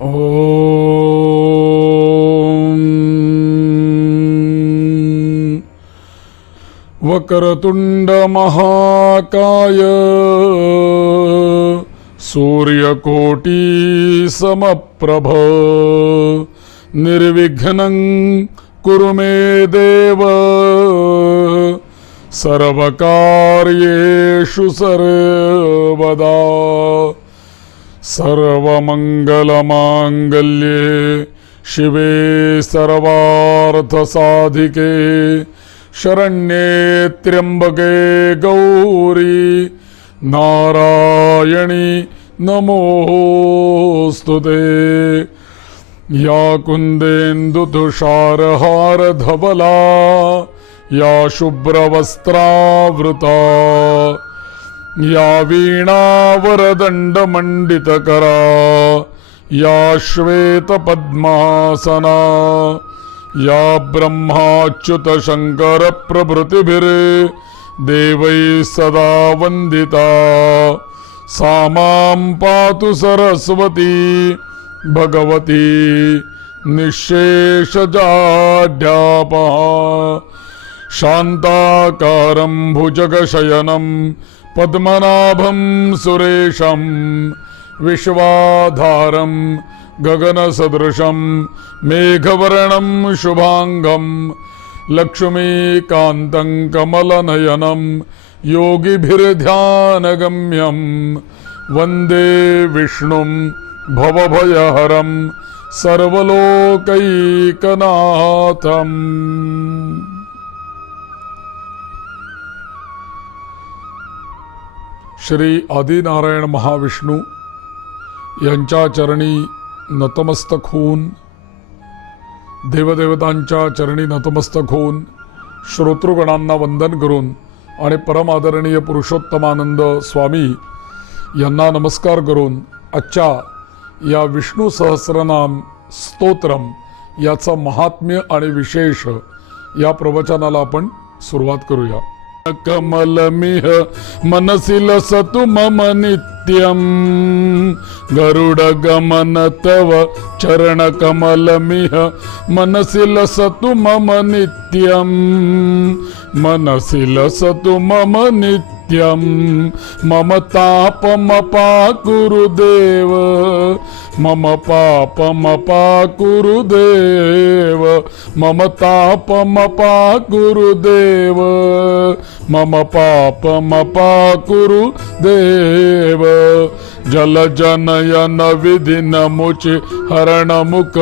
ओम वक्रतुंड महाकाय सूर्यकोटि समप्रभ निर्विघ्नं कुरु मे देव सर्वकार्येषु सर्वदा सर्वमंगलमांगल्ये शिवे सर्वार्थसाधिके शरण्ये त्र्यंबके गौरी नारायणी नमोस्तुते या कुंदेन्दुतुषारहारधवला या शुभ्रवस्त्रावृता या वीणावरदण्डमण्डितकरा या श्वेतपद्मासना या ब्रह्माच्युतशङ्करप्रभृतिभिर्देवैः सदा वन्दिता सा मां पातु सरस्वती भगवती निःशेषजाड्यापहा शान्ताकारं भुजगशयनं पद्मनाभं सुरेशं विश्वाधारं गगनसदृशं मेघवर्णं शुभांगं लक्ष्मीकान्तं कमलनयनं योगिभिर्ध्यानगम्यं वन्दे विष्णुं भवभयहरं सर्वलोकैकनाथम्। श्री आदिनारायण महाविष्णू यांच्या चरणी नतमस्तक होऊन, देवदेवतांच्या चरणी नतमस्तक होऊन, श्रोतृगणांना वंदन करून आणि परमादरणीय पुरुषोत्तमानंद स्वामी यांना नमस्कार करून आजच्या या विष्णू सहस्रनाम स्तोत्रम याचं महात्म्य आणि विशेष या प्रवचनाला आपण सुरुवात करूया। कमलमिह मनसि लसतु मम नित्यं गरुडगमन तव चरणकमलमिह मनसि लसतु मम नित्यं मनसि लसतु मम नित्यं मम तापमपाकुरु देव मम पापमपाकुरु देव मम तापमपाकुरु देव मम पापमपाकुरु देव जलजनयन विधिनमुचि हरणमुख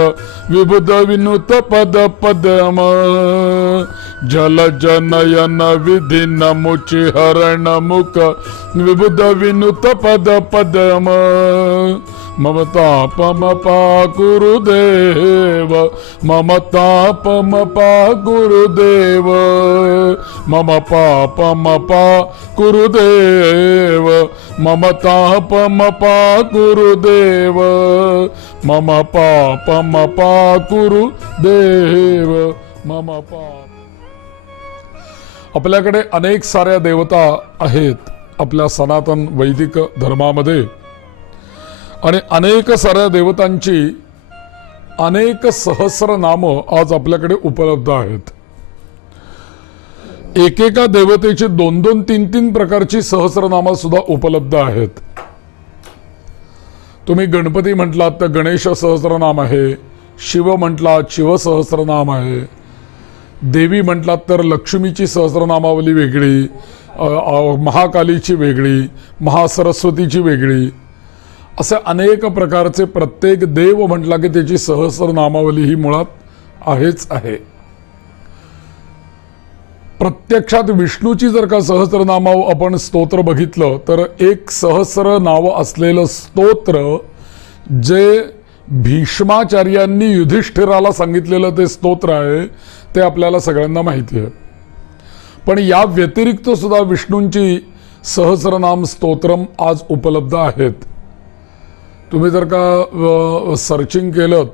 विबुध विनुत पद पदम जलजनयन विधिनमुचि हरणमुख विबुध विनुत पद पदम मम तापमपाकुरु देव मम तापमपाकुरु देव मम पापमपाकुरु देव मम तापमपाकुरु देव मम पापमपाकुरु देव मम पाप। आपल्याकडे अनेक साऱ्या देवता आहेत आपल्या सनातन वैदिक धर्मामध्ये आणि अनेक साऱ्या देवतांची अनेक सहस्र नामं आज आपल्याकडे उपलब्ध आहेत। एकेका देवतेची 2-2, 3-3 प्रकारची सहस्रनामं सुद्धा उपलब्ध आहेत। तुम्ही गणपती म्हटलात तर गणेश सहस्रनाम आहे, शिव म्हटलात शिव सहस्रनाम आहे, देवी म्हटलात तर लक्ष्मीची सहस्रनामावली वेगळी, महाकालीची वेगळी, महासरस्वतीची वेगळी, असे अनेक प्रकारचे प्रत्येक देव म्हटला की त्याची सहस्रनामावली ही मुळात आहेच आहे। प्रत्यक्षात विष्णूची जर का सहस्रनाम आपण स्तोत्र बघितलं तर एक सहस्र नाव असलेलं स्तोत्र जे भीष्माचार्यांनी युधिष्ठिराला सांगितलेलं ते स्तोत्र आहे ते आपल्याला सगळ्यांना माहिती आहे। पण या व्यतिरिक्त सुद्धा विष्णूंची सहस्रनाम स्तोत्रम आज उपलब्ध आहेत। तुम्ही जर का सर्चिंग केलं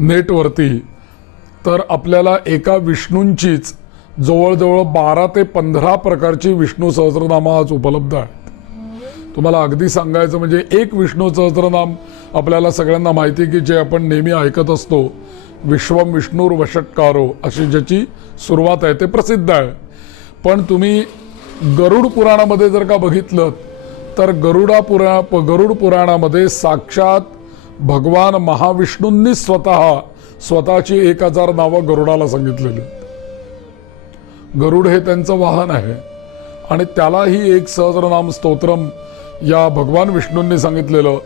नेटवरती तर आपल्याला एका विष्णूंचीच जवळजवळ 12 ते 15 प्रकारची विष्णू सहस्रनाम आज उपलब्ध आहेत। तुम्हाला अगदी सांगायचं म्हणजे एक विष्णू सहस्रनाम आपल्याला सगळ्यांना माहिती आहे की जे आपण नेहमी ऐकत असतो, विश्वम विष्णुर वषट्कारो अशी ज्याची सुरुवात आहे ते प्रसिद्ध आहे. पण तुम्ही गरुड पुराणामध्ये जर का बघितलं तर गरुड पुराणामध्ये साक्षात भगवान महाविष्णूंनी स्वतःची 1000 नावं गरुडाला सांगितलेली. गरुड हे त्यांचं वाहन आहे आणि त्यालाही एक सहस्रनाम स्तोत्रम या भगवान विष्णूंनी सांगितलेलं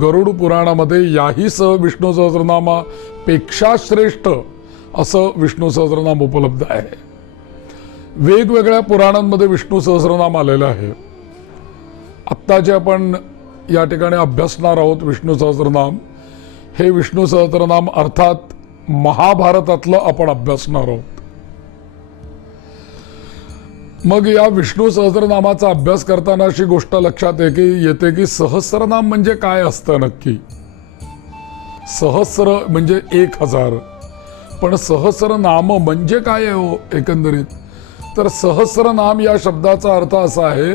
गरुड पुराणामध्ये याही विष्णू सहस्रनामापेक्षा श्रेष्ठ असं विष्णू सहस्रनाम उपलब्ध आहे. वेगवेगळ्या पुराणांमध्ये विष्णू सहस्रनाम आलेलं आहे. आत्ता जे आपण या ठिकाणी अभ्यासणार आहोत विष्णू सहस्रनाम, हे विष्णू सहस्रनाम अर्थात महाभारतातलं आपण अभ्यासणार आहोत. मग या विष्णू सहस्रनामाचा अभ्यास करताना अशी गोष्ट लक्षात येते की सहस्रनाम म्हणजे काय असतं नक्की. सहस्र म्हणजे 1000, पण सहस्रनाम म्हणजे काय आहे हो एकंदरीत. तर सहस्रनाम या शब्दाचा अर्थ असा आहे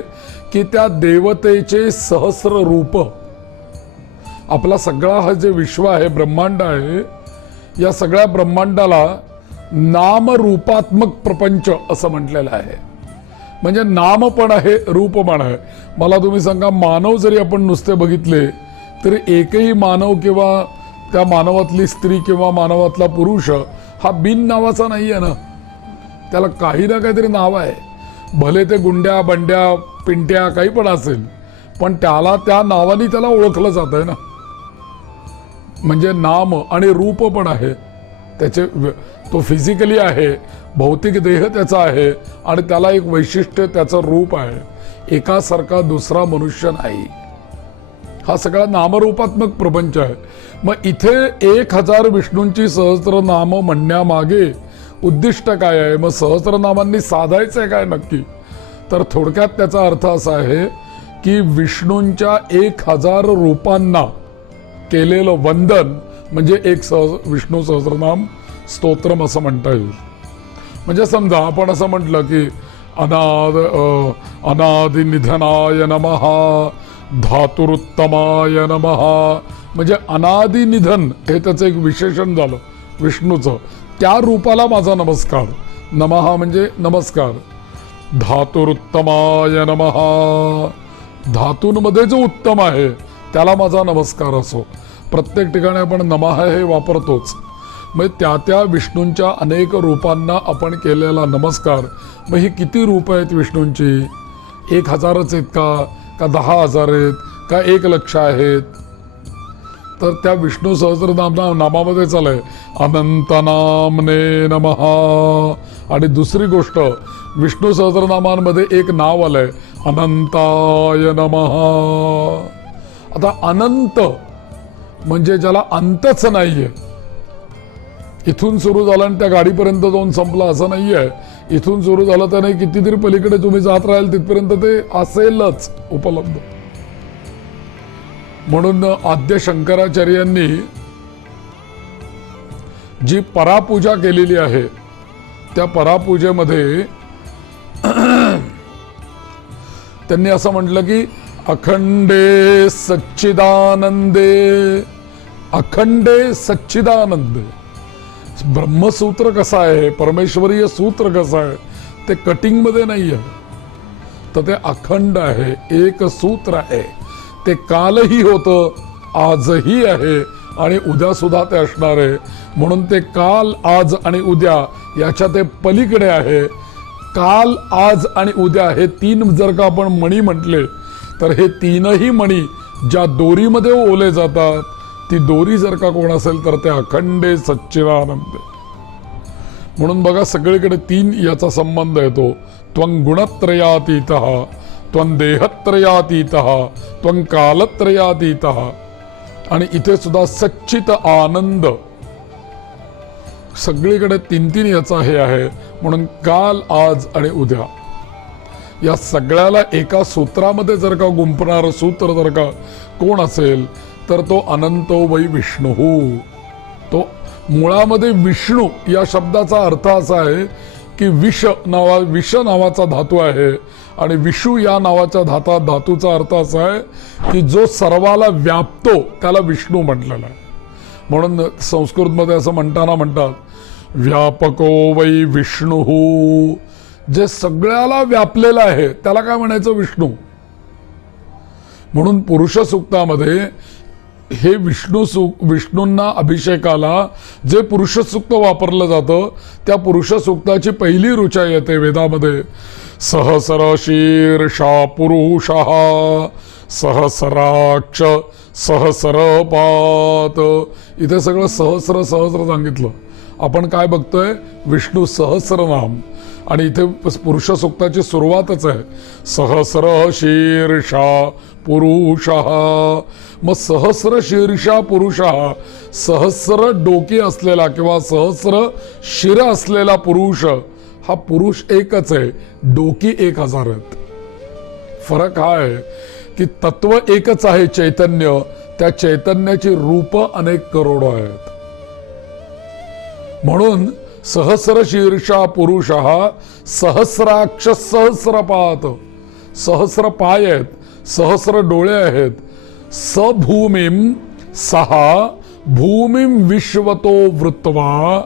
की त्या देवतेचे सहस्र रूप. आपला सगळा हा जे विश्व आहे, ब्रह्मांड आहे, या सगळ्या ब्रह्मांडाला नामरूपात्मक प्रपंच असं म्हटलेलं आहे. म्हणजे नाम पण आहे, रूप पण आहे. मला तुम्ही सांगा, मानव जरी आपण नुसते बघितले तरी एकही मानव किंवा त्या मानवातली स्त्री किंवा मानवातला पुरुष हा बिन नावाचा नाही आहे ना. त्याला काही ना काहीतरी नाव आहे. भले ते गुंड्या बंड्या पिंट्या काही पण असेल, पण त्याला त्या नावाने त्याला ओळखलं जात आहे ना. म्हणजे नाम आणि रूप पण आहे त्याचे. तो फिजिकली आहे, भौतिक देह त्याचा आहे आणि त्याला एक वैशिष्ट्य त्याचं रूप आहे. एकासारखा दुसरा मनुष्य नाही. हा सगळा नामरूपात्मक प्रपंच आहे. मग इथे 1000 विष्णूंची सहस्रनाम म्हणण्यामागे उद्दिष्ट काय आहे. मग सहस्रनामांनी साधायचं आहे काय नक्की. तर थोडक्यात त्याचा अर्थ असा आहे की विष्णूंच्या 1000 रूपांना केलेलं वंदन म्हणजे एक विष्णू सहस्रनाम स्तोत्रम असं म्हणता येईल. म्हणजे समजा आपण असं म्हटलं की अनादि निधनाय नमः, धातुरुत्तमाय नमः, म्हणजे अनादि निधन हे त्याचं एक विशेषण झालं विष्णूचं. त्या रूपाला माझा नमस्कार. नमः म्हणजे नमस्कार. धातुरुत्तमाय नमः, धातूंमध्ये जो उत्तम आहे त्याला माझा नमस्कार असो. प्रत्येक ठिकाणी आपण नमः हे वापरतोच. मग त्या विष्णूंच्या अनेक रूपांना आपण केलेला नमस्कार. मग ही किती रूप आहेत विष्णूंची. 1000च आहेत का 10,000 आहेत का 1,00,000 आहेत. तर त्या विष्णू सहस्रनामामध्ये चालय अनंतनामने नमः. आणि दुसरी गोष्ट, विष्णू सहस्रनामांमध्ये एक नाव आलंय अनंताय नमः. आता अनंत म्हणजे ज्याला अंतच नाहीये. इथून सुरू झालं आणि त्या गाडीपर्यंत जाऊन संपला असं नाहीये. इथून सुरू झालं तर नाही, कितीतरी पलीकडे तुम्ही जात राहाल तिथपर्यंत ते असेलच उपलब्ध. म्हणून आद्य शंकराचार्यांनी जी परापूजा केलेली आहे त्या परापूजेमध्ये त्यांनी असं म्हटलं की अखंडे सच्चिदानंदे, अखंडे सच्चिदानंदे. ब्रह्मसूत्र कसं आहे, परमेश्वरीय सूत्र कसं आहे, ते कटिंगमध्ये नाही आहे. तर ते अखंड आहे, एक सूत्र आहे. ते कालही होतं, आजही आहे आणि उद्या सुद्धा ते असणार आहे. म्हणून ते काल, आज आणि उद्या याच्या ते पलीकडे आहे. काल, आज आणि उद्या हे 3 जर का आपण मणी म्हटले तर हे 3ही मणी ज्या दोरीमध्ये ओले जातात, ती दोरी जर का कोण असेल तर ते अखंडे सच्चिदानंद. म्हणून बघा सगळीकडे 3 याचा संबंध येतो. त्वं गुणत्रयातीतः, त्वं देहत्रयातीतः, त्वं कालत्रयातीतः. आणि इथे सुद्धा सच्चित आनंद. सगळीकडे 3 याचा हे आहे. म्हणून काल, आज आणि उद्या या सगळ्याला एका सूत्रामध्ये जर का गुंफणार सूत्र जर का कोण असेल तर तो अनंतो वै विष्णू. तो मुळामध्ये विष्णू या शब्दाचा अर्थ असा आहे की विष नावाचा धातू आहे आणि विषू या नावाच्या धातूचा अर्थ असा आहे की जो सर्वाला व्यापतो त्याला विष्णू म्हटलेला आहे. म्हणून संस्कृतमध्ये असं म्हणतात व्यापको वै विष्णू, जे सगळ्याला व्यापलेलं आहे त्याला काय म्हणायचं? विष्णू. म्हणून पुरुष सूक्तामध्ये हे विष्णूंना अभिषेकाला जे पुरुष सूक्त वापरलं जातं त्या पुरुष सूक्ताची पहिली ऋचा येते वेदामध्ये. सहस्र शीर्षा पुरुषः सहस्राक्ष सहस्रपात. इथे सगळं सहस्र सांगितलं. आपण काय बघतोय? विष्णू सहस्रनाम. आणि इथे पुरुष सूक्ताची सुरुवातच आहे सहस्र शीर्षा पुरुषः. मग सहस्र शीर्षा पुरुषः, सहस्र डोकी असलेला किंवा सहस्र शिर असलेला पुरुष, हा पुरुष एकच आहे, डोकी 1000 आहेत. फरक हा आहे की तत्व एकच आहे चैतन्य, त्या चैतन्याची रूप अनेक करोड आहेत. म्हणून सहस्र शीर्षा पुरुषः सहस्राक्ष सहस्रपात. सहस्र पाय आहेत, सहस्र डोळे आहेत. सभूमीम सहा भूमीम विश्वतो वृत्वा,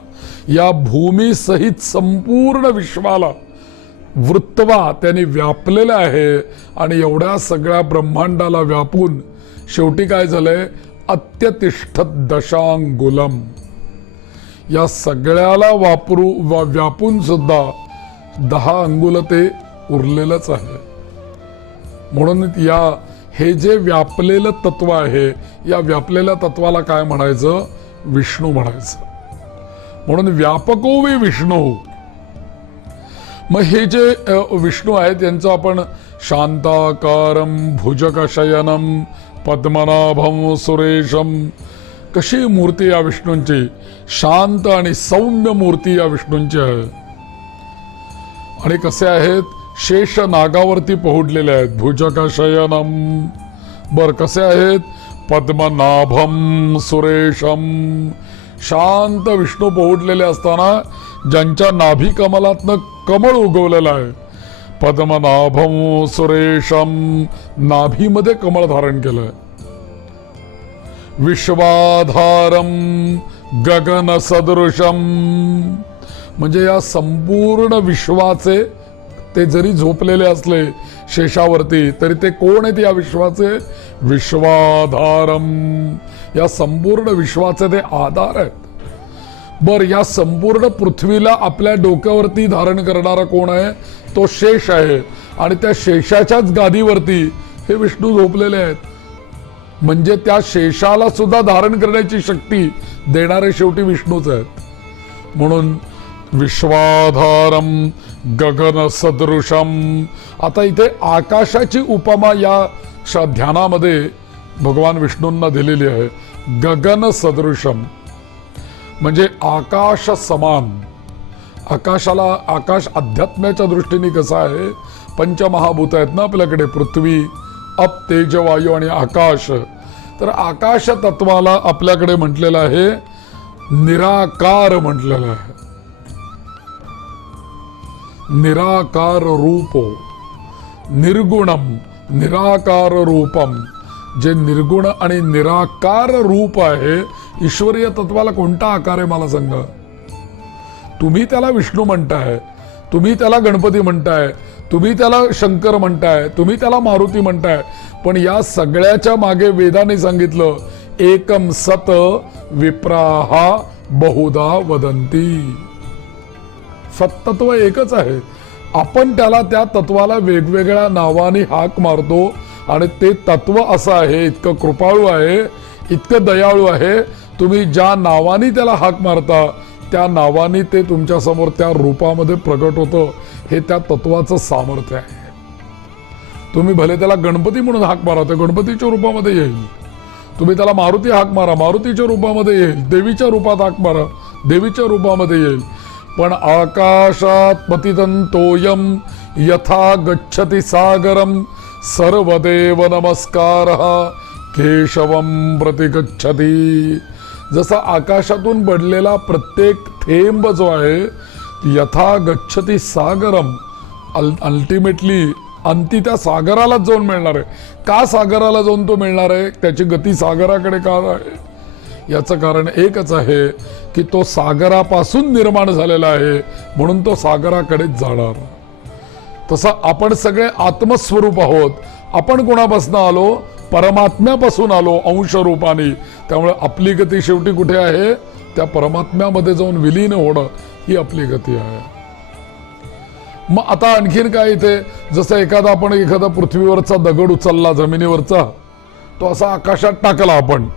या भूमी सहित संपूर्ण विश्वाला वृत्वा त्यांनी व्यापलेलं आहे. आणि एवढ्या सगळ्या ब्रह्मांडाला व्यापून शेवटी काय झालंय? अत्यतिष्ठत दशांगुलम. या सगळ्याला व्यापून सुद्धा 10 अंगुल ते उरलेलंच आहे. म्हणून हे जे व्यापलेलं तत्व आहे, या व्यापलेल्या तत्वाला काय म्हणायचं? विष्णू म्हणायचं. म्हणून व्यापको वे विष्णू. मग हे जे विष्णू आहेत यांचं आपण शांताकारम भुजगशयनम पद्मनाभम सुरेशम, कशी मूर्ती या विष्णूंची? शांत आणि सौम्य मूर्ती या विष्णूंची आहे. आणि कसे आहेत? शेष नागावरती पोहोडलेले आहेत. भुजगशयनम. बर, कसे आहेत? पद्मनाभम सुरेशम. शांत विष्णू पोहोडलेले असताना ज्यांच्या नाभी कमलातनं कमळ उगवलेलं आहे. पद्मनाभम सुरेशम, नाभीमध्ये कमळ धारण केलंय. विश्वाधारम गगन सदृशम, म्हणजे या संपूर्ण विश्वाचे ते जरी झोपलेले असले शेषावरती तरी ते कोण आहेत या विश्वाचे? विश्वाधारम. या संपूर्ण विश्वाचे ते आधार आहेत. बर, या संपूर्ण पृथ्वीला आपल्या डोक्यावरती धारण करणारा कोण आहे? तो शेष आहे. आणि त्या शेषाच्याच गादीवरती हे विष्णू झोपलेले आहेत. म्हणजे त्या शेषाला सुद्धा धारण करण्याची शक्ती देणारे शेवटी विष्णूच आहेत. म्हणून विश्वाधारम गगन सदृशम. आता इथे आकाशाची उपमा या ध्यानामध्ये भगवान विष्णूंना दिलेली आहे. गगन सदृशम म्हणजे आकाश समान. आकाश अध्यात्माच्या दृष्टीने कसा आहे? पंचमहाभूत आहेत ना आपल्याकडे, पृथ्वी अप तेज वायू आणि आकाश. तर आकाश तत्वाला आपल्याकडे म्हटलेलं आहे निराकार म्हटलेलं आहे. निराकार रूपो निर्गुणम निराकार रूपम. जे निर्गुण आणि निराकार रूप आहे, ईश्वरीय तत्वाला कोणता आकार आहे मला सांगा? तुम्ही त्याला विष्णू म्हणताय, तुम्ही त्याला गणपती म्हणताय, तुम्ही त्याला शंकर म्हणताय, तुम्ही त्याला मारुती म्हणताय, पण या सगळ्याच्या मागे वेदाने सांगितलं एकम सत विप्राहा बहुधा वदंती. सत्तत्व एकच आहे. आपण त्याला त्या तत्वाला वेगवेगळ्या नावाने हाक मारतो आणि ते तत्व असं आहे, इतकं कृपाळू आहे, इतकं दयाळू आहे. तुम्ही ज्या नावाने त्याला हाक मारता त्या नावाने ते तुमच्या समोर त्या रूपामध्ये प्रगट होतं. हे त्या तत्वाचं सामर्थ्य आहे. तुम्ही भले त्याला गणपती म्हणून हाक मारा, ते गणपतीच्या रूपामध्ये येईल. तुम्ही त्याला मारुती हाक मारा, मारुतीच्या रूपामध्ये येईल. देवीच्या रूपात हाक मारा, देवीच्या रूपामध्ये येईल. पण आकाशात पतितंतोयम यथा गच्छति सागरम सर्वदेव नमस्कारः केशवम प्रति गच्छति. जसा आकाशातून पडलेला प्रत्येक थेंब जो आहे यथा गच्छती सागरम, अल्टिमेटली अंती त्या सागरालाच जाऊन मिळणार आहे. का सागराला जाऊन तो मिळणार आहे, त्याची गती सागराकडे का आहे, याचं कारण एकच आहे की तो सागरापासून निर्माण झालेला आहे, म्हणून तो सागराकडेच जाणार. तसं आपण सगळे आत्मस्वरूप आहोत. आपण कोणापासून आलो, परमात्म्यापासून आलो अंश रूपाने. त्यामुळे आपली गती शेवटी कुठे आहे, त्या परमात्म्यामध्ये जाऊन विलीन होणं ही आपली गती आहे. मग आता आणखीन काय इथे, जसं एखादा पृथ्वीवरचा दगड उचलला जमिनीवरचा, तो असा आकाशात टाकला. आपण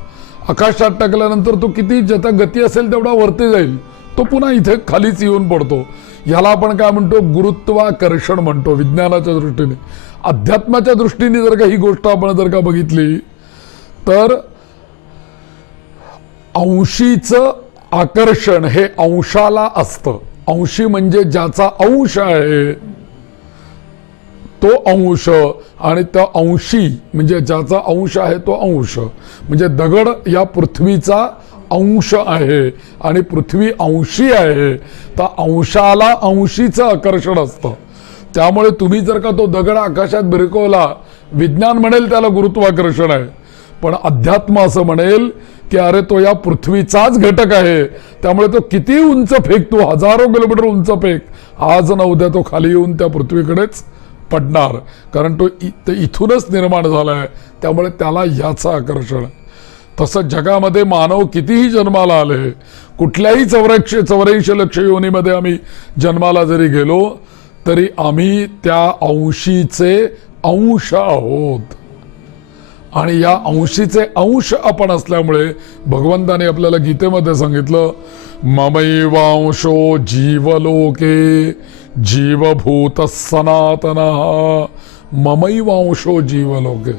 आकाशात टाकल्यानंतर तो किती ज्याचा गती असेल तेवढा वरती जाईल, तो पुन्हा इथे खालीच येऊन पडतो. याला आपण काय म्हणतो, गुरुत्वाकर्षण म्हणतो विज्ञानाच्या दृष्टीने. अध्यात्माच्या दृष्टीने जर का ही गोष्ट आपण जर का बघितली तर अंशीचं आकर्षण हे अंशाला असतं. अंशी म्हणजे ज्याचा अंश आहे तो अंश, आणि त्या अंशी म्हणजे ज्याचा अंश आहे तो अंश. म्हणजे दगड या पृथ्वीचा अंश आहे आणि पृथ्वी अंशी आहे, तर अंशाला अंशीचं आकर्षण असतं. त्यामुळे तुम्ही जर का तो दगड आकाशात भिरकवला, विज्ञान म्हणेल त्याला गुरुत्वाकर्षण आहे, पण अध्यात्म असं म्हणेल की अरे तो या पृथ्वीचाच घटक आहे. त्यामुळे तो किती उंच फेक, तू हजारो किलोमीटर उंच फेक, आज न उद्या तो खाली येऊन त्या पृथ्वीकडेच पडणार, कारण तो इथूनच निर्माण झालाय. त्यामुळे त्याला याचं आकर्षण. तसं जगामध्ये मानव कितीही जन्माला आले, कुठल्याही 84 लक्ष योनीमध्ये आम्ही जन्माला जरी गेलो तरी आम्ही त्या अंशीचे अंश आहोत. आणि या अंशीचे अंश आपण असल्यामुळे भगवंताने आपल्याला गीतेमध्ये सांगितलं, ममैवांशो जीवलोके जीवभूत सनातनः ममैवांशो जीवलोके.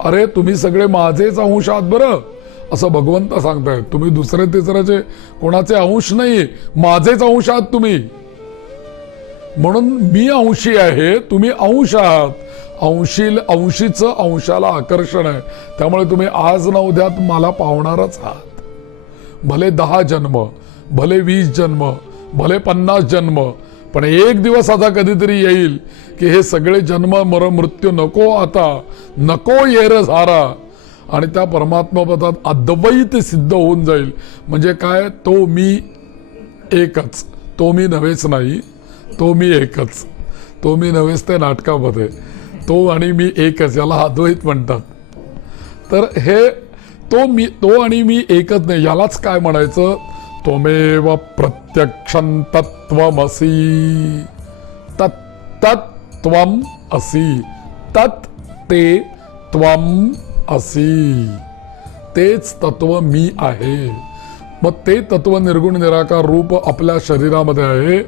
अरे तुम्ही सगळे माझेच अंश आहात बरं, असं भगवंत सांगतायत. तुम्ही दुसरे तिसऱ्याचे कोणाचे अंश नाही, माझेच अंश आहात तुम्ही. म्हणून मी अंशी आहे, तुम्ही अंश आहात. अंशीचं अंशाला आकर्षण आहे. त्यामुळे तुम्ही आज न उद्यात मला पावणारच आहात. भले 10 जन्म, भले 20 जन्म, भले 50 जन्म, पण एक दिवस असा कधीतरी येईल की हे सगळे जन्म मृत्यू नको, आता नको येर झारा, आणि त्या परमात्मापदात अद्वैत सिद्ध होऊन जाईल. म्हणजे काय, तो मी एकच, तो मी नव्हेच नाही, तो मी एकच. तो मी नव्हेच ते नाटकामध्ये, तो आणि मी एकच, याला अद्वैत म्हणतात. तर हे तो आणि मी एकच नाही, यालाच काय म्हणायचं, त्वमेव प्रत्यक्षं तत्त्वमसि. तत्त्वम असि, तत् ते त्वम असि, तेच तत्व मी आहे. मग ते तत्व निर्गुण निराकार रूप आपल्या शरीरामध्ये आहे.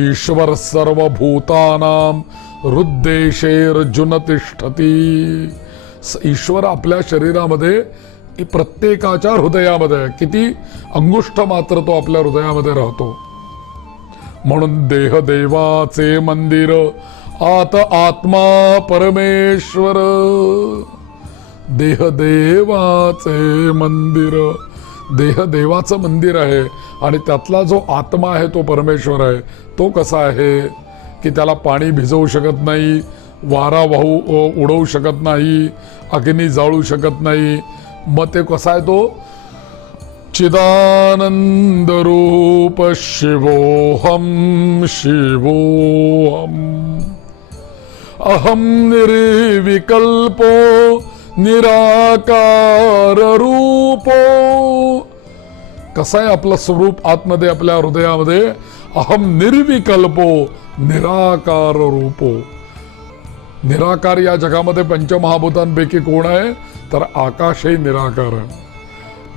ईश्वर सर्वभूतानां हृद्देशेर्जुन तिष्ठती. ईश्वर आपल्या शरीरामध्ये प्रत्येकाच्या हृदयामध्ये आहे. किती अंगुष्ठ मात्र तो आपल्या हृदयामध्ये राहतो. म्हणून देह देवाचे मंदिर, आत आत्मा परमेश्वर. देह देवाचे मंदिर, देह देवाचं मंदिर आहे आणि त्यातला जो आत्मा आहे तो परमेश्वर आहे. तो कसा आहे की त्याला पाणी भिजवू शकत नाही, वारा उडवू शकत नाही, अग्नी जाळू शकत नाही. मग ते कसा आहे तो, चिदानंद रूप शिवोहम शिवोहम. अहम निर्विकल्पो निराकार रूपो. कसं आहे आपलं स्वरूप आतमध्ये आपल्या हृदयामध्ये, अहम निर्विकल्पो निराकार रूपो. निराकार या जगामध्ये पंचमहाभूतांपैकी कोण आहे, तर आकाश हे निराकार आहे.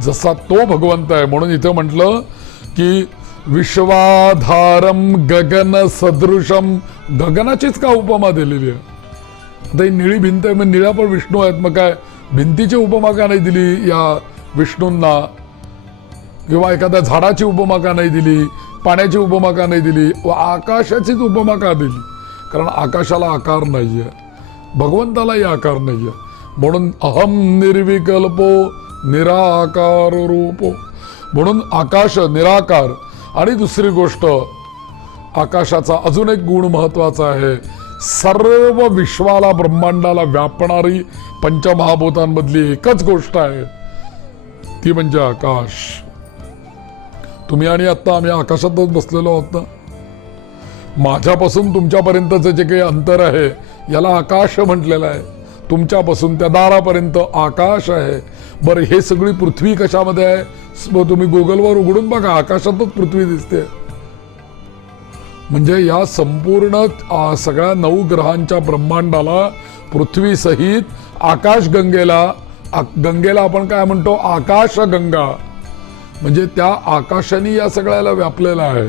जसा तो भगवंत आहे. म्हणून इथे म्हटलं की विश्वाधारम गगन सदृशम. गगनाचीच का उपमा दिलेली आहे. आता ही निळी भिंत आहे, मग निळ्या पण विष्णू आहेत, मग काय भिंतीची उपमा का नाही दिली या विष्णूंना, किंवा एखाद्या झाडाची उपमा का नाही दिली, पाण्याची उपमा का नाही दिली, व आकाशाचीच उपमा का दिली. कारण आकाशाला आकार नाहीये, भगवंतालाही आकार नाहीये. म्हणून अहम निर्विकल्पो निराकार रूपो. म्हणून आकाश निराकार. आणि दुसरी गोष्ट, आकाशाचा अजून एक गुण महत्वाचा आहे, सर्व विश्वाला ब्रह्मांडाला व्यापणारी पंचमहाभूतांमधली एकच गोष्ट आहे, ती म्हणजे आकाश. तुम्ही आणि आता आम्ही आकाशातच बसलेलो आहोत ना. माझ्यापासून तुमच्यापर्यंतचं जे काही अंतर आहे याला आकाश म्हटलेलं आहे. तुमच्यापासून त्या दारापर्यंत आकाश आहे. बरं, हे सगळी पृथ्वी कशामध्ये आहे? तुम्ही गुगलवर उघडून बघा, आकाशातच पृथ्वी दिसते. म्हणजे या संपूर्ण सगळ्या 9 ग्रहांच्या ब्रह्मांडाला पृथ्वी सहित गंगेला आपण काय म्हणतो, आकाशगंगा, म्हणजे त्या आकाशाने या सगळ्याला व्यापलेलं आहे.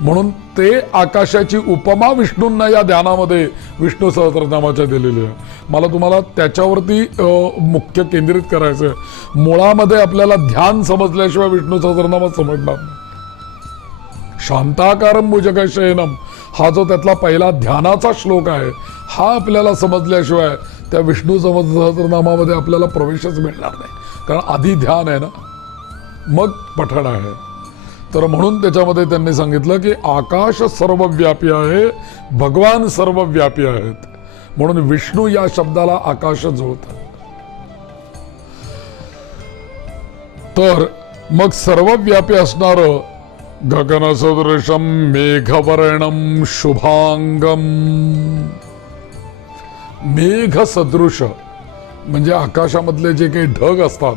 म्हणून ते आकाशाची उपमा विष्णूंना या ध्यानामध्ये विष्णू सहस्रनामाच्या दिलेली आहे. मला तुम्हाला त्याच्यावरती मुख्य केंद्रित करायचं आहे. मुळामध्ये आपल्याला ध्यान समजल्याशिवाय विष्णू सहस्रनाम समजणार नाही. शांताकारम भुजगशयनम हा जो त्यातला पहिला ध्यानाचा श्लोक आहे, हा आपल्याला समजल्याशिवाय त्या विष्णू सहस्रनामामध्ये आपल्याला प्रवेशच मिळणार नाही. कारण आधी ध्यान आहे ना, मग पठण आहे. तर म्हणून त्याच्यामध्ये त्यांनी सांगितलं की आकाश सर्वव्यापी आहे, भगवान सर्वव्यापी आहेत. म्हणून विष्णू या शब्दाला आकाश जुळतात. तर मग सर्वव्यापी असणारं गगनसदृशम मेघवर्णम शुभांगम, मेघ सदृश म्हणजे आकाशामधले जे काही ढग असतात,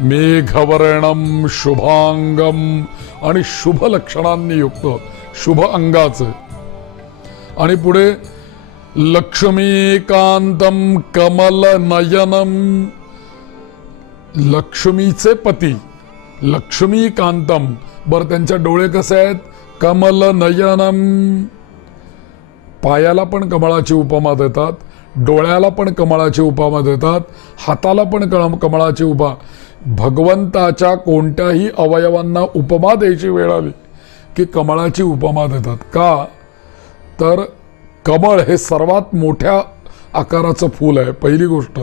मेघवर्णम शुभांगम आणि शुभ लक्षणांनी युक्त, शुभ अंगाचे. आणि पुढे लक्ष्मीकांतम कमल नयनम, लक्ष्मीचे पती लक्ष्मीकांतम. बरं, त्यांच्या डोळे कसे आहेत? कमल नयनम. पायाला पण कमळाची उपमा देतात, डोळ्याला पण कमळाची उपमा देतात, हाताला पण कमळाची उपमा. भगवंताच्या कोणत्याही अवयवांना उपमा द्यायची वेळ आली की कमळाची उपमा देतात. का? तर कमळ हे सर्वात मोठ्या आकाराचं फूल आहे, पहिली गोष्ट.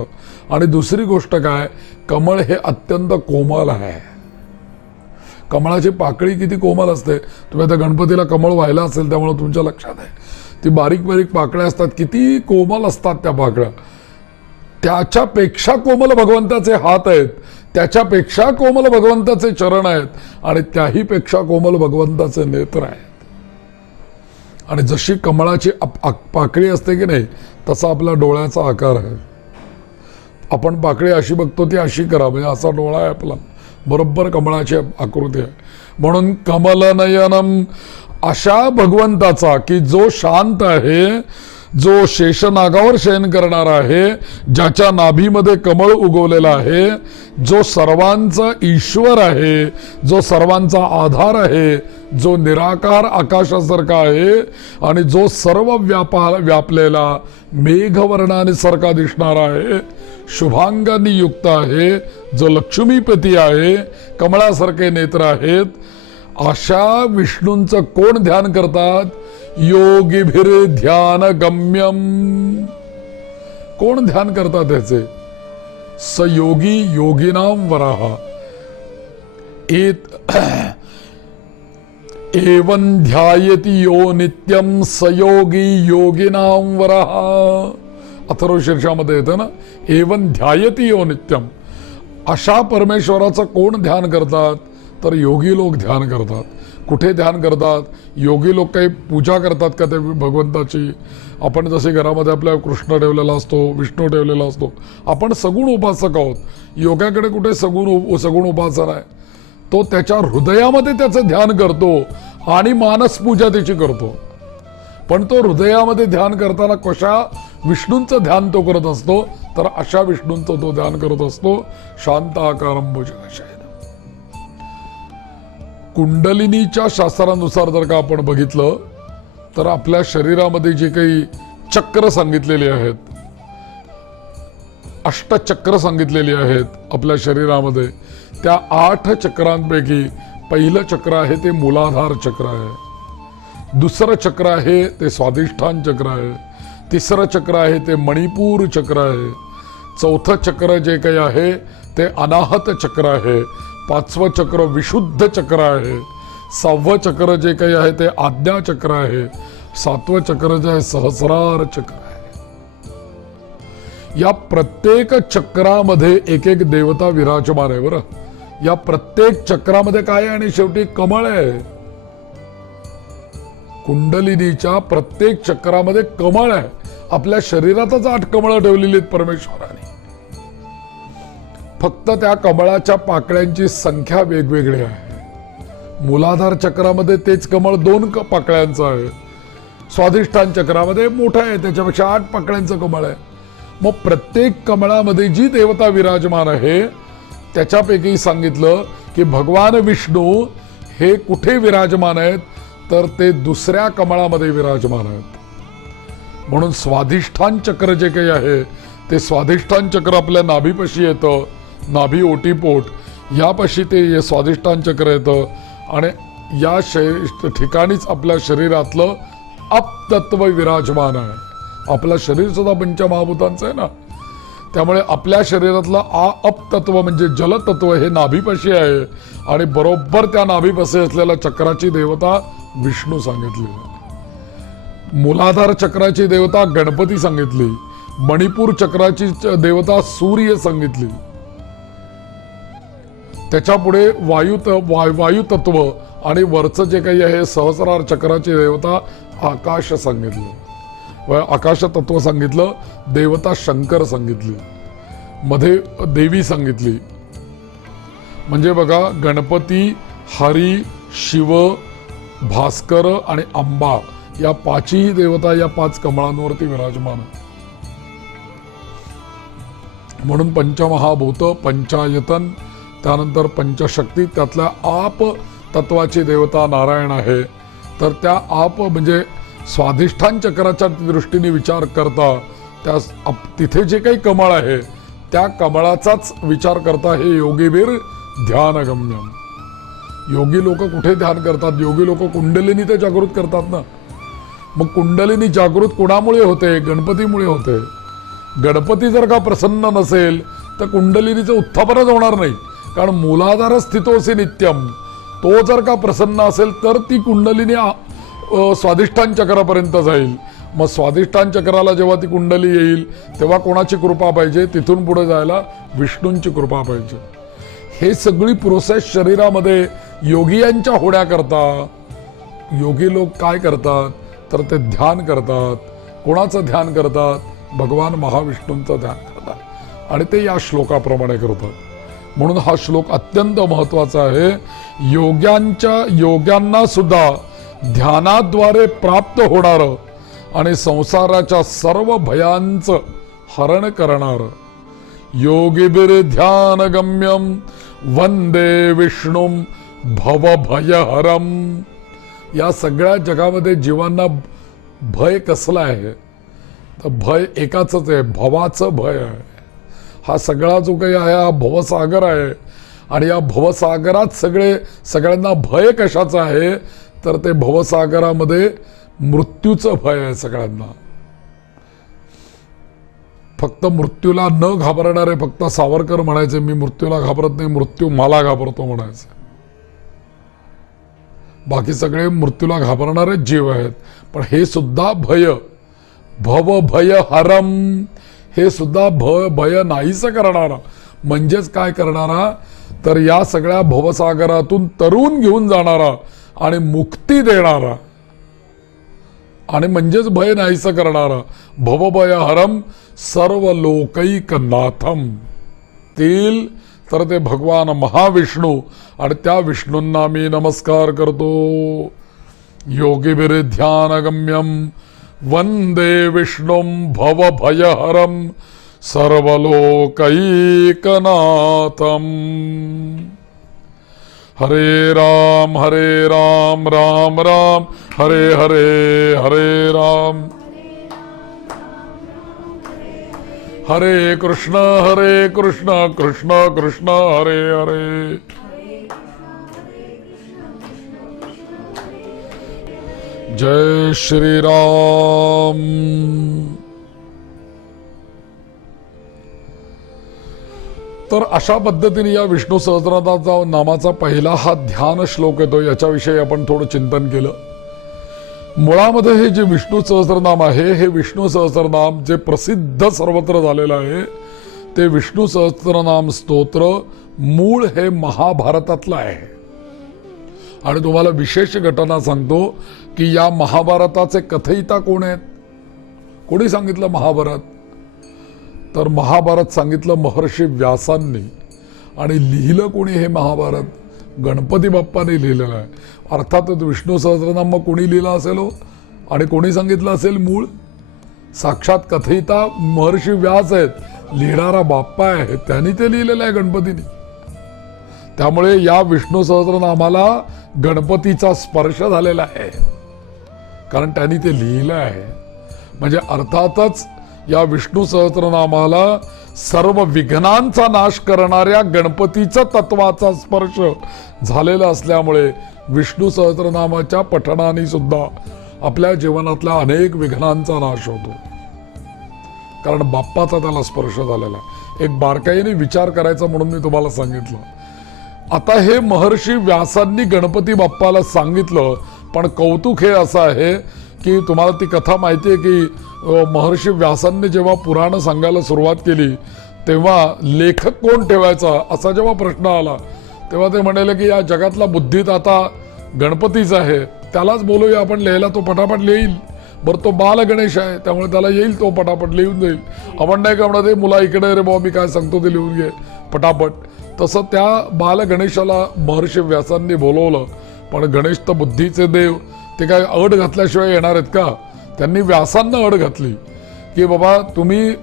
आणि दुसरी गोष्ट काय, कमळ हे अत्यंत कोमल आहे. कमळाची पाकळी किती कोमल असते. तुम्ही आता गणपतीला कमळ व्हायला असेल त्यामुळे तुमच्या लक्षात आहे, ती बारीक बारीक पाकळ्या असतात, किती कोमल असतात त्या पाकळ्या. त्याच्यापेक्षा कोमल भगवंताचे हात आहेत, त्याच्यापेक्षा कोमल भगवंताचे चरण आहेत, आणि त्याहीपेक्षा कोमल भगवंताचे नेत्र आहेत. आणि जशी कमळाची पाकळी असते की नाही, तसा आपल्या डोळ्याचा आकार आहे. आपण पाकळी अशी बघतो ती अशी करा, म्हणजे असा डोळा आहे आपला, बरोबर कमळाची आकृती आहे. म्हणून कमल नयनम, अशा भगवंताचा की जो शांत आहे, जो शेषनागावर शयन करणार आहे, ज्याच्या नाभीमध्ये कमळ उगवलेला आहे, जो सर्वांचा ईश्वर आहे, जो सर्वांचा आधार आहे, जो निराकार आकाशासारखा आहे, आणि जो सर्व व्यापलेला मेघवर्णाने सारखा दिसणार आहे, शुभांगांनी युक्त आहे, जो लक्ष्मीपती आहे, कमळासारखे नेत्र आहेत. अशा विष्णूंचं कोण ध्यान करतात? योगीभिर ध्यान गम्यम. कोण ध्यान करतात त्याचे? स योगी योगिनाम वराह. एवं ध्यायति यो नित्यम स योगी योगिनाम वराह. अथर्वशीर्षामध्ये येतं ना, एवं ध्यायति यो नित्यम. अशा परमेश्वराचं कोण ध्यान करतात? तर योगी लोक ध्यान करतात. कुठे ध्यान करतात? योगी लोक काही पूजा करतात का ते भगवंताची? आपण जसे घरामध्ये आपल्या कृष्ण ठेवलेला असतो, विष्णू ठेवलेला असतो, आपण सगुण उपासक आहोत. योगाकडे कुठे सगुण उपासना आहे? तो त्याच्या हृदयामध्ये त्याचं ध्यान करतो आणि मानस पूजा त्याची करतो. पण तो हृदयामध्ये ध्यान करताना कशा विष्णूंचं ध्यान तो करत असतो? तर अशा विष्णूंचं तो ध्यान करत असतो. शांत आकारम भुजगशयनम. कुंडलिनीच्या शास्त्रानुसार जर का आपण बघितलं तर आपल्या शरीरामध्ये जे काही चक्र सांगितलेली आहेत, अष्टचक्र सांगितलेली आहेत आपल्या शरीरामध्ये, त्या 8 चक्रांपैकी पहिलं चक्र आहे ते मूलाधार चक्र आहे, दुसरं चक्र आहे ते स्वाधिष्ठान चक्र आहे, तिसरं चक्र आहे ते मणिपूर चक्र आहे, चौथं चक्र जे काही आहे ते अनाहत चक्र आहे, 5वं चक्र विशुद्ध चक्र आहे, 6वं चक्र जे काही आहे ते आज्ञा चक्र आहे. 7वं चक्र जे आहे सहस्रार चक्र आहे. या प्रत्येक चक्रामध्ये एक एक देवता विराजमान आहे. बरं, या प्रत्येक चक्रामध्ये काय आहे आणि शेवटी कमळ आहे. कुंडलिनीच्या प्रत्येक चक्रामध्ये कमळ आहे. आपल्या शरीरातच 8 कमळं ठेवलेली आहेत परमेश्वराने. फक्त त्या कमळाच्या पाकळ्यांची संख्या वेगवेगळी आहे. मूलाधार चक्रामध्ये तेच कमळ 2 पाकळ्यांचं आहे. स्वाधिष्ठान चक्रामध्ये मोठं आहे, त्याच्यापेक्षा 8 पाकळ्यांचं कमळ आहे. मग प्रत्येक कमळामध्ये जी देवता विराजमान आहे त्याच्यापैकी सांगितलं की भगवान विष्णू हे कुठे विराजमान आहेत, तर ते दुसऱ्या कमळामध्ये विराजमान आहेत. म्हणून स्वाधिष्ठान चक्र जे काही आहे ते स्वाधिष्ठान चक्र आपल्या नाभीपाशी येतं. नाभी ओटीपोट यापाशी ते स्वाधिष्ठान चक्र येतं आणि या ठिकाणीच आपल्या शरीरातलं अपतत्व विराजमान आहे. आपलं शरीर सुद्धा पंचमहाभूतांचं आहे ना, त्यामुळे आपल्या शरीरातलं अपतत्व म्हणजे जलतत्व हे नाभीपाशी आहे आणि बरोबर त्या नाभीपाशी असलेल्या चक्राची देवता विष्णू सांगितली. मूलाधार चक्राची देवता गणपती सांगितली. मणिपूर चक्राची देवता सूर्य सांगितली. त्याच्यापुढे वायू तत्व आणि वरचं जे काही आहे सहस्रार चक्राची देवता आकाश सांगितलं. आकाश तत्व सांगितलं. देवता शंकर सांगितली. मध्ये देवी सांगितली. म्हणजे बघा, गणपती, हरी, शिव, भास्कर आणि अंबा या 5ही देवता या 5 कमळांवरती विराजमान. म्हणून पंचमहाभूत, पंचायतन, त्यानंतर पंचशक्ती, त्यातल्या आप तत्वाची देवता नारायण आहे. तर त्या आप म्हणजे स्वाधिष्ठान चक्राच्या दृष्टीने विचार करता त्या तिथे जे काही कमळ आहे त्या कमळाचाच विचार करता हे योगीवीर ध्यानगम्यम. योगी लोक कुठे ध्यान करतात? योगी लोक कुंडलिनी ते जागृत करतात ना. मग कुंडलिनी जागृत कोणामुळे होते? गणपतीमुळे होते. गणपती जर का प्रसन्न नसेल तर कुंडलिनीचं उत्थापनच होणार नाही. कारण मूलाधार स्थितोसी नित्यम, तो जर का प्रसन्न असेल तर ती कुंडलिनी स्वाधिष्ठान चक्रापर्यंत जाईल. मग स्वाधिष्ठान चक्राला जेव्हा ती कुंडली येईल तेव्हा कोणाची कृपा पाहिजे? तिथून पुढे जायला विष्णूंची कृपा पाहिजे. हे सगळी प्रोसेस शरीरामध्ये योगियांच्या होड्या करता. योगी लोक काय करतात तर ते ध्यान करतात. कोणाचं ध्यान करतात? भगवान महाविष्णूंचं ध्यान करतात आणि ते या श्लोकाप्रमाणे करतात. म्हणून हा श्लोक अत्यंत महत्वाचा आहे. योग्यांना सुद्धा ध्यानाद्वारे प्राप्त होणारं आणि संसाराच्या सर्व भयांचं हरण करणारं योगीबीर ध्यानगम्यम वंदे विष्णुम भवभयहरम. या सगळ्या जगामध्ये जीवांना भय कसलं आहे? तर भय एकाच आहे, भवाचं भय आहे. हा सगळा जो काही आहे हा भवसागर आहे आणि या भवसागरात सगळ्यांना भय कशाचं आहे तर ते भवसागरामध्ये मृत्यूचं भय आहे सगळ्यांना. फक्त मृत्यूला न घाबरणारे फक्त सावरकर म्हणायचे मी मृत्यूला घाबरत नाही, मृत्यू मला घाबरतो म्हणायचे. बाकी सगळे मृत्यूला घाबरणारे जीव आहेत. पण हे सुद्धा भय, भव भय हरम, हे सुद्धा भय नाहीसं करणारा म्हणजेच काय करणारा तर या सगळ्या भवसागरातून तरुण घेऊन जाणारा आणि मुक्ती देणारा आणि म्हणजेच भय नाहीसं करणारा. भवभय हरम सर्व लोकैकनाथम तील तर ते भगवान महाविष्णू आणि त्या विष्णूंना मी नमस्कार करतो. योगीभिर ध्यानगम्यम वंदे विष्णुम भवभयहरम सर्वलोकैकनाथम. हरे राम राम राम हरे हरे हरे राम. हरे कृष्ण कृष्ण कृष्ण हरे हरे. जय श्री राम. तर अशा पद्धतीने या विष्णू सहस्त्रनामाचा नामाचा पहिला हा ध्यान श्लोक येतो, याच्याविषयी आपण थोडं चिंतन केलं. मुळामध्ये हे जे विष्णू सहस्त्रनाम आहे, हे विष्णू सहस्त्रनाम जे प्रसिद्ध सर्वत्र झालेलं आहे, ते विष्णू सहस्त्रनाम स्तोत्र मूळ हे महाभारतातलं आहे. आणि तुम्हाला विशेष घटना सांगतो की या महाभारताचे कथयिता कोण आहेत? कोणी सांगितलं महाभारत? तर महाभारत सांगितलं महर्षी व्यासांनी. आणि लिहिलं कोणी हे महाभारत? गणपती बाप्पाने लिहिलेलं आहे. अर्थातच विष्णू सहस्त्रनाम मग कोणी लिहिलं असेल हो? आणि कोणी सांगितलं असेल मूळ? साक्षात कथयिता महर्षी व्यास आहेत, लिहिणारा बाप्पा आहे, त्यांनी ते लिहिलेलं आहे गणपतीने. त्यामुळे या विष्णू सहस्त्रनामाला गणपतीचा स्पर्श झालेला आहे, कारण त्यांनी ते लिहिलं आहे. म्हणजे अर्थातच या विष्णू सहस्त्रनामाला सर्व विघ्नांचा नाश करणाऱ्या गणपतीचा तत्वाचा स्पर्श झालेला असल्यामुळे विष्णू सहस्त्रनामाच्या पठणाने सुद्धा आपल्या जीवनातल्या अनेक विघ्नांचा नाश होतो, कारण बाप्पाचा त्याला स्पर्श झालेला. एक बारकाईने विचार करायचा म्हणून मी तुम्हाला सांगितलं. आता हे महर्षी व्यासांनी गणपती बाप्पाला सांगितलं, पण कौतुक हे असं आहे की तुम्हाला ती कथा माहिती आहे की महर्षी व्यासांनी जेव्हा पुराण सांगायला सुरुवात केली तेव्हा लेखक कोण ठेवायचा असा जेव्हा प्रश्न आला, तेव्हा ते म्हणाले की या जगातला बुद्धिदाता गणपतीच आहे, त्यालाच बोलूया आपण लिहायला, तो पटापट लिहील. बरं, तो बाल गणेश आहे, त्यामुळे त्याला येईल, तो पटापट लिहून जाईल. आपण नाही का म्हणत, मुला इकडे रे बाबा, मी काय सांगतो ते लिहून घे पटापट. तसं त्या बाल गणेशाला महर्षी व्यासांनी बोलवलं. पण गणेश तर बुद्धीचे देव, ते काय अड घातल्याशिवाय येणार आहेत का? त्यांनी व्यासांना अड घातली की बाबा तुम्ही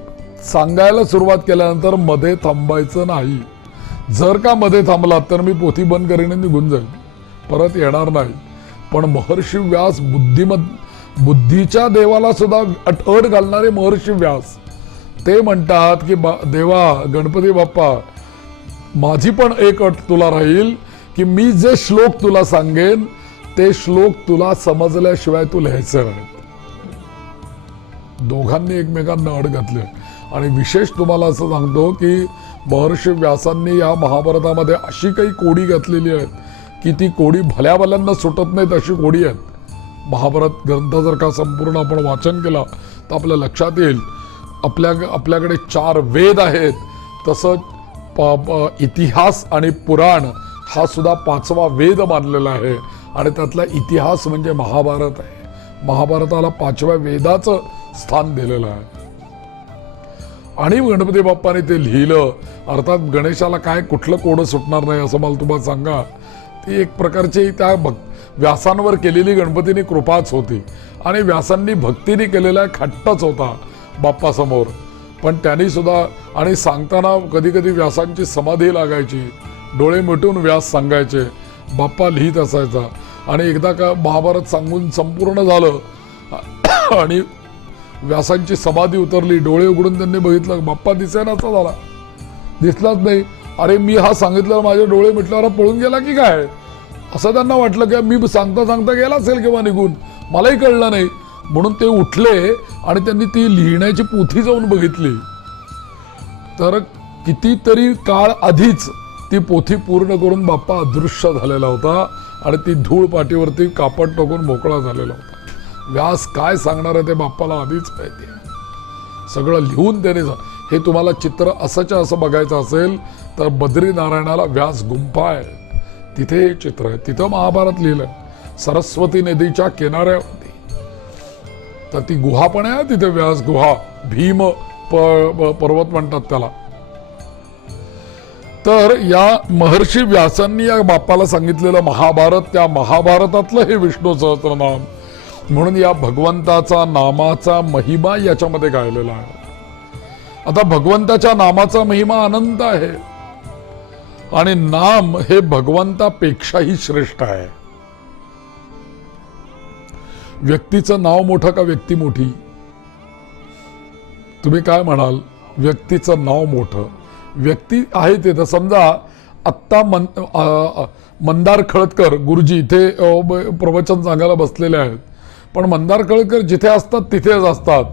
सांगायला सुरुवात केल्यानंतर मध्ये थांबायचं नाही. जर का मध्ये थांबलात तर मी पोथी बंद करीने निघून जाईल, परत येणार नाही. पण महर्षी व्यास बुद्धीच्या देवाला सुद्धा अड घालणारे महर्षी व्यास, ते म्हणतात की देवा गणपती बाप्पा, माझी पण एक अट तुला राहील की मी जे श्लोक तुला सांगेन ते श्लोक तुला समजल्याशिवाय तू लिहायचं नाही. दोघांनी एकमेकांना अड घातले. आणि विशेष तुम्हाला असं सांगतो की महर्षी व्यासांनी या महाभारतामध्ये अशी काही कोडी घातलेली आहेत की ती कोडी भल्या भल्यांना सुटत नाहीत अशी कोडी आहेत. महाभारत ग्रंथ जर का संपूर्ण आपण वाचन केला तर आपल्या लक्षात येईल. आपल्याकडे 4 वेद आहेत, तसंच इतिहास आणि पुराण हा सुद्धा 5वा वेद मानलेला आहे. आणि त्यातला इतिहास म्हणजे महाभारत आहे. महाभारताला 5व्या वेदाचं स्थान दिलेलं आहे. आणि गणपती बाप्पाने ते लिहिलं. अर्थात गणेशाला काय कुठलं कोडं सुटणार नाही असं मला तुम्हाला सांगा. ती एक प्रकारची त्या व्यासांवर केलेली गणपतीने कृपाच होती. आणि व्यासांनी भक्तीने केलेला खट्टच होता बाप्पासमोर. पण त्यांनी सुद्धा, आणि सांगताना कधी कधी व्यासांची समाधी लागायची, डोळे मिटून व्यास सांगायचे, बाप्पा लिहित असायचा. आणि एकदा का महाभारत सांगून संपूर्ण झालं आणि व्यासांची समाधी उतरली, डोळे उघडून त्यांनी बघितलं, बाप्पा दिसेनासा झाला, दिसलाच नाही. अरे मी हा सांगितलं, माझे डोळे मिटल्यावर पळून गेला की काय, असं त्यांना वाटलं की मी सांगता सांगता गेला असेल किंवा निघून, मलाही कळलं नाही. म्हणून ते उठले आणि त्यांनी ती लिहिण्याची पोथी जाऊन बघितली. तर कितीतरी काळ आधीच ती पोथी पूर्ण करून बाप्पा अदृश्य झालेला होता आणि ती धूळ पाठीवरती कापड टाकून मोकळा झालेला होता. व्यास काय सांगणार आहे ते बाप्पाला आधीच माहिती आहे. सगळं लिहून त्याने हे तुम्हाला चित्र असंच्या असं बघायचं असेल तर बद्रीनारायणाला व्यास गुंफा आहे, तिथे हे चित्र आहे. तिथं महाभारत लिहिलं, सरस्वती नदीच्या किनाऱ्यावरती. तर ती गुहा पण आहे तिथे, व्यास गुहा, भीम पर्वत म्हणतात त्याला. तर या महर्षी व्यासांनी या बाप्पाला सांगितलेलं महाभारत, त्या महाभारतातलं हे विष्णू सहस्त्रनाम. म्हणून या भगवंताचा नामाचा महिमा याच्यामध्ये गायलेला आहे. आता भगवंताच्या नामाचा महिमा अनंत आहे आणि नाम हे भगवंतापेक्षाही श्रेष्ठ आहे. व्यक्तीचं नाव मोठं का व्यक्ती मोठी? तुम्ही काय म्हणाल? व्यक्तीचं नाव मोठं. व्यक्ती आहे ते तर समजा आत्ता मंदार खळदकर गुरुजी इथे प्रवचन सांगायला बसलेले आहेत, पण मंदार खळदकर जिथे असतात तिथेच असतात.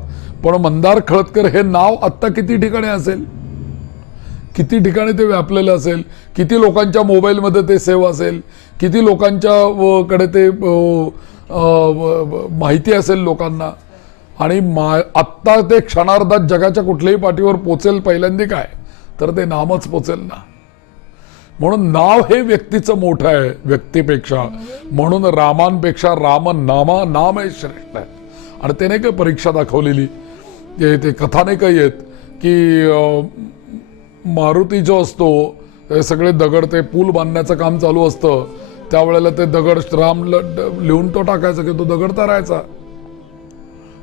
पण मंदार खळदकर हे नाव आत्ता किती ठिकाणी असेल? किती ठिकाणी ते व्यापलेलं असेल, किती लोकांच्या मोबाईलमध्ये ते सेव्ह असेल, किती लोकांच्या कडे ते माहिती असेल लोकांना. आणि आत्ता ते क्षणार्धात जगाच्या कुठल्याही पाठीवर पोचेल पहिल्यांदा काय, तर ते नामच पोचेल ना. म्हणून नाव हे व्यक्तीचं मोठं आहे व्यक्तीपेक्षा. म्हणून रामांपेक्षा नाम हे श्रेष्ठ आहे. आणि त्याने काय परीक्षा दाखवलेली, ते कथा नाही काही येत की मारुती जो असतो हे सगळे दगड, ते पूल बांधण्याचं काम चालू असतं त्यावेळेला ते दगड राम लिहून तो टाकायचा की तो दगड तरायचा.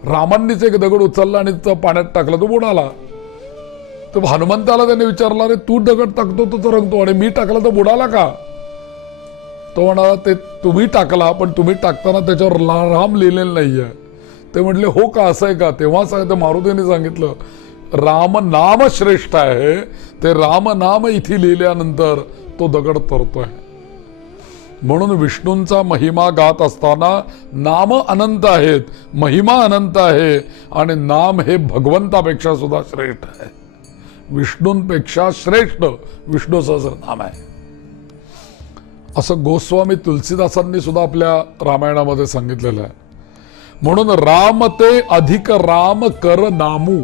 रामांनीच एक दगड उचलला आणि तो पाण्यात टाकला, तो बुडाला. तर हनुमंताला त्याने विचारला, अरे तू दगड टाकतो तो तरंगतो आणि मी टाकला तर बुडाला का? तो म्हणाला, ते तुम्ही टाकला पण तुम्ही टाकताना त्याच्यावर राम लिहिलेलं नाहीये. ते म्हटले, हो का, असं आहे का? तेव्हा सांगितलं, मारुतीने सांगितलं राम नाम श्रेष्ठ आहे. ते राम नाम इथे लिहिल्यानंतर तो दगड तरतोय. म्हणून विष्णूंचा महिमा गात असताना नाम अनंत आहेत, महिमा अनंत आहे आणि नाम हे भगवंतापेक्षा सुद्धा श्रेष्ठ आहे. विष्णूंपेक्षा श्रेष्ठ विष्णू सहस्रनाम आहे. असं गोस्वामी तुलसीदासांनी सुद्धा आपल्या रामायणामध्ये सांगितलेलं आहे. म्हणून राम ते अधिक राम कर नामू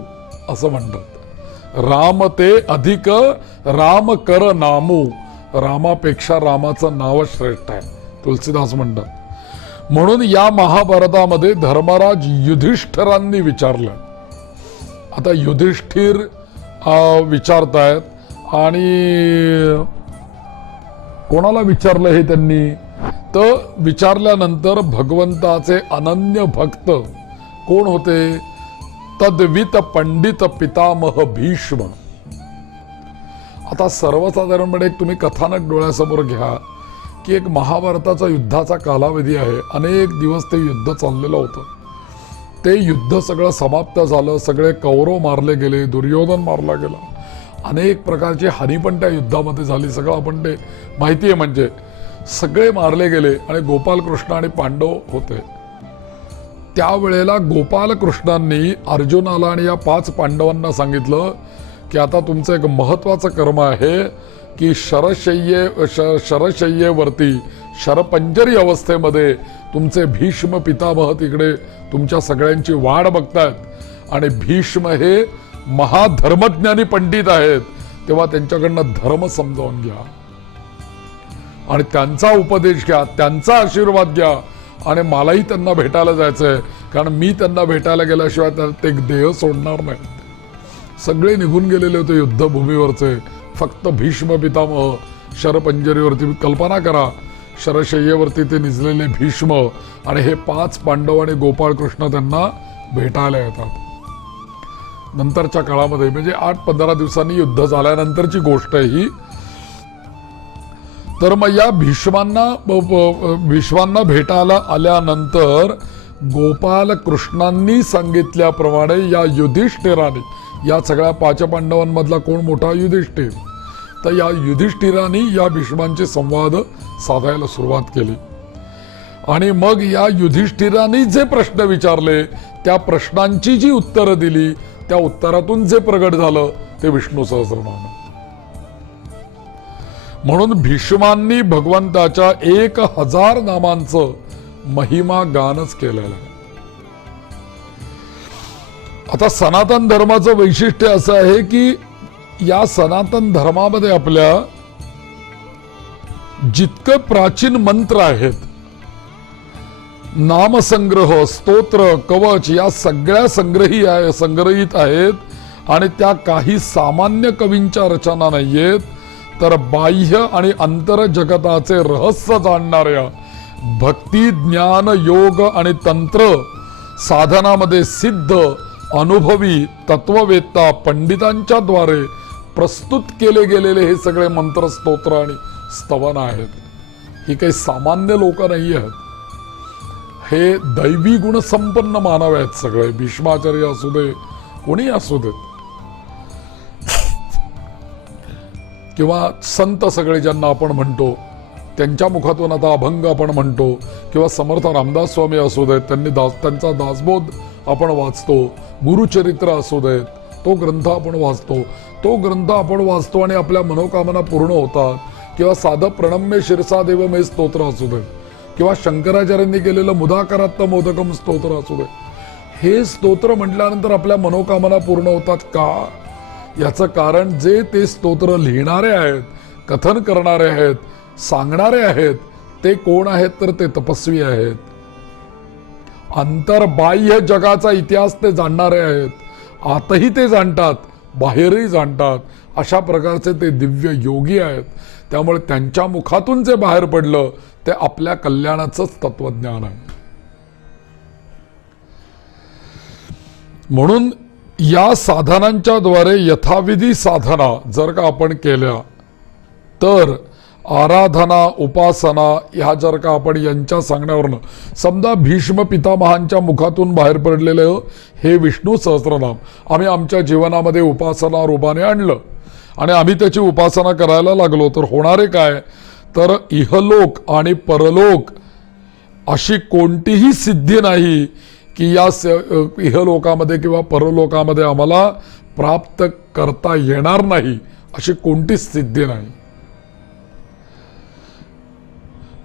असं म्हणतात. राम ते अधिक राम कर नामू, रामापेक्षा रामाचं नाव श्रेष्ठ आहे तुलसीदास म्हणतात. म्हणून या महाभारतामध्ये धर्मराज युधिष्ठिरांनी विचारलं. आता युधिष्ठिर विचारतायत आणि कोणाला विचारलं हे त्यांनी, तर विचारल्यानंतर भगवंताचे अनन्य भक्त कोण होते, तद्वित पंडित पितामह भीष्म. आता सर्वसाधारणपणे एक तुम्ही कथानक डोळ्यासमोर घ्या की एक महाभारताचा युद्धाचा कालावधी आहे. अनेक दिवस ते युद्ध चाललेलं होतं. ते युद्ध सगळं समाप्त झालं, सगळे कौरव मारले गेले, दुर्योधन मारला गेला, अनेक प्रकारची हानी पण त्या युद्धामध्ये झाली. सगळं आपण ते माहिती आहे, म्हणजे सगळे मारले गेले आणि गोपालकृष्ण आणि पांडव होते. त्यावेळेला गोपालकृष्णांनी अर्जुनाला आणि या 5 पांडवांना सांगितलं की आता तुमचं एक महत्वाचं कर्म आहे की शरशय्येवरती शरपंजरी अवस्थेमध्ये तुमचे भीष्म पितामह तिकडे तुमच्या सगळ्यांची वाढ बघतायत आणि भीष्म हे महाधर्मज्ञानी पंडित आहेत, तेव्हा त्यांच्याकडनं धर्म समजावून घ्या आणि त्यांचा उपदेश घ्या, त्यांचा आशीर्वाद घ्या. आणि मलाही त्यांना भेटायला जायचंय, कारण मी त्यांना भेटायला गेल्याशिवाय ते देह सोडणार नाही. सगळे निघून गेलेले होते युद्धभूमीवरचे, फक्त भीष्म पितामह शरपंजरीवरती. कल्पना करा, शरशय्येवरती ते निजलेले भीष्म आणि हे 5 पांडव आणि गोपाळकृष्ण त्यांना भेटायला येतात. नंतरच्या काळामध्ये म्हणजे 8-15 दिवसांनी युद्ध झाल्यानंतरची गोष्ट आहे ही. तर मग या भीष्मांना भेटायला आल्यानंतर गोपालकृष्णांनी सांगितल्याप्रमाणे या युधिष्ठिराने, या सगळ्या 5 पांडवांमधला कोण मोठा, युधिष्ठिर, तर या युधिष्ठिराने या भीष्मांचे संवाद साधायला सुरुवात केली. आणि मग या युधिष्ठिराने जे प्रश्न विचारले त्या प्रश्नांची जी उत्तरं दिली, त्या उत्तरातून जे प्रगट झालं ते विष्णू सहस्रनाम. म्हणून भीष्मांनी भगवंताच्या 1000 नामांचं महिमा गानच केलेलं आहे. आता सनातन धर्माचं वैशिष्ट्य असं आहे की या सनातन धर्मामध्ये आपल्या जितके प्राचीन मंत्र आहेत, नामसंग्रह, स्तोत्र, कवच या सगळ्या संग्रहित आहेत आणि त्या काही सामान्य कवींच्या रचना नाहीयेत, तर बाह्य आणि अंतर जगताचे रहस्य जाणणाऱ्या भक्ती, ज्ञान, योग आणि तंत्र साधनामध्ये सिद्ध, अनुभवी, तत्ववेत्ता पंडितांच्या द्वारे प्रस्तुत केले गेलेले हे सगळे मंत्र, स्तोत्र आणि स्तवन आहेत. ही काही सामान्य लोक नाही आहेत, हे दैवी गुणसंपन्न मानव आहेत सगळे. भीष्माचार्य असू दे, कोणी असू देत, किंवा संत सगळे ज्यांना आपण म्हणतो त्यांच्या मुखातून आता अभंग आपण म्हणतो, किंवा समर्थ रामदास स्वामी असू देत, त्यांचा दासबोध आपण वाचतो, गुरुचरित्र असू देत, तो ग्रंथ आपण वाचतो. तो ग्रंथ आपण वाचतो आणि आपल्या मनोकामना पूर्ण होतात. किंवा साधं प्रणम्य शिरसा देव मे स्तोत्र असू दे, किंवा शंकराचार्यांनी केलेलं मुदाकरात्म मोदकम स्तोत्र असू दे, हे स्तोत्र म्हटल्यानंतर आपल्या मनोकामना पूर्ण होतात का? याचं कारण जे ते स्तोत्र लिहिणारे आहेत, कथन करणारे आहेत, सांगणारे आहेत, ते कोण आहेत? तर ते तपस्वी आहेत. अंतर्बाह्य जगाचा इतिहास ते जाणणारे आहेत. आतही ते जाणतात, बाहेरही जाणतात. अशा प्रकारचे ते दिव्य योगी आहेत. त्यामुळे त्यांच्या मुखातून जे बाहेर पडलं ते आपल्या कल्याणाचंच तत्वज्ञान आहे. म्हणून या साधनांच्या द्वारे यथाविधी साधना जर का आपण केल्या तर आराधना, उपासना ह्या जर का आपण यांच्या सांगण्यावरनं, समजा भीष्म पितामहांच्या मुखातून बाहेर पडलेलं हे विष्णू सहस्त्रनाम आम्ही आमच्या जीवनामध्ये उपासना रूपाने आणलं आणि आम्ही त्याची उपासना करायला लागलो, तर होणारे काय? तर इहलोक आणि परलोक अशी कोणतीही सिद्धी नाही की या इहलोकामध्ये किंवा परलोकामध्ये आम्हाला प्राप्त करता येणार नाही, अशी कोणतीच सिद्धी नाही.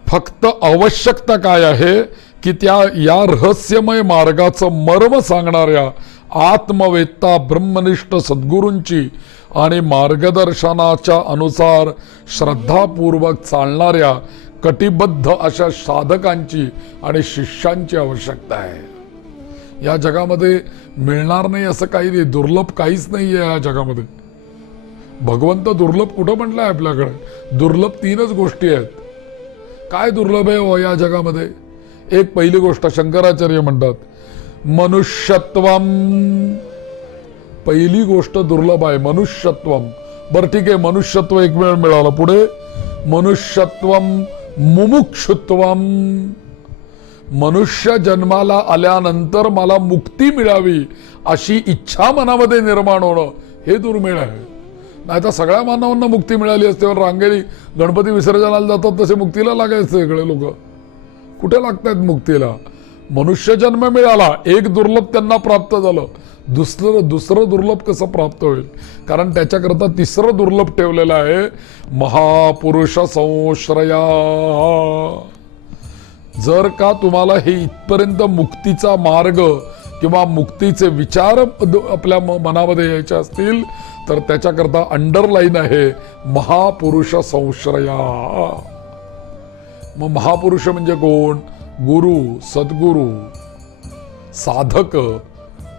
फक्त आवश्यकता काय आहे की या रहस्यमय मार्गाचं मर्म सांगणाऱ्या आत्मवेत्ता ब्रह्मनिष्ठ सद्गुरूंची आणि मार्गदर्शनाच्या अनुसार श्रद्धापूर्वक चालणाऱ्या कटिबद्ध अशा साधकांची आणि शिष्यांची आवश्यकता आहे. या जगामध्ये मिळणार नाही असं काही नाही, दुर्लभ काहीच नाही आहे या जगामध्ये. भगवंत दुर्लभ कुठं म्हटलंय आपल्याकडे? दुर्लभ 3च गोष्टी आहेत. काय दुर्लभ आहे या जगामध्ये? एक पहिली गोष्ट शंकराचार्य म्हणतात मनुष्यत्वम. पहिली गोष्ट दुर्लभ आहे मनुष्यत्वम. बरं ठीक आहे, मनुष्यत्व एक वेळ मिळालं, पुढे मनुष्यत्वम मुमुक्षुत्वम. मनुष्य जन्माला आल्यानंतर मला मुक्ती मिळावी अशी इच्छा मनामध्ये निर्माण होणं हे दुर्मिळ आहे. नाही तर सगळ्या मानवांना मुक्ती मिळाली असते. रांगेरी गणपती विसर्जनाला जातात तसे मुक्तीला लागायचे सगळे लोक. कुठे लागतात मुक्तीला? मनुष्य जन्म मिळाला, एक दुर्लभ त्यांना प्राप्त झालं, दुसरं दुर्लभ कसं प्राप्त होईल? कारण त्याच्याकरता तिसरं दुर्लभ ठेवलेलं आहे महापुरुष संश्रया. जर का तुम्हाला हे इथपर्यंत मुक्तीचा मार्ग किंवा मुक्तीचे विचार आपल्या मनामध्ये यायचे असतील तर त्याच्याकरता अंडरलाईन आहे महापुरुष संश्रया. मग महापुरुष म्हणजे कोण? गुरु, सद्गुरु, साधक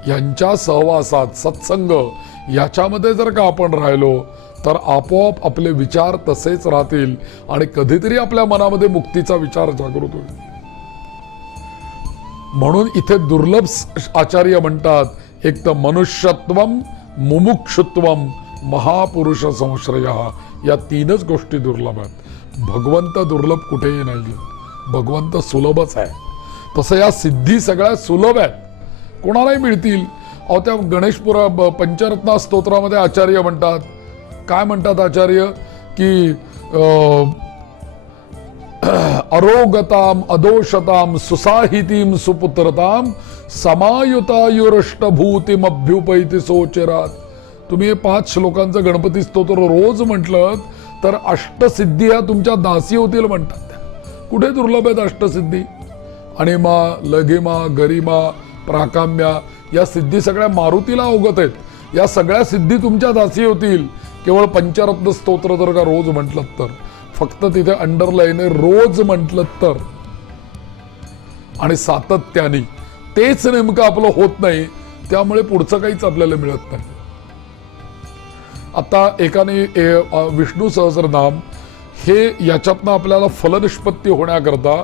यांच्या सहवासात, सत्संग याच्यामध्ये जर का आपण राहिलो तर आपोआप आपले विचार तसेच राहतील आणि कधीतरी आपल्या मनामध्ये मुक्तीचा विचार जागृत होईल. म्हणून इथे दुर्लभ आचार्य म्हणतात एक तर मनुष्यत्वम, मुमुक्षुत्वम, महापुरुष संश्रय, या 3च गोष्टी दुर्लभ आहेत. भगवंत दुर्लभ कुठेही नाही, भगवंत सुलभच आहे. तसं या सिद्धी सगळ्या सुलभ आहेत, कोणालाही मिळतील. अहो त्या गणेशपुरा पंचरत्न स्तोत्रामध्ये आचार्य म्हणतात, काय म्हणतात आचार्य की अरोगताम अदोषताम सुसाहितीम सुपुत्रताम समायुतायुरष्टभूतीम अभ्युपैति सोचरात. तुम्ही हे 5 श्लोकांचं गणपती स्तोत्र रोज म्हटलं तर अष्टसिद्धी ह्या तुमच्या दासी होतील म्हणतात. कुठे दुर्लभ आहेत अष्टसिद्धी? अणिमा, लघिमा, गरिमा, प्राकाम्या या सिद्धी सगळ्या मारुतीला अवगत आहेत. या सगळ्या सिद्धी तुमच्या दासी होतील केवळ पंचरत्न स्तोत्र जर का रोज म्हटलं तर. फक्त तिथे अंडरलाईन रोज म्हटलं तर आणि सातत्याने. तेच नेमकं आपलं होत नाही, त्यामुळे पुढचं काहीच आपल्याला मिळत नाही. आता एकाने विष्णू सहस्रनाम हे याच्यातनं आपल्याला फलनिष्पत्ती होण्याकरता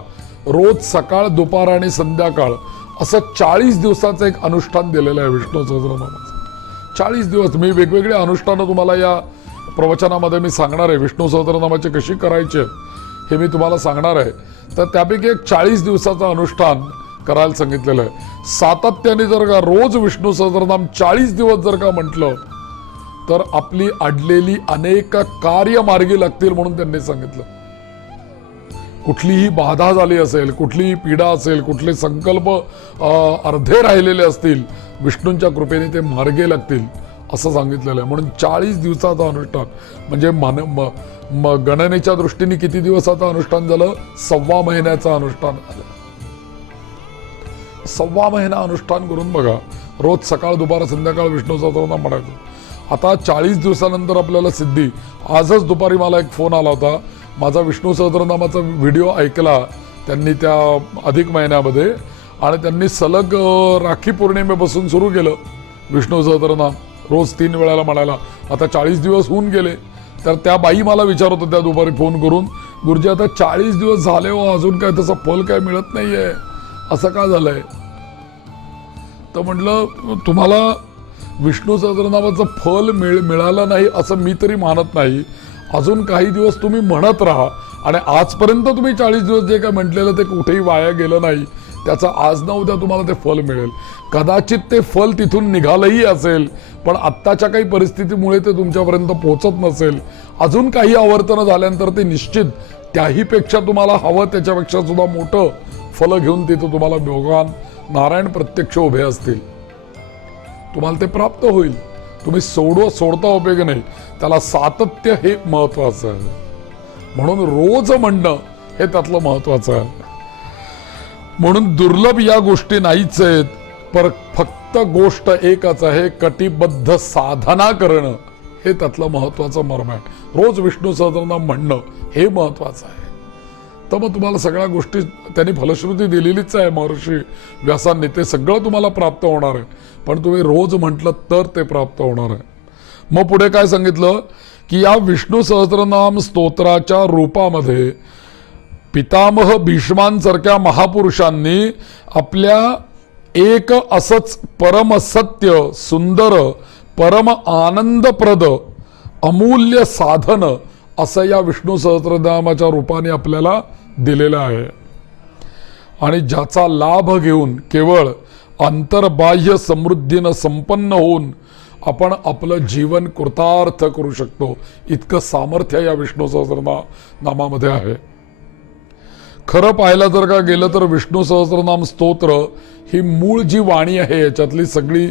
रोज सकाळ, दुपार आणि संध्याकाळ असं 40 दिवसाचं एक अनुष्ठान दिलेलं आहे विष्णू सहस्रनामाचं. 40 दिवस मी वेगवेगळी अनुष्ठानं तुम्हाला या प्रवचनामध्ये मी सांगणार आहे. विष्णू सहस्रनामाचे कशी करायचे हे मी तुम्हाला सांगणार आहे. तर त्यापैकी एक 40 दिवसाचं अनुष्ठान करायला सांगितलेलं आहे. सातत्याने जर का रोज विष्णू सहस्रनाम 40 दिवस जर का म्हटलं तर आपली अडलेली अनेक कार्य मार्गी लागतील म्हणून त्यांनी सांगितलं. कुठलीही बाधा झाली असेल, कुठलीही पीडा असेल, कुठले संकल्प अर्धे राहिलेले असतील, विष्णूंच्या कृपेने ते मार्गे लागतील असं सांगितलेलं आहे. म्हणून 40 दिवसाचं अनुष्ठान म्हणजे गणनेच्या दृष्टीने किती दिवसाचं अनुष्ठान झालं? 1.25 महिन्याचं अनुष्ठान झालं. 1.25 महिना अनुष्ठान करून बघा. रोज सकाळ दुपार संध्याकाळ विष्णू सहस्त्रनाम म्हणायचं. आता 40 दिवसानंतर आपल्याला सिद्धी. आजच दुपारी मला एक फोन आला होता. माझा विष्णू सहस्त्रनामाचा व्हिडिओ ऐकला त्यांनी त्या अधिक महिन्यामध्ये, आणि त्यांनी सलग राखी पौर्णिमेपासून सुरू केलं विष्णू सहस्त्रनाम रोज 3 वेळाला म्हणायला. आता 40 दिवस होऊन गेले. तर त्या बाई मला विचारत होत्या दुपारी फोन करून, गुरुजी आता 40 दिवस झाले हो, अजून काय त्याचं फल काय मिळत नाहीये, असं का झालंय? तर म्हटलं तुम्हाला विष्णू सहस्त्रनामाचं फल मिळालं नाही असं मी तरी मानत नाही. अजून काही दिवस तुम्ही म्हणत राहा, आणि आजपर्यंत तुम्ही 40 दिवस जे काय म्हटलेलं ते कुठेही वाया गेलं नाही. त्याचं आज ना उद्या तुम्हाला ते फल मिळेल. कदाचित ते फल तिथून निघालंही असेल, पण आत्ताच्या काही परिस्थितीमुळे ते तुमच्यापर्यंत पोहोचत नसेल. अजून काही आवर्तनं झाल्यानंतर ते निश्चित त्याहीपेक्षा तुम्हाला हवं त्याच्यापेक्षा सुद्धा मोठं फल घेऊन तिथं तुम्हाला भगवान नारायण प्रत्यक्ष उभे असतील. तुम्हाला ते प्राप्त होईल. तुम्ही सोडता उपयोग नाही. त्याला सातत्य हे महत्वाचं आहे. म्हणून रोज म्हणणं हे त्यातलं महत्वाचं आहे. म्हणून दुर्लभ या गोष्टी नाहीच आहेत, पर फक्त गोष्ट एकच आहे, कटिबद्ध साधना करणं हे त्यातलं महत्वाचं मर्म आहे. रोज विष्णू सहस्त्रनाम म्हणणं हे महत्वाचं आहे. तर मग तुम्हाला सगळ्या गोष्टी त्यांनी फलश्रुती दिलेलीच आहे महर्षी व्यासांनी. ते सगळं तुम्हाला प्राप्त होणार आहे, पण तुम्ही रोज म्हटलं तर ते प्राप्त होणार आहे. मग पुढे काय सांगितलं की या विष्णू सहस्त्रनाम स्तोत्राच्या रूपामध्ये पितामह भीष्मांसारख्या महापुरुषांनी आपल्या एक असंच परमसत्य सुंदर परम आनंदप्रद अमूल्य साधन असं या विष्णू सहस्त्रनामाच्या रूपाने आपल्याला दिलेलं आहे. आणि ज्याचा लाभ घेऊन केवळ अंतर्बाह्य समृद्धीनं संपन्न होऊन आपण आपलं जीवन कृतार्थ करू शकतो, इतकं सामर्थ्य या विष्णू सहस्त्रनामामध्ये आहे. खरं पाहायला जर का गेलं तर विष्णू सहस्त्रनाम स्तोत्र ही मूळ जी वाणी आहे याच्यातली सगळी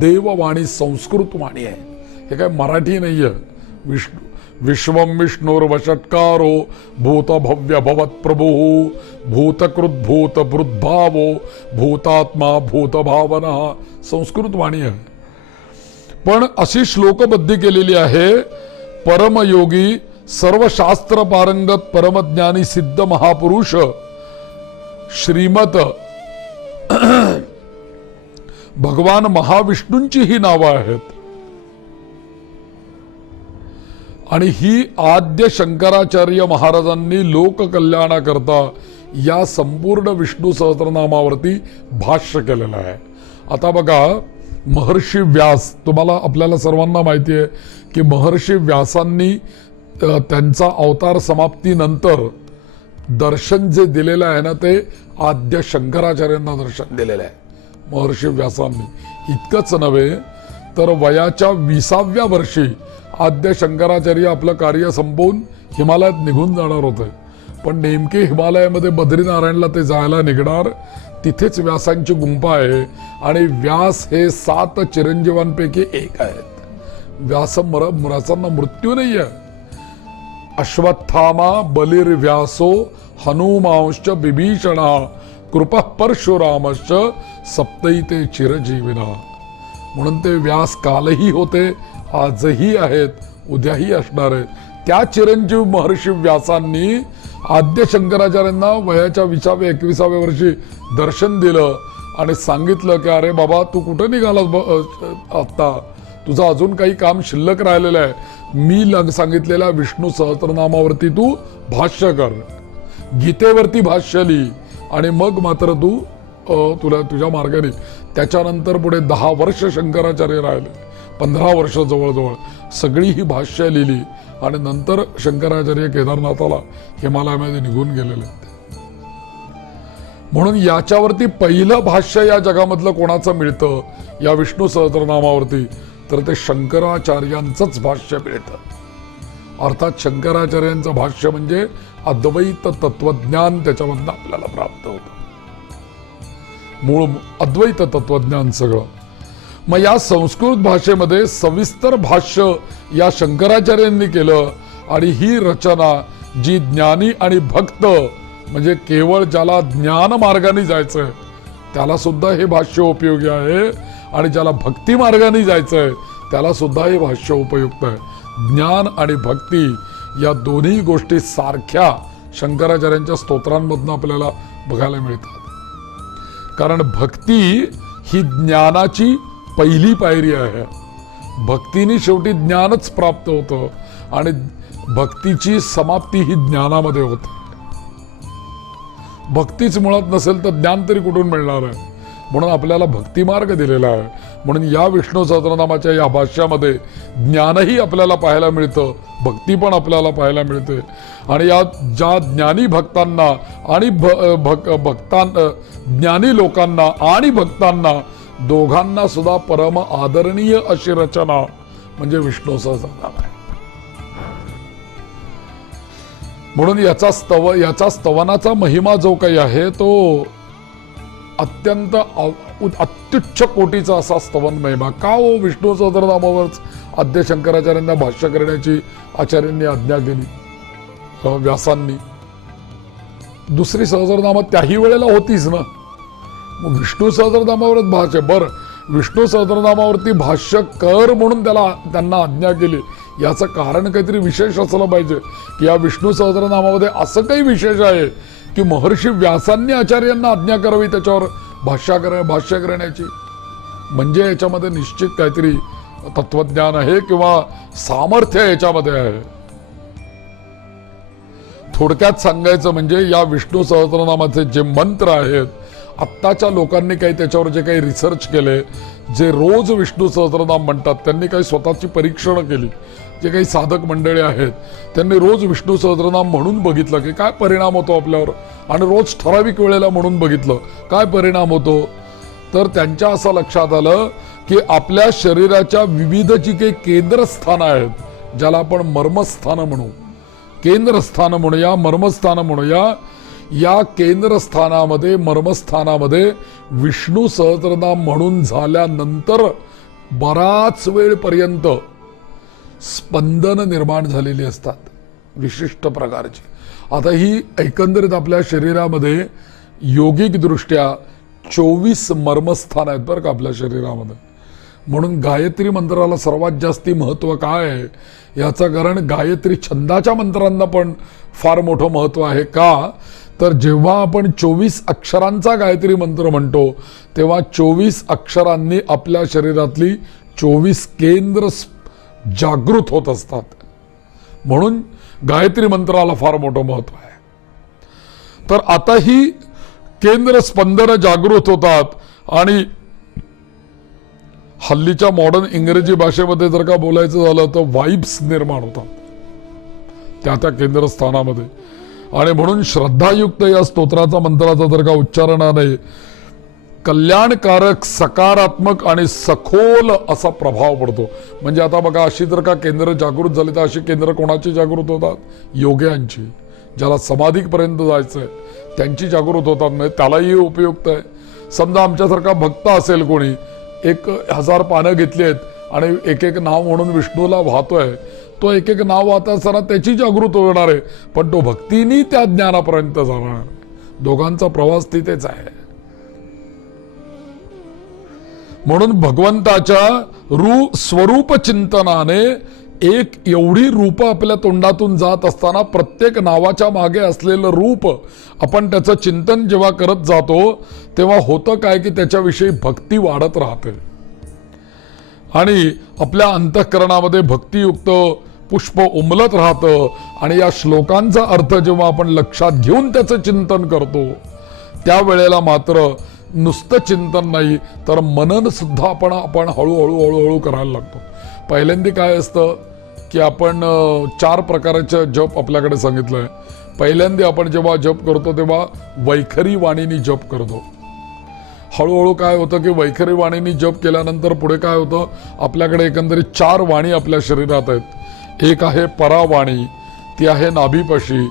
देववाणी संस्कृत वाणी आहे. हे काय मराठी नाही आहे. विश्वम विष्णुर्वषट्कारो भूतभव्य भवत्प्रभु भूतकृत भूतभृद्भावो भूतात्मा भूतभावना संस्कृत वाणी आहे. पण अशी श्लोकबद्धी केलेली आहे. परमयोगी सर्व शास्त्र पारंगत परमज्ञानी सिद्ध महापुरुष श्रीमत भगवान महाविष्णूंची ही नावं आहेत. आणि ही आद्य शंकराचार्य महाराजांनी लोककल्याणाकरता या संपूर्ण विष्णू सहस्त्रनामावरती भाष्य केलेलं आहे. आता बघा, महर्षी व्यास, तुम्हाला आपल्याला सर्वांना माहिती आहे की महर्षी व्यासांनी त्यांचा अवतार समाप्तीनंतर दर्शन जे दिलेलं आहे ना, ते आद्य शंकराचार्यांना दर्शन दिलेलं आहे महर्षी व्यासांनी. इतकंच नव्हे तर वयाच्या 20व्या वर्षी आद्य शंकराचार्य आपलं कार्य संपवून हिमालयात निघून जाणार होते. पण नेमके हिमालयामध्ये बद्रीनारायणला ते जायला निघणार. तिथेच व्यासांची गुंफा आहे आणि व्यास हे 7 चिरंजीवांपैकी एक आहेत. व्यासांना मृत्यू नाही आहे. अश्वत्थामा बलिर्व्यासो हनुमांश्च बिभीषणा कृपः परशुरामश्च सप्तैते चिरजीविना. म्हणून ते व्यास कालही होते, आजही आहेत, उद्याही असणार आहेत. त्या चिरंजीव महर्षी व्यासांनी आद्य शंकराचार्यांना वयाच्या 20व्या-21व्या वर्षी दर्शन दिलं आणि सांगितलं की अरे बाबा, तू कुठं निघालास आत्ता, तुझं अजून काही काम शिल्लक राहिलेलं आहे. मी सांगितलेल्या विष्णू सहस्त्रनामावरती तू भाष्य कर, गीतेवरती भाष्य लिही, आणि मग मात्र तू तुला तुझ्या मार्गाने. त्याच्यानंतर पुढे 10 वर्ष शंकराचार्य राहिले, 15 वर्ष जवळजवळ सगळी ही भाष्य लिहिली. आणि नंतर शंकराचार्य केदारनाथाला हिमालयामध्ये निघून गेलेले. म्हणून याच्यावरती पहिलं भाष्य या जगामधलं कोणाचं मिळतं या विष्णू सहस्त्रनामावरती, तर ते शंकराचार्यांचंच भाष्य मिळतं. अर्थात शंकराचार्यांचं भाष्य म्हणजे अद्वैत तत्वज्ञान त्याच्यामधनं आपल्याला प्राप्त होतं. मूळ अद्वैत तत्वज्ञान सगळं. मग या संस्कृत भाषेमध्ये सविस्तर भाष्य या शंकराचार्यांनी केलं आणि ही रचना जी ज्ञानी आणि भक्त म्हणजे केवळ ज्याला ज्ञान मार्गाने जायचंय त्याला सुद्धा हे भाष्य उपयोगी आहे आणि ज्याला भक्ती मार्गाने जायचंय त्याला सुद्धा हे भाष्य उपयुक्त आहे। ज्ञान आणि भक्ती या दोन्ही गोष्टी सारख्या शंकराचार्यांच्या स्तोत्रांमधून आपल्याला बघायला मिळतात। कारण भक्ती ही ज्ञानाची पहिली पायरी आहे। भक्तीने शेवटी ज्ञानच प्राप्त होतं आणि भक्तीची समाप्ती ही ज्ञानामध्ये होते। भक्तीच मुळात नसेल तर ज्ञान तरी कुठून मिळणार आहे? म्हणून आपल्याला भक्ती मार्ग दिलेला आहे। म्हणून या विष्णू सहस्रनामाच्या या भाष्यामध्ये ज्ञानही आपल्याला पाहायला मिळतं, भक्ती पण आपल्याला पाहायला मिळते। आणि या ज्या ज्ञानी भक्तांना आणि ज्ञानी लोकांना आणि भक्तांना दोघांना सुद्धा परम आदरणीय अशी रचना म्हणजे विष्णू सहस्रनाम आहे। म्हणून याचा स्तवनाचा महिमा जो काही आहे तो अत्यंत अत्युच्च कोटीचा असा स्तवन महिमा। का हो विष्णू सहस्रनामावरच आद्य शंकराचार्यांना भाष्य करण्याची आचार्यांनी आज्ञा केली व्यासांनी? दुसरी सहस्रनामा त्याही वेळेला होतीच ना। मग विष्णू सहस्रनामावरच भाष्य, बरं विष्णू सहस्रनामावरती भाष्य कर म्हणून त्यांना आज्ञा केली, याचं कारण काहीतरी विशेष असलं पाहिजे की या विष्णू सहस्रनामामध्ये असं काही विशेष आहे की महर्षी व्यासांनी आचार्यांना आज्ञा करावी त्याच्यावर भाष्य करण्याची। म्हणजे याच्यामध्ये निश्चित काहीतरी तत्वज्ञान आहे किंवा सामर्थ्य याच्यामध्ये आहे। थोडक्यात सांगायचं म्हणजे या विष्णू सहस्रनामाचे जे मंत्र आहेत, आत्ताच्या लोकांनी काही त्याच्यावर जे काही रिसर्च केले, जे रोज विष्णू सहस्रनाम म्हणतात त्यांनी काही स्वतःची परीक्षणं केली, जे काही साधक मंडळी आहेत त्यांनी रोज विष्णू सहस्रनाम म्हणून बघितलं की काय परिणाम होतो आपल्यावर, आणि रोज ठराविक वेळेला म्हणून बघितलं काय परिणाम होतो। तर त्यांच्या असं लक्षात आलं की आपल्या शरीराच्या विविध जी काही केंद्रस्थानं आहेत, ज्याला आपण मर्मस्थानं म्हणू, केंद्रस्थानं म्हणूया, मर्मस्थानं म्हणूया, या केंद्रस्थानामध्ये मर्मस्थानामध्ये विष्णू सहस्रनाम म्हणून झाल्यानंतर बराच वेळपर्यंत स्पंदन निर्माण झालेली असतात विशिष्ट प्रकारची। आता ही एकंदरीत आपल्या शरीरामध्ये योगिक दृष्ट्या 24 मर्मस्थान आहेत बरं का आपल्या शरीरामध्ये। म्हणून गायत्री मंत्राला सर्वात जास्ती महत्व काय आहे याचं कारण गायत्री छंदाच्या मंत्रांना पण फार मोठं महत्व आहे। का तर जेव्हा आपण 24 अक्षरांचा गायत्री मंत्र म्हणतो तेव्हा 24 अक्षरांनी आपल्या शरीरातली 24 केंद्र जागृत होत असतात। म्हणून गायत्री मंत्राला फार मोठं महत्व आहे। तर आता ही केंद्र स्पंदन जागृत होतात आणि हल्लीच्या मॉडर्न इंग्रजी भाषेमध्ये जर का बोलायचं झालं तर वाइब्स निर्माण होतात त्या केंद्रस्थानामध्ये। आणि म्हणून श्रद्धायुक्त या स्तोत्राचा मंत्राचा जर का उच्चारणाने कल्याणकारक, सकारात्मक आणि सखोल असा प्रभाव पडतो। म्हणजे आता बघा अशी जर का केंद्र जागृत झाली तर अशी केंद्र कोणाची जागृत होतात? योग्यांची, ज्याला समाधीपर्यंत जायचंय त्यांची जागृत होतात। म्हणजे त्यालाही उपयुक्त आहे। समजा आमच्यासारखा भक्त असेल कोणी, 1000 पानं घेतली आहेत आणि एक एक नाव म्हणून विष्णूला वाहतोय, तो एक एक नाव वाहत असताना त्याची जागृत होणार आहे, पण तो भक्तीने त्या ज्ञानापर्यंत जाणार। दोघांचा प्रवास तिथेच आहे। म्हणून भगवंताच्या स्वरूप चिंतनाने एक एवढी रूप आपल्या तोंडातून जात असताना प्रत्येक नावाच्या मागे असलेलं रूप आपण त्याचं चिंतन जेव्हा करत जातो तेव्हा होतं काय की त्याच्याविषयी भक्ती वाढत राहते आणि आपल्या अंतःकरणामध्ये भक्तियुक्त पुष्प उमलत राहतं। आणि या श्लोकांचा अर्थ जेव्हा आपण लक्षात घेऊन त्याचं चिंतन करतो त्यावेळेला मात्र नुसतं चिंतन नाही तर मनन सुद्धा आपण हळूहळू करायला लागतो। पहिल्यांदा काय असतं की आपण 4 प्रकारचे जप आपल्याकडे सांगितलंय। पहिल्यांदा आपण जेव्हा जप करतो तेव्हा वैखरी वाणीने जप करतो। हळूहळू काय होतं की वैखरी वाणीने जप केल्यानंतर पुढे काय होतं, आपल्याकडे एकंदरीत 4 वाणी आपल्या शरीरात आहेत। एक आहे परावाणी, ती आहे नाभीपाशी,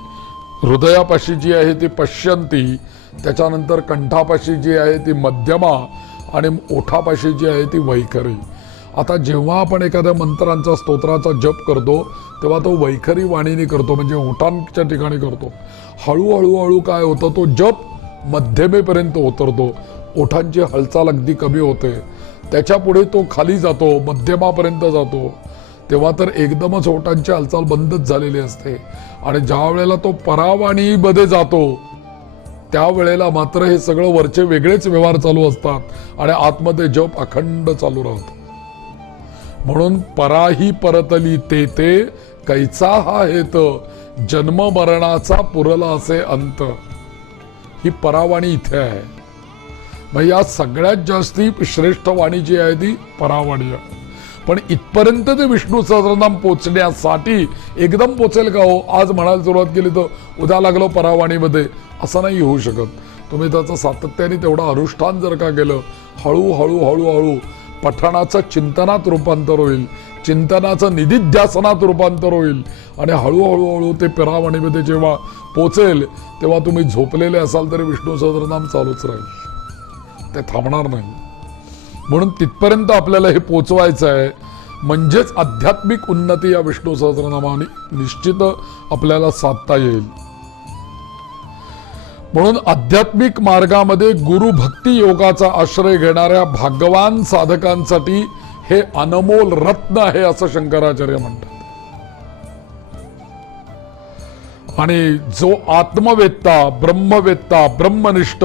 हृदयापाशी जी आहे ती पश्यंती, त्याच्यानंतर कंठापाशी जी आहे ती मध्यमा आणि ओठापाशी जी आहे ती वैखरी. आता जेव्हा आपण एखाद्या मंत्रांचा स्तोत्राचा जप करतो तेव्हा तो वैखरी वाणीने करतो, म्हणजे ओठांच्या ठिकाणी करतो. हळूहळू काय होतं, तो जप मध्यमेपर्यंत उतरतो, ओठांची हालचाल अगदी कमी होते, त्याच्या पुढे तो खाली जातो, मध्यमापर्यंत जातो, तेव्हा तर एकदमच ओठांची हालचाल बंदच झालेली असते. आणि ज्या वेळेला तो परावाणीमध्ये जातो त्यावेळेला मात्र हे सगळं वरचे वेगळेच व्यवहार चालू असतात आणि आतमध्ये जप अखंड चालू राहतो. म्हणून पराही परतली ते कैचा हा हेत, जन्म मरणाचा पुरला असे अंत. ही परावाणी इथे आहे. मग या सगळ्यात जास्ती श्रेष्ठ वाणी जी आहे ती परावाणी आहे. पण इथपर्यंत ते विष्णू सहस्रनाम पोचण्यासाठी एकदम पोचेल का हो? आज म्हणायला सुरुवात केली तर उद्या लागलो परावाणीमध्ये, असं नाही होऊ शकत. तुम्ही त्याचं सातत्याने तेवढं अनुष्ठान जर का केलं, हळूहळू पठणाचं चिंतनात रूपांतर होईल, चिंतनाचं निधिध्यासनात रूपांतर होईल आणि हळूहळू ते परावाणीमध्ये जेव्हा पोचेल तेव्हा तुम्ही झोपलेले असाल तरी विष्णू सहस्रनाम चालूच राहील, ते थांबणार नाही. म्हणून तिथपर्यंत आपल्याला हे पोचवायचं आहे. म्हणजेच आध्यात्मिक उन्नती या विष्णू सहस्रनामाने निश्चित आपल्याला साधता येईल. म्हणून आध्यात्मिक मार्गामध्ये गुरु भक्ती योगाचा आश्रय घेणाऱ्या भाग्यवान साधकांसाठी हे अनमोल रत्न आहे असं शंकराचार्य म्हणतात. आणि जो आत्मवेत्ता, ब्रह्मवेत्ता, ब्रह्मनिष्ठ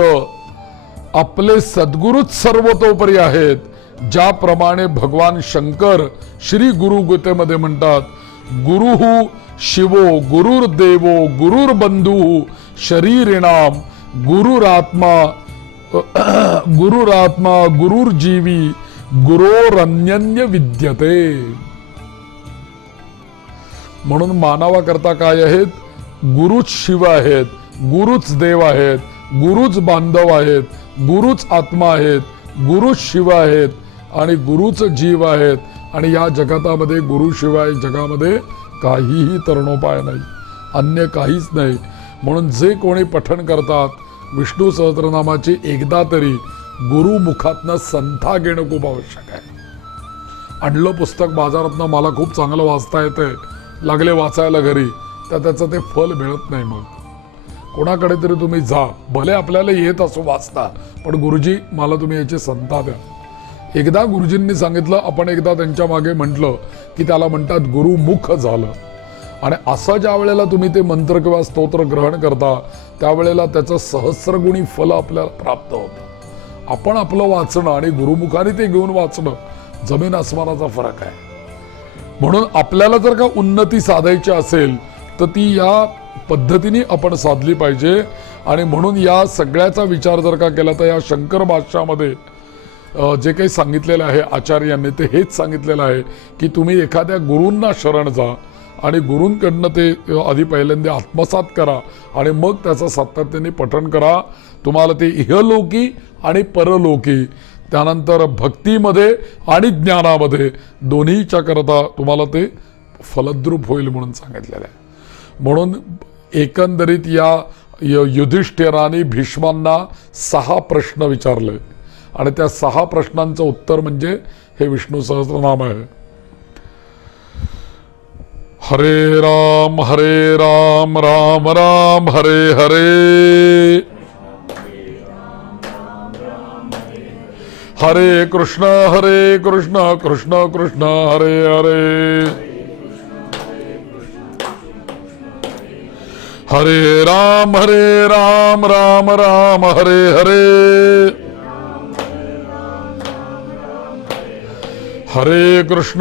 आपले सद्गुरूच सर्वतोपरी आहेत, ज्याप्रमाणे भगवान शंकर श्री गुरु गीतेमध्ये म्हणतात, गुरुहु शिवो गुरुर्देवो गुरुर्बंधु शरीरिणाम गुरुरात्मा गुरुर्जीवी गुरोरन्यन्य विद्यते. म्हणून मानवाकरता काय आहेत? गुरुच शिव आहेत, गुरुच देव आहेत, गुरुच बांधव आहेत, गुरुच आत्मा आहेत, गुरुच शिव आहेत आणि गुरुच जीव आहेत. आणि या जगतामध्ये गुरुशिवाय जगामध्ये काहीही तरणोपाय नाही, अन्य काहीच नाही. म्हणून जे कोणी पठण करतात विष्णू सहस्रनामाची एकदा तरी गुरुमुखातनं संथा घेणं खूप आवश्यक आहे. आणलं पुस्तक बाजारातनं, मला खूप चांगलं वाचता येतंय, लागले वाचायला घरी, तर त्याचं ते फल मिळत नाही. मग कोणाकडे तरी तुम्ही जा, भले आपल्याला येत असो वाचता, पण गुरुजी मला तुम्ही याची संथा द्या. एकदा गुरुजींनी सांगितलं, आपण एकदा त्यांच्या मागे म्हटलं की त्याला म्हणतात गुरुमुख झालं. आणि असं ज्या वेळेला तुम्ही ते मंत्र किंवा स्तोत्र ग्रहण करता त्यावेळेला त्याचं सहस्रगुणी फल आपल्याला प्राप्त होतं. आपण आपलं वाचणं आणि गुरुमुखाने ते घेऊन वाचणं जमीन आसमानाचा फरक आहे. म्हणून आपल्याला जर का उन्नती साधायची असेल तर ती या पद्धतीने आपण साधली पाहिजे. आणि म्हणून या सगळ्याचा विचार जर का केला तर या शंकर भाष्यामध्ये जे काही सांगितलेलं आहे आचार्यांनी ते हेच सांगितलेलं आहे की तुम्ही एखाद्या गुरूंना शरण जा आणि गुरूंकडनं ते आधी पहिल्यांदा आत्मसात करा आणि मग त्याचं सातत्याने पठण करा. तुम्हाला ते इहलोकी आणि परलोकी, त्यानंतर भक्तीमध्ये आणि ज्ञानामध्ये दोन्हीच्या करता तुम्हाला ते फलद्रूप होईल म्हणून सांगितलेलं आहे. म्हणून एकंदरीत या युधिष्ठिराने भीष्मांना 6 प्रश्न विचारले आणि त्या 6 प्रश्नांचं उत्तर म्हणजे हे विष्णू सहस्रनाम आहे. हरे राम राम राम हरे हरे, हरे कृष्ण कृष्ण कृष्ण हरे हरे, हरे राम राम राम हरे हरे, हरे कृष्ण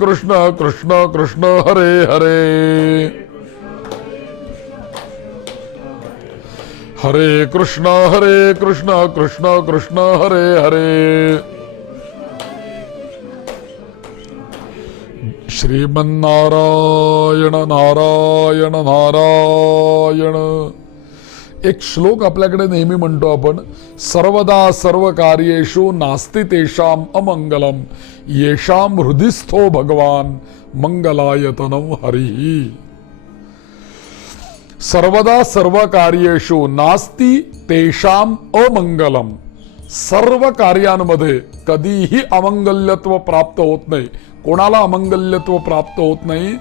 कृष्ण कृष्ण हरे हरे, हरे कृष्ण कृष्ण कृष्ण हरे हरे. श्रीमन्नारायण नारायण नारायण. एक श्लोक आपल्याकडे नेहमी म्हणतो आपण, सर्वदा सर्व कार्येषु नास्ति तेषाम अमंगलम येषाम हृदिस्थो भगवान मंगलायतनम हरिः. सर्वदा सर्व कार्येषु नास्ति तेषाम अमंगलम, सर्व कार्यांमध्ये कधीही अमंगल्यत्व प्राप्त होत नाही. कोणाला अमंगल्यत्व प्राप्त होत नाही?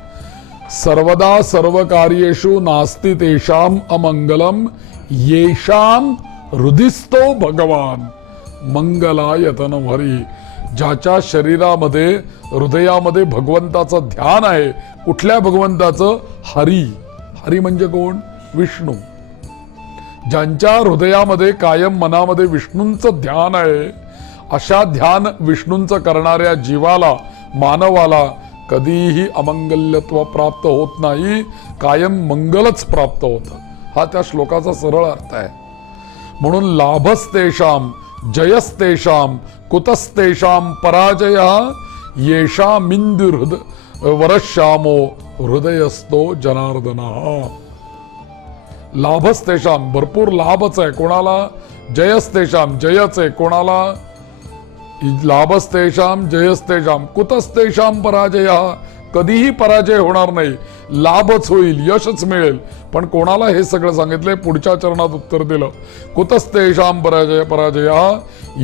सर्वदा सर्व कार्येषु नास्ति तेषाम अमंगलम येषाम हृदिस्थो भगवान मंगलायतन हरी. ज्याच्या शरीरामध्ये हृदयामध्ये भगवंताचं ध्यान आहे. कुठल्या भगवंताचं? हरी. हरी म्हणजे कोण? विष्णू. ज्यांच्या हृदयामध्ये कायम मनामध्ये विष्णूंचं ध्यान आहे, अशा ध्यान विष्णूंचं करणाऱ्या जीवाला, मानवाला कधीही अमंगल्यत्व प्राप्त होत नाही, कायम मंगलच प्राप्त होतं. हा त्या श्लोकाचा सरळ अर्थ आहे. म्हणून लाभस्तेषाम जयस्तेषाम कुतस्तेषाम पराजय येषामिंदु वरश्यामो हृदयस्थो जनार्दना. लाभस्तेषाम भरपूर लाभच आहे कोणाला? जयस्तेषाम जयच आहे कोणाला? लाभस्तेषाम जयस्तेषाम कुतस्तेषाम पराजय कधीही पराजय होणार नाही, लाभच होईल, यशच मिळेल. पण कोणाला हे सगळं सांगितलंय? पुढच्या चरणात उत्तर दिलं. कुतस्तेषाम पराजय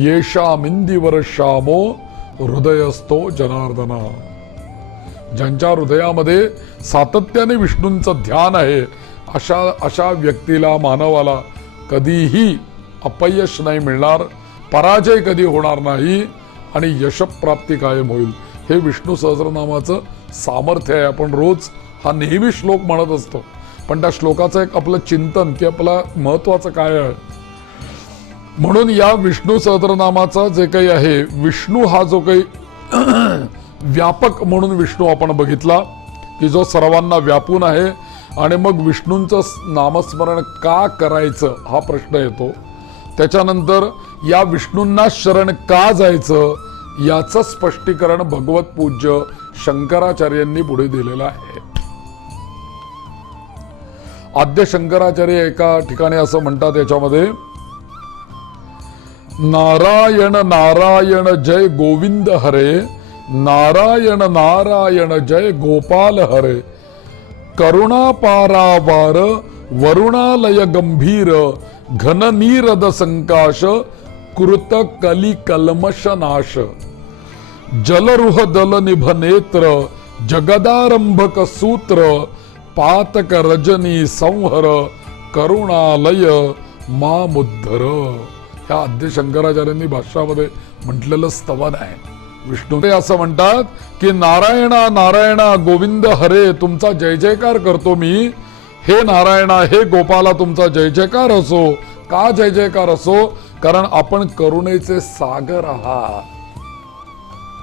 येषामिंदिवर श्यामो हृदयस्थो जनार्दना. ज्यांच्या हृदयामध्ये सातत्याने विष्णूंचं ध्यान आहे, अशा व्यक्तीला, मानवाला कधीही अपयश नाही मिळणार, पराजय कधी होणार नाही आणि यशप्राप्ती कायम होईल. हे विष्णू सहस्रनामाचं सामर्थ्य आहे. आपण रोज हा नेहमी श्लोक म्हणत असतो, पण त्या श्लोकाचं एक आपलं चिंतन की आपला महत्वाचं काय आहे. म्हणून या विष्णू सहस्रनामाचा जे काही आहे, विष्णू हा जो काही व्यापक म्हणून विष्णू आपण बघितला की जो सर्वांना व्यापून आहे. आणि मग विष्णूंचं नामस्मरण का करायचं हा प्रश्न येतो. त्याच्यानंतर या विष्णूंना शरण का जायचं याचं स्पष्टीकरण भगवत पूज्य शंकराचार्यांनी पुढे दिलेलं आहे. आद्य शंकराचार्य एका ठिकाणी असं म्हणतात याच्यामध्ये, नारायण नारायण जय गोविंद हरे, नारायण नारायण जय गोपाल हरे, करुणा पारावार वरुणालय गंभीर, घन नीरद संकाश कृत कली कल्मश नाश, जलरुह दल निभ नेत्र, जगदारंभक सूत्र, पातक रजनी संहर, करुणालय मामुद्धर. ह्या आद्य शंकराचार्यांनी भाष्यामध्ये म्हटलेलं स्तवन आहे. विष्णू ते असं म्हणतात की नारायणा नारायणा गोविंद हरे, तुमचा जय जयकार करतो मी. हे नारायणा, हे गोपाला, तुमचा जय जयकार असो. का जय जयकार असो? कारण आपण करुणेचे सागर आहात.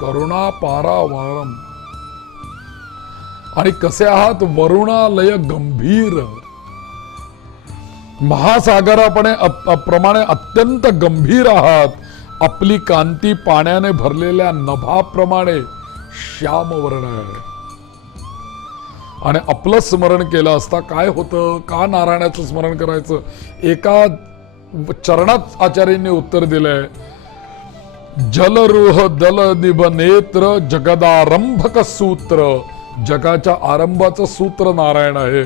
करुणा पारावारम. आणि कसे आहात? वरुणालय गंभीर. महासागराप्रमाणे अत्यंत गंभीर आहात. आपली कांती पाण्याने भरलेल्या नभाप्रमाणे श्यामवर्ण आहे. आणि आपलं स्मरण केलं असता काय होतं? का नारायणाचं स्मरण करायचं? एका चरणात आचार्यांनी उत्तर दिलंय, जलरुह दल निभ नेत्र, जगदारंभक सूत्र. जगाच्या आरंभाचं सूत्र नारायण आहे,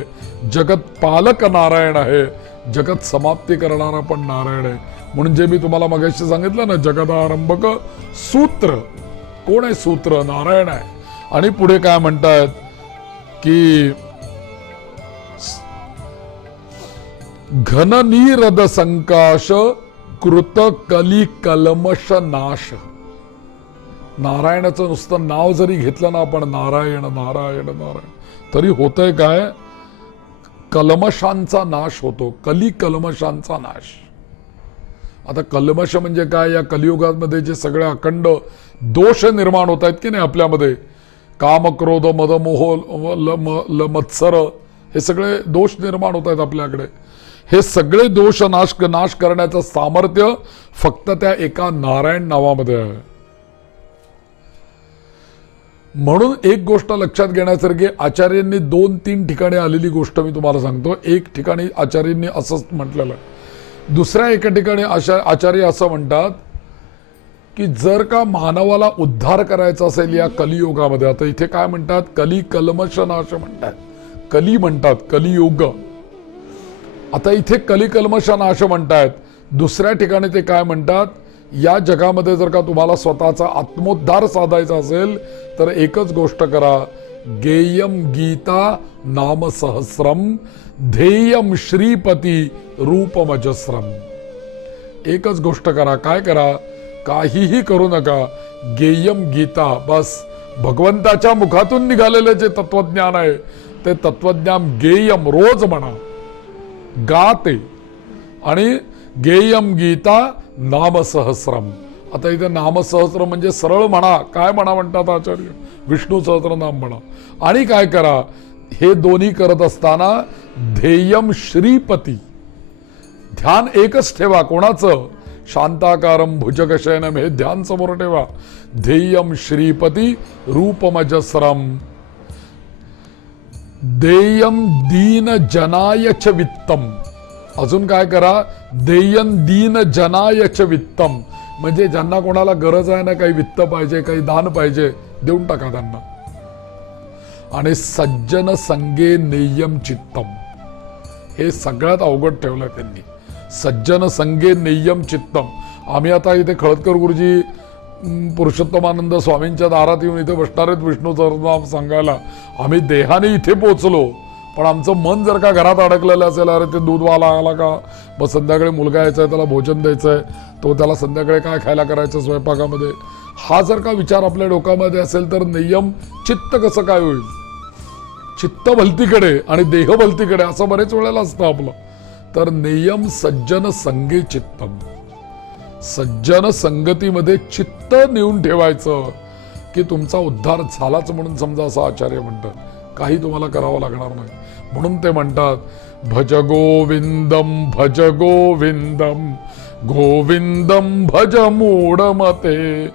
जगत पालक नारायण आहे, जगत समाप्ती करणारा पण नारायण आहे. म्हणून जे मी तुम्हाला मगाशी सांगितलं ना, जगदारंभक सूत्र. कोण आहे सूत्र? नारायण आहे. आणि पुढे काय म्हणतात की घन नीरद संकाश कृत कली कलमश नाश. नारायणाचं नुसतं नाव जरी घेतलं ना आपण, नारायण नारायण नारायण, तरी होतंय काय? कलमशांचा नाश होतो. कली कलमशांचा नाश. आता कल्मश म्हणजे काय? या कलियुगामध्ये जे सगळे अखंड दोष निर्माण होत आहेत की नाही आपल्यामध्ये, काम क्रोध मद मोह मत्सर, हे सगळे दोष निर्माण होत आहेत आपल्याकडे. हे सगळे दोष नाश करण्याचं सामर्थ्य फक्त त्या एका नारायण नावामध्ये आहे. म्हणून एक गोष्ट लक्षात घेण्यासारखी, आचार्यांनी 2-3 ठिकाणी आलेली गोष्ट मी तुम्हाला सांगतो. एक ठिकाणी आचार्यांनी असंच म्हटलेलं आहे. दुसऱ्या एका ठिकाणी आचार्य असं म्हणतात की जर का मानवाला उद्धार करायचा असेल या कलियुगामध्ये, आता इथे काय म्हणतात? कली कल्मश नाश म्हणतात, कली म्हणतात, कलियुग. आता इथे कली कल्मश नाश म्हणतात. दुसऱ्या ठिकाणी ते काय म्हणतात? या जगामध्ये जर का तुम्हाला स्वतःचा आत्मोद्धार साधायचा असेल तर एकच गोष्ट करा, गेयम गीता नाम सहस्रम ध्येयम श्रीपती रूपमजस्रम. एकच गोष्ट करा. काय करा? काहीही करू नका. गेयम गीता, बस भगवंताच्या मुखातून निघालेलं जे तत्वज्ञान आहे ते तत्वज्ञान गेयम रोज म्हणा, गा ते. आणि गेयम गीता नामसहस्रम. आता इथे नामसहस्र म्हणजे सरळ म्हणा. काय म्हणा म्हणतात आचार्य? विष्णू सहस्रनाम म्हणा. आणि काय करा? हे दोन्ही करत असताना ध्येयम श्रीपती, ध्यान एकच ठेवा. कोणाचं? शांताकारम भुजगशयनम, हे ध्यान समोर ठेवा. ध्येयम श्रीपती रूपमजस्रम देयम दीन जनाय च वित्तम. अजून काय करा? देयन दीन जनाय च वित्तम, म्हणजे ज्यांना कोणाला गरज आहे ना, काही वित्त पाहिजे, काही दान पाहिजे, देऊन टाका त्यांना. आणि सज्जन संगे नेयम चित्तम, हे सगळ्यात अवघड ठेवलं त्यांनी. सज्जन संगे नेयम चित्तम. आम्ही आता इथे खळदकर गुरुजी पुरुषोत्तमानंद स्वामींच्या दारात येऊन इथे बसणार आहेत विष्णू सहस्रनाम सांगायला. आम्ही देहाने इथे पोचलो, पण आमचं मन जर का घरात अडकलेलं असेल, अरे ते दूधवाला आला का, मग संध्याकाळी मुलगा यायचा आहे, त्याला भोजन द्यायचं आहे, तो त्याला संध्याकाळी काय खायला करायचं स्वयंपाकामध्ये, हा जर का विचार आपल्या डोक्यामध्ये असेल तर नियम चित्त कसं काय होईल? चित्त भलतीकडे आणि देह भलतीकडे असं बरेच वेळेला असतं आपलं. तर नियम सज्जन संगे चित्तम, सज्जन संगतीमध्ये चित्त नेऊन ठेवायचं की तुमचा उद्धार झालाच म्हणून समजा, असं आचार्य म्हणतात. काही तुम्हाला करावं लागणार नाही. म्हणून ते म्हणतात भज गोविंदम भज गोविंदम गोविंदम भज मूढमते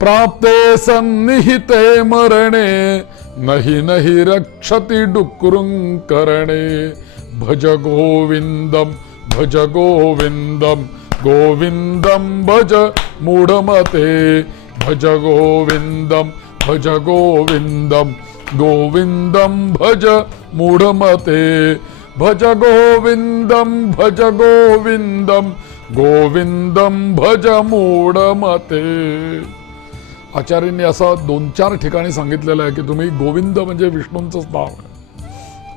प्राप्ते सन्निहिते मरणे नहि नहि रक्षति डुक्रुं करणे भज गोविंदम भज गोविंदम गोविंदम भज मूढमते भज गोविंदम भज गोविंदम गोविंदम भज मूढमते भज गोविंदम भज गोविंदम गोविंदम भज मूढमते. आचार्यांनी असं 2-4 ठिकाणी सांगितलेलं आहे की तुम्ही गोविंद म्हणजे विष्णूंचंच नाव आहे.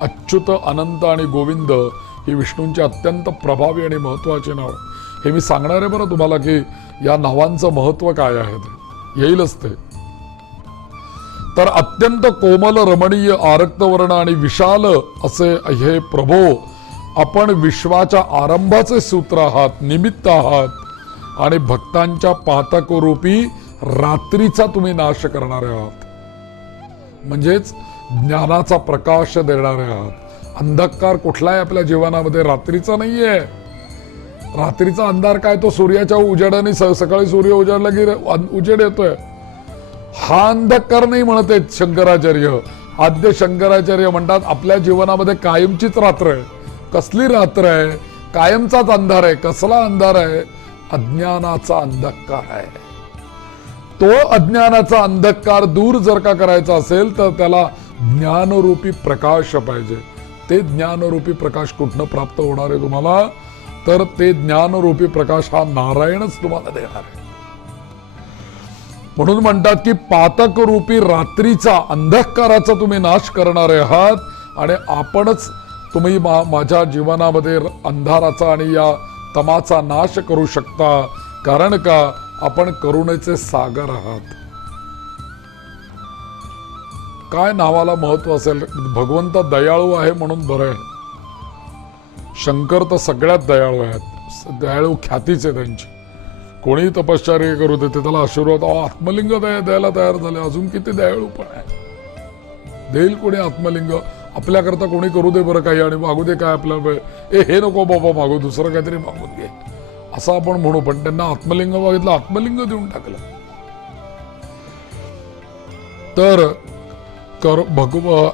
अच्युत, अनंत आणि गोविंद ही विष्णूंची अत्यंत प्रभावी आणि महत्वाची नाव. हे मी सांगणार आहे बरं तुम्हाला की या नावांचं महत्व काय आहे, ते येईलच ते. तर अत्यंत कोमल, रमणीय, आरक्तवर्ण आणि विशाल असे हे प्रभो, आपण विश्वाच्या आरंभाचे सूत्र आहात, निमित्त आहात आणि भक्तांच्या पातकरूपी रात्रीचा तुम्ही नाश करणारे आहात. म्हणजेच ज्ञानाचा प्रकाश देणारे आहात. अंधकार कुठलाही आपल्या जीवनामध्ये रात्रीचा नाहीये. रात्रीचा अंधार काय? तो सूर्याच्या उजेडाने, सकाळी सूर्य उजाडला की उजेड येतोय. हा अंधकार नाही म्हणत आहेत शंकराचार्य. आद्य शंकराचार्य म्हणतात आपल्या जीवनामध्ये कायमचीच रात्र आहे. कसली रात्र आहे? कायमचाच अंधार आहे. कसला अंधार आहे? अज्ञानाचा अंधकार आहे. तो अज्ञानाचा अंधकार दूर जर का करायचा असेल तर त्याला ज्ञानरूपी प्रकाश पाहिजे. ते ज्ञानरूपी प्रकाश कुठनं प्राप्त होणार आहे तुम्हाला? तर ते ज्ञानरूपी प्रकाश हा नारायणच तुम्हाला देणार आहे. म्हणून म्हणतात की पातक रूपी रात्रीचा, अंधकाराचा तुम्ही नाश करणारे आहात आणि आपणच तुम्ही माझ्या जीवनामध्ये अंधाराचा आणि या तमाचा नाश करू शकता. कारण का? आपण करुणेचे सागर आहात. काय नावाला महत्व असेल? भगवंत दयाळू आहे म्हणून बरं आहे. शंकर तर सगळ्यात दयाळू आहेत. दयाळू ख्यातीच आहे त्यांची. कोणीही तपश्चर्या करू देते त्याला आशीर्वाद. आत्मलिंग द्यायला तयार झाले. अजून किती दयाळू पण आहे. देईल कोणी आत्मलिंग? आपल्याकरता कोणी करू दे बरं काही आणि मागू दे काय आपल्याला, हे नको बाबा मागू, दुसरं काहीतरी मागून घे असं आपण म्हणू. पण त्यांना आत्मलिंग मागितलं, आत्मलिंग देऊन टाकलं. तर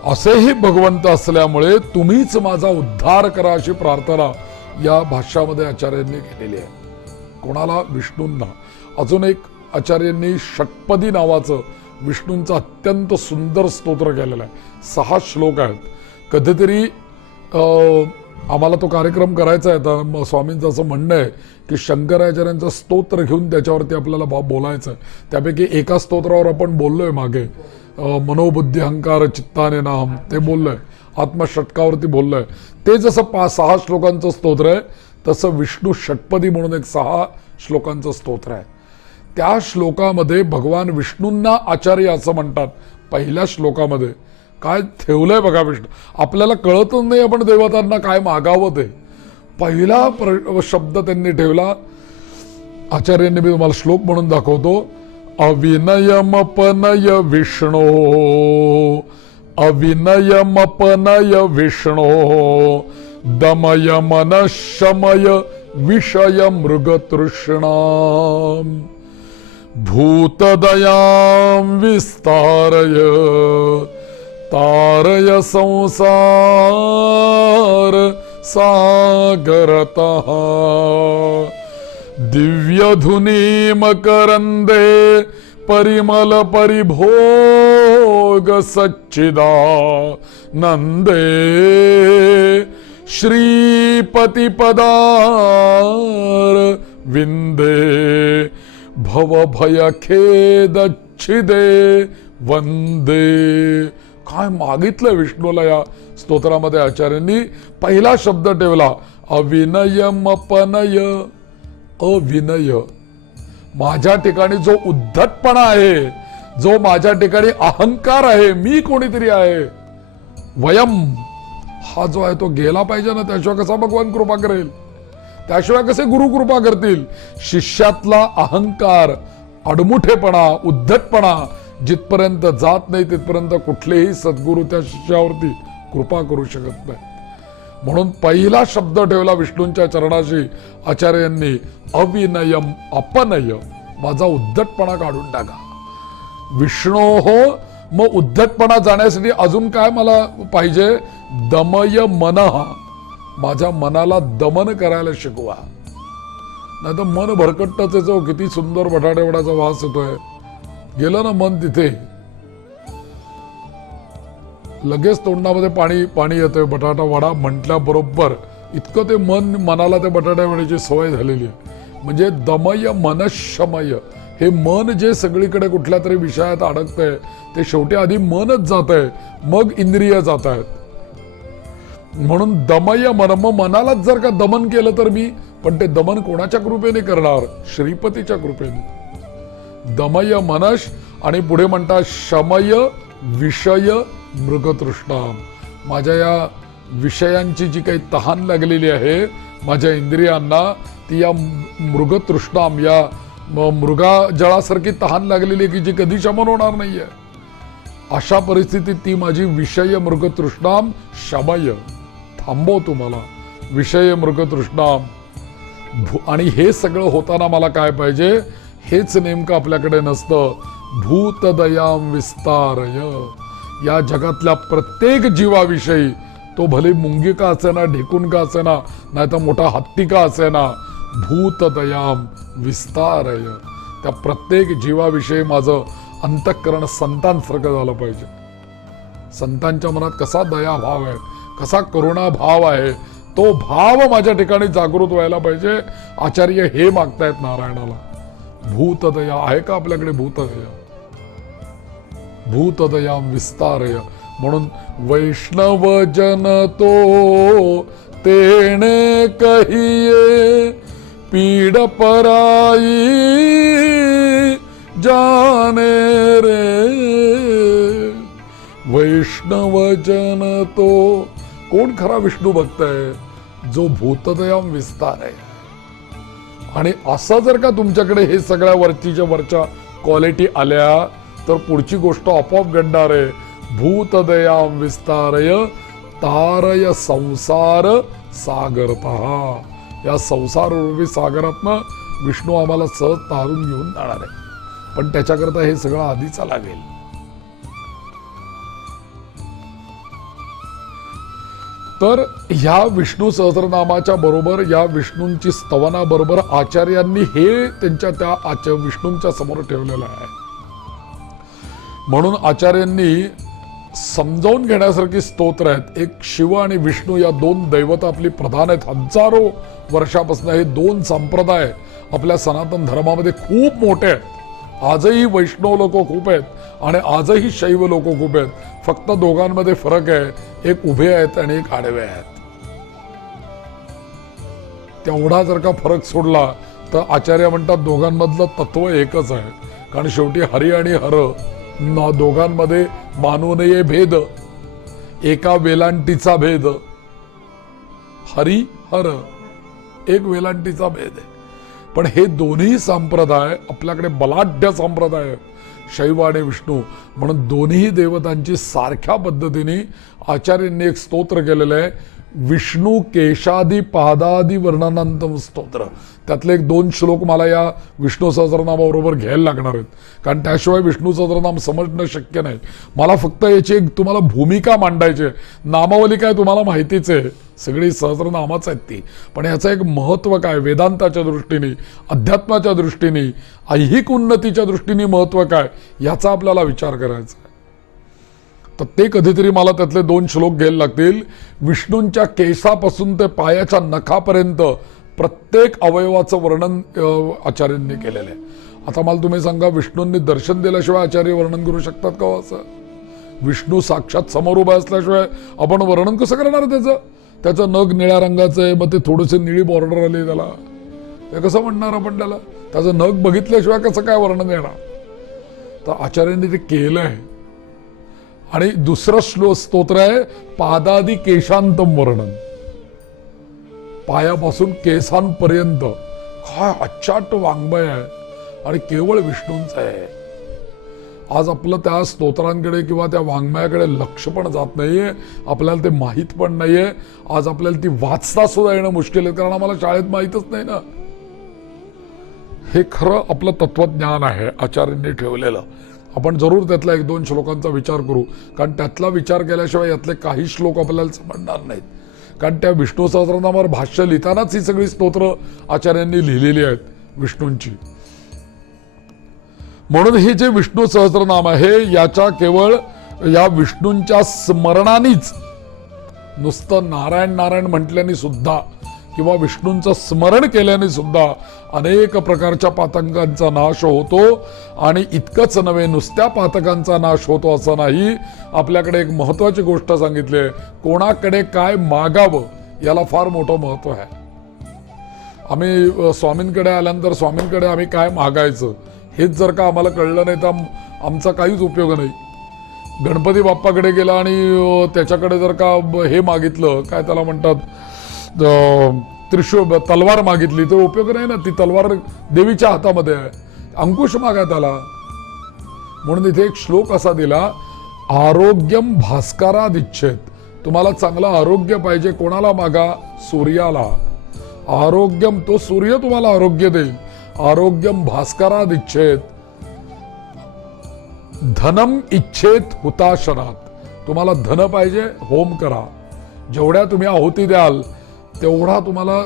असेही भगवंत असल्यामुळे तुम्हीच माझा उद्धार करा अशी प्रार्थना या भाष्यामध्ये आचार्यांनी केलेली आहे. कोणाला? विष्णूंना. अजून एक आचार्यांनी षटपदी नावाचं विष्णूंचं अत्यंत सुंदर स्तोत्र केलेलं आहे. 6 श्लोक आहेत. कधीतरी आम्हाला तो कार्यक्रम करायचा आहे. तर स्वामींचं असं म्हणणं आहे की शंकराचार्यांचं स्तोत्र घेऊन त्याच्यावरती आपल्याला बोलायचं आहे. त्यापैकी एका स्तोत्रावर आपण बोललोय मागे, मनोबुद्धी अहंकार चित्ताने नाम, ते बोललोय. आत्मषटकावरती बोललोय. ते जसं 5-6 श्लोकांचं स्तोत्र आहे तसं विष्णू षटपदी म्हणून एक 6 श्लोकांचं स्तोत्र आहे. त्या श्लोकामध्ये भगवान विष्णूंना आचार्य असं म्हणतात. पहिल्या श्लोकामध्ये काय ठेवलंय बघा विष्णू, आपल्याला कळतच नाही आपण देवतांना काय मागावं ते. पहिला शब्द त्यांनी ठेवला. आचार्यांनी मी तुम्हाला श्लोक म्हणून दाखवतो. अविनयमपनय विष्णो, अविनयमपनय विष्णो, दमय मनशमय विषय मृगतृष्णा, भूतदयां विस्तारय तारय संसार सागरतः, दिव्यधुनी मकरंदे परिमल परिभोग सच्चिदानंदे, श्रीपति पदार विंदे भवभय खेदच्छिदे वंदे. काय मागितलं विष्णूला या स्तोत्रामध्ये आचार्यांनी. पहिला शब्द ठेवला अविनयमपनय. अविनय, माझ्या ठिकाणी जो उद्धटपणा आहे, जो माझ्या ठिकाणी अहंकार आहे, मी कोणीतरी आहे, वयम हा जो आहे तो गेला पाहिजे ना. त्याशिवाय कसा भगवान कृपा करेल, त्याशिवाय कसे गुरु कृपा करतील. शिष्यातला अहंकार, अडमुठेपणा, उद्धटपणा जिथपर्यंत जात नाही तिथपर्यंत कुठलेही सद्गुरू त्या शिष्यावरती कृपा करू शकत नाही. म्हणून पहिला शब्द ठेवला विष्णूंच्या चरणाशी आचार्यांनी, अविनयम अपनय, माझा उद्धटपणा काढून टाका. विष्णू हो, मग उद्धटपणा जाण्यासाठी अजून काय मला पाहिजे? दमय मनः, माझ्या मनाला दमन करायला शिकवा. नाही तर मन भरकटच येतो. किती सुंदर बटाटे वड्याचा वास येतोय, गेलं ना मन तिथे, लगेच तोंडामध्ये पाणी पाणी येतोय. बटाटा वडा म्हटल्याबरोबर इतकं ते मनाला ते बटाट्या वड्याची सवय झालेली आहे. म्हणजे दमय मनशमय, हे मन जे सगळीकडे कुठल्या तरी विषयात अडकतंय ते शेवटी आधी मनच जात आहे, मग इंद्रिय जात आहेत. म्हणून दमय मन, मग मनालाच जर का दमन केलं तर मी, पण ते दमन कोणाच्या कृपेने करणार? श्रीपतीच्या कृपेने. दमय मनश, आणि पुढे म्हणतात शमय विषय मृगतृष्णाम, माझ्या या विषयांची जी काही तहान लागलेली आहे माझ्या इंद्रियांना, ती या मृगतृष्णाम, या मृगा जळासारखी तहान लागलेली आहे की जी कधी शमन होणार नाहीये. अशा परिस्थितीत ती माझी विषय मृगतृष्णाम शमय, थांबव तुम्हाला, विषय मृगतृष्णाम. आणि हे सगळं होताना मला काय पाहिजे? हेच नेमकं आपल्याकडे नसतं. भूतदयाम विस्तारय, या जगातल्या प्रत्येक जीवाविषयी, तो भले मुंगी का असेना, ढेकून का असेना, नाही तर मोठा हत्ती का असेना, भूतदयाम विस्तारय, त्या प्रत्येक जीवाविषयी माझं अंतःकरण संतांसारखं झालं पाहिजे. संतांच्या मनात कसा दयाभाव आहे, कसा करुणा भाव आहे, तो भाव माझ्या ठिकाणी जागृत व्हायला पाहिजे. आचार्य हे मागतायत नारायणाला. भूतदया आहे का आपल्याकडे? भूतदया, भूतदयाम विस्तारय. म्हणून वैष्णव जन तो तेणे कहिये, पीड पराई जाने रे. वैष्णव जन तो, कोण खरा विष्णू भक्त आहे? जो भूतदयाम विस्तार आहे. आणि असं जर का तुमच्याकडे हे सगळ्या वरच्या क्वालिटी आल्या तर पुढची गोष्ट आपोआप घडणार आहे. भूतदयाम विस्तारय तारय संसार सागरतः, या संसार रूपी सागरातनं विष्णू आम्हाला सहज तारून घेऊन जाणार आहे. पण त्याच्याकरता हे सगळं आधीचा लागेल. तर ह्या विष्णू सहस्रनामाच्या बरोबर, या विष्णूंची स्तवना बरोबर आचार्यांनी हे त्यांच्या त्या विष्णूंच्या समोर ठेवलेलं आहे. म्हणून आचार्यांनी समजावून घेण्यासारखी स्तोत्र आहेत. एक शिव आणि विष्णू या दोन दैवत आपली प्रधान आहेत. हजारो वर्षापासून हे दोन संप्रदाय आपल्या सनातन धर्मामध्ये खूप मोठे आहेत. आजही वैष्णव लोक खूप आहेत आणि आजही शैव लोक खूप आहेत. फक्त दोघांमध्ये फरक आहे, एक उभे आहेत आणि एक आडवे आहेत. तेवढा जर का फरक सोडला तर आचार्य म्हणतात दोघांमधलं तत्व एकच आहे. कारण शेवटी हरी आणि हर दोघांमध्ये मानू नये भेद, एका वेलांटीचा भेद. हरी हर एक वेलांटीचा भेद आहे. पण हे दोन्ही संप्रदाय आपल्याकडे बलाढ्य संप्रदाय आहे, शैव आणि विष्णू. म्हणून दोन्ही देवतांची सारख्या पद्धतीने आचार्यांनी एक स्तोत्र केलेलं आहे, विष्णू केशादी पादादी वर्णनांतम स्तोत्र. त्यातले एक 2 श्लोक मला या विष्णू सहस्रनामाबरोबर घ्यायला लागणार आहेत, कारण त्याशिवाय विष्णू सहस्रनाम समजणं शक्य नाही. मला फक्त याची एक तुम्हाला भूमिका मांडायची आहे. नामावली काय तुम्हाला माहितीच आहे, सगळी सहस्रनामाच आहेत ती. पण याचं एक महत्त्व काय, वेदांताच्या दृष्टीने, अध्यात्माच्या दृष्टीने, ऐहिक उन्नतीच्या दृष्टीने महत्त्व काय, याचा आपल्याला विचार करायचा आहे. तर ते कधीतरी मला त्यातले 2 श्लोक घ्यायला लागतील. विष्णूंच्या केसापासून ते पायाच्या नखापर्यंत प्रत्येक अवयवाचं वर्णन आचार्यांनी केलेलं आहे. आता मला तुम्ही सांगा, विष्णूंनी दर्शन दिल्याशिवाय आचार्य वर्णन करू शकतात का असं? विष्णू साक्षात समोर उभा असल्याशिवाय आपण वर्णन कसं करणार त्याचं नख निळ्या रंगाचं आहे, मग ते थोडेसे निळी बॉर्डर आली त्याला, ते कसं म्हणणार आपण त्याला? त्याचं नख बघितल्याशिवाय कसं काय वर्णन येणार? तर आचार्यांनी ते केलं आहे. आणि दुसरं स्तोत्र आहे पादादी केशांतम वर्णन, पायापासून केसांपर्यंत. काय अच्चाट वाङ्मय आहे आणि केवळ विष्णूंचं आहे. आज आपलं त्या स्तोत्रांकडे किंवा त्या वाङ्मयाकडे लक्ष पण जात नाहीये, आपल्याला ते माहीत पण नाहीये. आज आपल्याला ती वाचता सुद्धा येणं मुश्किल आहे, कारण आम्हाला शाळेत माहीतच नाही ना. हे खरं आपलं तत्वज्ञान आहे आचार्यांनी ठेवलेलं. आपण जरूर त्यातल्या 1-2 श्लोकांचा विचार करू, कारण त्यातला विचार केल्याशिवाय यातले काही श्लोक आपल्याला समजणार नाहीत. कारण त्या विष्णू सहस्रनामावर भाष्य लिहितानाच ही सगळी स्तोत्र आचार्यांनी लिहिलेली आहेत विष्णूंची. म्हणून हे जे विष्णू सहस्रनाम आहे, याच्या केवळ या विष्णूंच्या स्मरणानेच, नुसतं नारायण नारायण म्हटल्याने सुद्धा किंवा विष्णूंचं स्मरण केल्याने सुद्धा अनेक प्रकारच्या पातकांचा नाश होतो. आणि इतकंच नव्हे, नुसत्या पातकांचा नाश होतो असं नाही. आपल्याकडे एक महत्वाची गोष्ट सांगितली आहे, कोणाकडे काय मागावं याला फार मोठं महत्व आहे. आम्ही स्वामींकडे आल्यानंतर स्वामींकडे आम्ही काय मागायचं हेच जर का आम्हाला कळलं नाही तर आमचा काहीच उपयोग नाही. गणपती बाप्पाकडे गेला आणि त्याच्याकडे जर का हे मागितलं, काय त्याला म्हणतात, त्रिशूळ तलवार मागितली तर उपयोग नाही ना. ती तलवार देवीच्या हातामध्ये आहे, अंकुश मागा त्याला. म्हणून इथे एक श्लोक असा दिला, आरोग्यम भास्कराद इच्छेत. तुम्हाला चांगलं आरोग्य पाहिजे, कोणाला मागा? सूर्याला. आरोग्यम, तो सूर्य तुम्हाला आरोग्य देईल. आरोग्यम भास्कराद इच्छेत. धनम इच्छेत हुताशनात. तुम्हाला धन पाहिजे, होम करा. जेवढ्या तुम्ही आहुती द्याल तेवढा तुम्हाला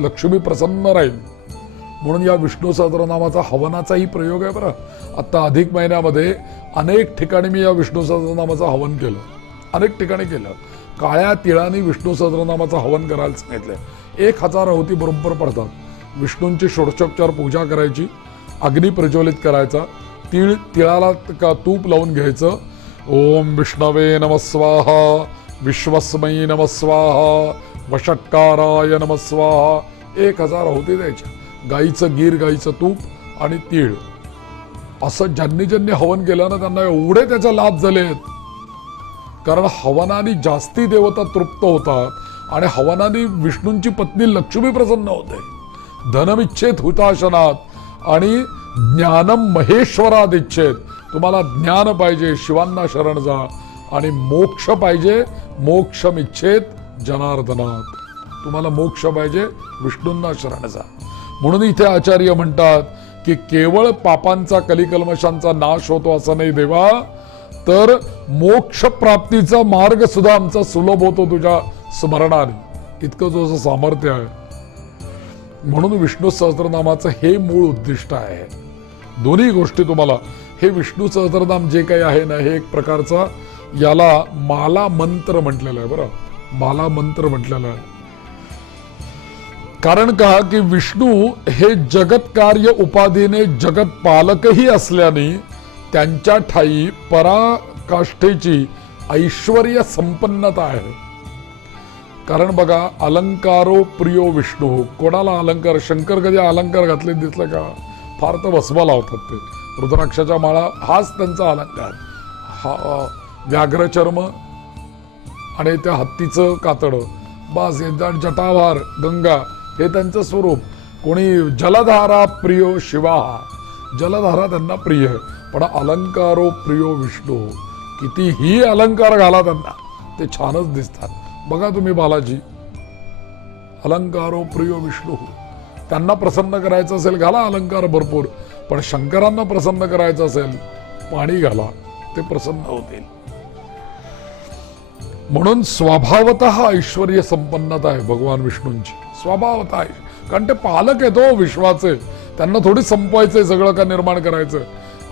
लक्ष्मी प्रसन्न राहील. म्हणून या विष्णू सहस्रनामाचा हवनाचाही प्रयोग आहे बरं. आता अधिक महिन्यामध्ये अनेक ठिकाणी मी या विष्णू सहस्रनामाचं हवन केलं, अनेक ठिकाणी केलं. काळ्या तिळाने विष्णू सहस्रनामाचं हवन करायला सांगितलंय. 1000 आहुती बरोबर पडतात. विष्णूंची षोडशोपचार पूजा करायची, अग्नी प्रज्वलित करायचा, तिळाला तूप लावून घ्यायचं. ओम विष्णवे नमः स्वाहा, विश्वस्मयी नमः स्वाहा, वषट्काराय नमः स्वाहा. 1000 आहुती द्यायच्या. गाईचं गीर, गाईचं तूप आणि तीळ. असं ज्यांनी ज्यांनी हवन केलं ना त्यांना एवढे त्याचा लाभ झालेत. कारण हवनाने जास्ती देवता तृप्त होतात आणि हवनाने विष्णूंची पत्नी लक्ष्मी प्रसन्न होते. धनमिच्छेत हुताशनात आणि ज्ञानम महेश्वराद इच्छेत. तुम्हाला ज्ञान पाहिजे, शिवांना शरण जा. आणि मोक्ष पाहिजे, मोक्षमिच्छेत जनार्दनात. तुम्हाला मोक्ष पाहिजे, विष्णूंना शरण जा. म्हणून इथे आचार्य म्हणतात की केवळ पापांचा, कलिकल्मशांचा नाश होतो असं नाही देवा, तर मोक्ष प्राप्तीचा मार्ग सुद्धा आमचा सुलभ होतो तुझ्या स्मरणाने. इतकं तुझं सामर्थ्य आहे. म्हणून विष्णू सहस्रनामाचं हे मूळ उद्दिष्ट आहे. दोन्ही गोष्टी तुम्हाला, हे विष्णू सहस्त्रनाम जे काही आहे ना, हे एक प्रकारचा याला माला मंत्र म्हटलेला आहे. बरं, माला मंत्र म्हटलेला आहे. कारण का की विष्णू हे जगत कार्य उपाधीने जगत पालकही असल्याने त्यांच्या ठाई पराकाष्ठेची ऐश्वर्य संपन्नता आहे. कारण बघा, अलंकारो प्रियो विष्णू. कोणाला अलंकार? शंकर कधी अलंकार घातले दिसलं का? फार तर भस्मा लावतात ते. रुद्राक्षाच्या माळा हाच त्यांचा अलंकार. हा व्याघ्रचर्म आणि त्या हत्तीचं कातडं, बस. जटाभार, गंगा हे त्यांचं स्वरूप. कोणी जलधारा प्रियो शिवा, जलधारा त्यांना प्रिय आहे. पण अलंकारो प्रियो विष्णू, कितीही अलंकार घाला त्यांना ते छानच दिसतात. बघा तुम्ही बालाजी, अलंकारो प्रियो विष्णू. त्यांना प्रसन्न करायचं असेल घाला अलंकार भरपूर, पण शंकरांना प्रसन्न करायचं असेल पाणी घाला, ते प्रसन्न होतील. म्हणून स्वभावतः ऐश्वर्य संपन्नता आहे भगवान विष्णूंची. स्वभावतः आहे, कारण ते पालक आहेत हो विश्वाचे. त्यांना थोडी संपवायचंय सगळं का निर्माण करायचं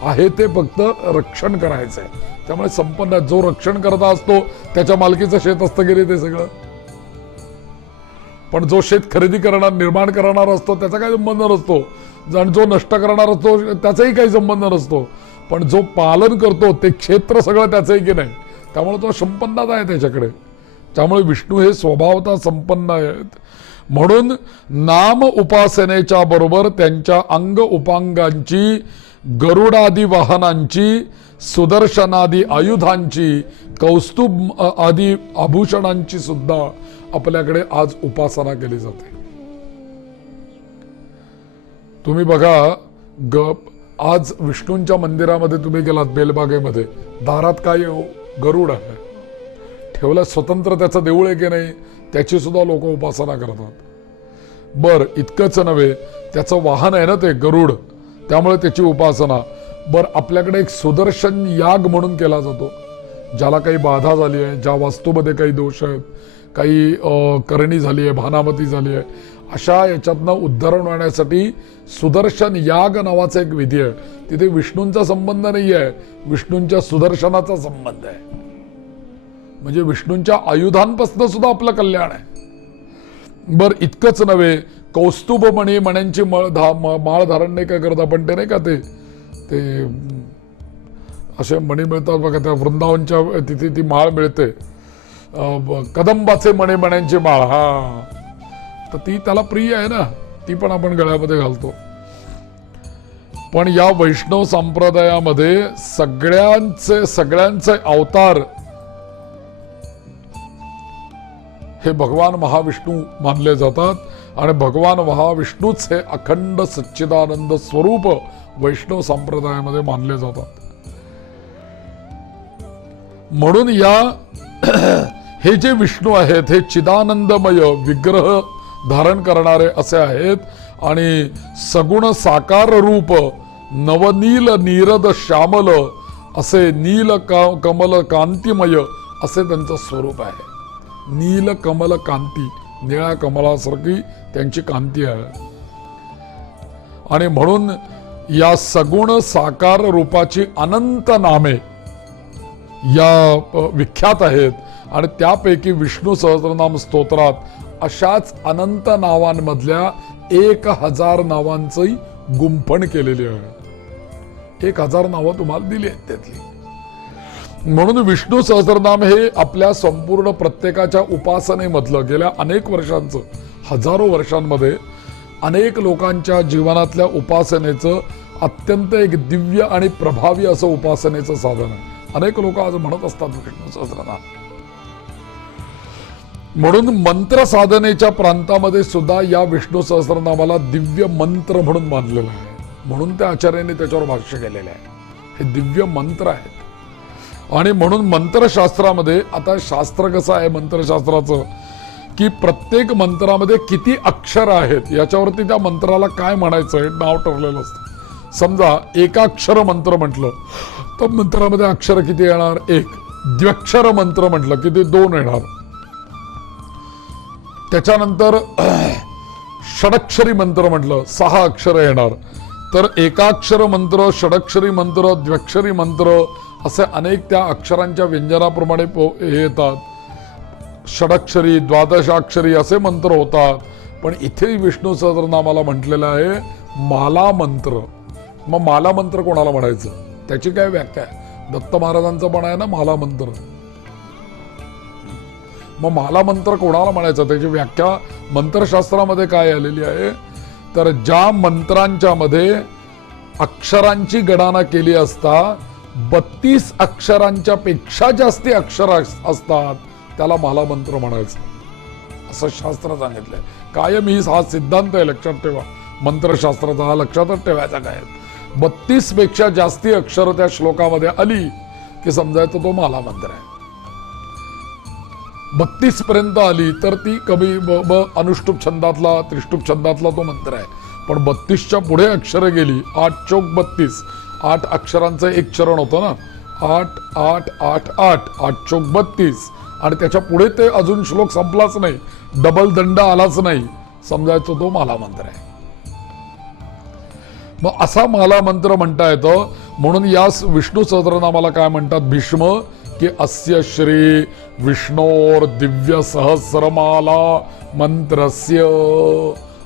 आहे, ते फक्त रक्षण करायचंय. त्यामुळे संपन्न जो रक्षण करता असतो त्याच्या मालकीचं शेत असतं गेले ते सगळं. पण जो शेत खरेदी करणार, निर्माण करणार असतो त्याचा काही संबंध नसतो. आणि जो नष्ट करणार असतो त्याचाही काही संबंध नसतो. पण जो पालन करतो ते क्षेत्र सगळं त्याचंही की नाही. त्यामुळे तो संपन्नता आहे त्याच्याकडे. त्यामुळे विष्णू हे स्वभावतः संपन्न आहेत. म्हणून नाम उपासनेच्या बरोबर त्यांच्या अंग उपांगांची, गरुडादी वाहनांची, सुदर्शनादी आयुधांची, कौस्तुभ आदी आभूषणांची सुद्धा आपल्याकडे आज उपासना केली जाते. तुम्ही बघा, आज विष्णूंच्या मंदिरामध्ये तुम्ही गेलात बेलबागेमध्ये, दारात काय गरुड आहे ठेवलं. स्वतंत्र त्याचं देऊळ आहे की नाही, त्याची सुद्धा लोक उपासना करतात. बर, इतकंच नव्हे, त्याचं वाहन आहे ना ते गरुड, त्यामुळे त्याची उपासना. बर, आपल्याकडे एक सुदर्शन याग म्हणून केला जातो. ज्याला काही बाधा झाली आहे, ज्या वास्तूमध्ये काही दोष आहेत, काही करणी झाली आहे, भानामती झाली आहे, अशा याच्यातनं उद्धारण होण्यासाठी सुदर्शन याग नावाचा एक विधी आहे. तिथे विष्णूंचा संबंध नाही आहे, विष्णूंच्या सुदर्शनाचा संबंध आहे. म्हणजे विष्णूंच्या आयुधांपासून सुद्धा आपलं कल्याण आहे. बर, इतकंच नव्हे, कौस्तुभ मणी, मण्यांची माळ धारण नाही काय करत आपण, ते नाही का ते असे मणी मिळतात बघा, त्या वृंदावनच्या तिथे ती माळ मिळते, कदंबाचे मणी, मण्यांची माळ. हा, तर ती त्याला प्रिय आहे ना, ती पण आपण गळ्यामध्ये घालतो. पण या वैष्णव संप्रदायामध्ये सगळ्यांचे अवतार हे भगवान महाविष्णू मानले जातात आणि भगवान महाविष्णूच हे अखंड सच्चिदानंद स्वरूप वैष्णव संप्रदायामध्ये मानले जातात. म्हणून हे जे विष्णू आहेत हे चिदानंदमय विग्रह धारण करणारे असे आहेत आणि सगुण साकार रूप नवनील नीरद श्यामल असे नील कमल कांतिमय असे त्यांचं स्वरूप आहे. नील कमल कांती, निळ्या कमलासारखी त्यांची कांती आहे. आणि म्हणून या सगुण साकार रूपाची अनंत नामे या विख्यात आहेत. आणि त्यापैकी विष्णू सहस्रनाम स्तोत्रात अशाच अनंत नावांमधल्या 1000 नावांची गुंफण केलेली आहे. 1000 नावं तुम्हाला दिली आहेत त्यातली. म्हणून विष्णू सहस्रनाम हे आपल्या संपूर्ण प्रत्येकाच्या उपासनेमधलं गेल्या अनेक वर्षांचं, हजारो वर्षांमध्ये अनेक लोकांच्या जीवनातल्या उपासनेचं अत्यंत एक दिव्य आणि प्रभावी असं उपासनेचं साधन आहे. अनेक लोक आज म्हणत असतात विष्णू सहस्रनाम. म्हणून मंत्र साधनेच्या प्रांतामध्ये सुद्धा या विष्णू सहस्रनामाला दिव्य मंत्र म्हणून मानलेलं आहे. म्हणून त्या आचार्यांनी त्याच्यावर भाष्य केलेलं आहे. हे दिव्य मंत्र आहेत. आणि म्हणून मंत्रशास्त्रामध्ये, आता शास्त्र कसं आहे मंत्रशास्त्राचं, की प्रत्येक मंत्रामध्ये किती अक्षर आहेत याच्यावरती त्या मंत्राला काय म्हणायचं हे नाव ठरलेलं असतं. समजा एकाक्षर मंत्र म्हटलं तर मंत्रामध्ये अक्षर किती येणार? 1. द्व्यक्षर मंत्र म्हटलं किती? 2 येणार. त्याच्यानंतर षडक्षरी मंत्र म्हटलं 6 अक्षर येणार. तर एकाक्षर मंत्र, षडक्षरी मंत्र, द्व्यक्षरी मंत्र असे अनेक त्या अक्षरांच्या व्यंजनाप्रमाणे हे येतात. षडक्षरी, द्वादशाक्षरी असे मंत्र होतात. पण इथे विष्णू सहस्रनामाला म्हटलेलं आहे माला मंत्र. मग माला मंत्र कोणाला म्हणायचं, त्याची काय व्याख्या आहे? दत्त महाराजांचं पण आहे ना माला मंत्र. मग माला मंत्र कोणाला म्हणायचं, त्याची व्याख्या मंत्रशास्त्रामध्ये काय आलेली आहे? तर ज्या मंत्रांच्या मध्ये अक्षरांची गणना केली असता 32 अक्षरांच्या पेक्षा जास्ती अक्षर असतात त्याला माला मंत्र म्हणायचं, असं शास्त्र सांगितलंय. कायम हा सिद्धांत आहे, लक्षात ठेवा. मंत्रशास्त्राचा हा लक्षातच ठेवायचा. काय 32 पेक्षा जास्ती अक्षर त्या श्लोकामध्ये आली की समजायचं तो माला मंत्र आहे. 32 पर्यंत आली तर ती कमी अनुष्टुप छंदातला, त्रिष्टुप छंदातला तो मंत्र आहे. पण 32च्या पुढे अक्षरे गेली, 8 चौक 32, 8 अक्षरांचं एक चरण होतं ना, 8 8 8 8 8 चौक 32, आणि त्याच्या पुढे ते अजून श्लोक संपलाच नाही, डबल दंड आलाच नाही, समजायचं तो माला मंत्र आहे. मग असा माला मंत्र म्हणता येतं. म्हणून या विष्णू सहस्रनामाला काय म्हणतात भीष्म, की अस्य श्री विष्णोर दिव्य सहस्रमाला मंत्रस्य.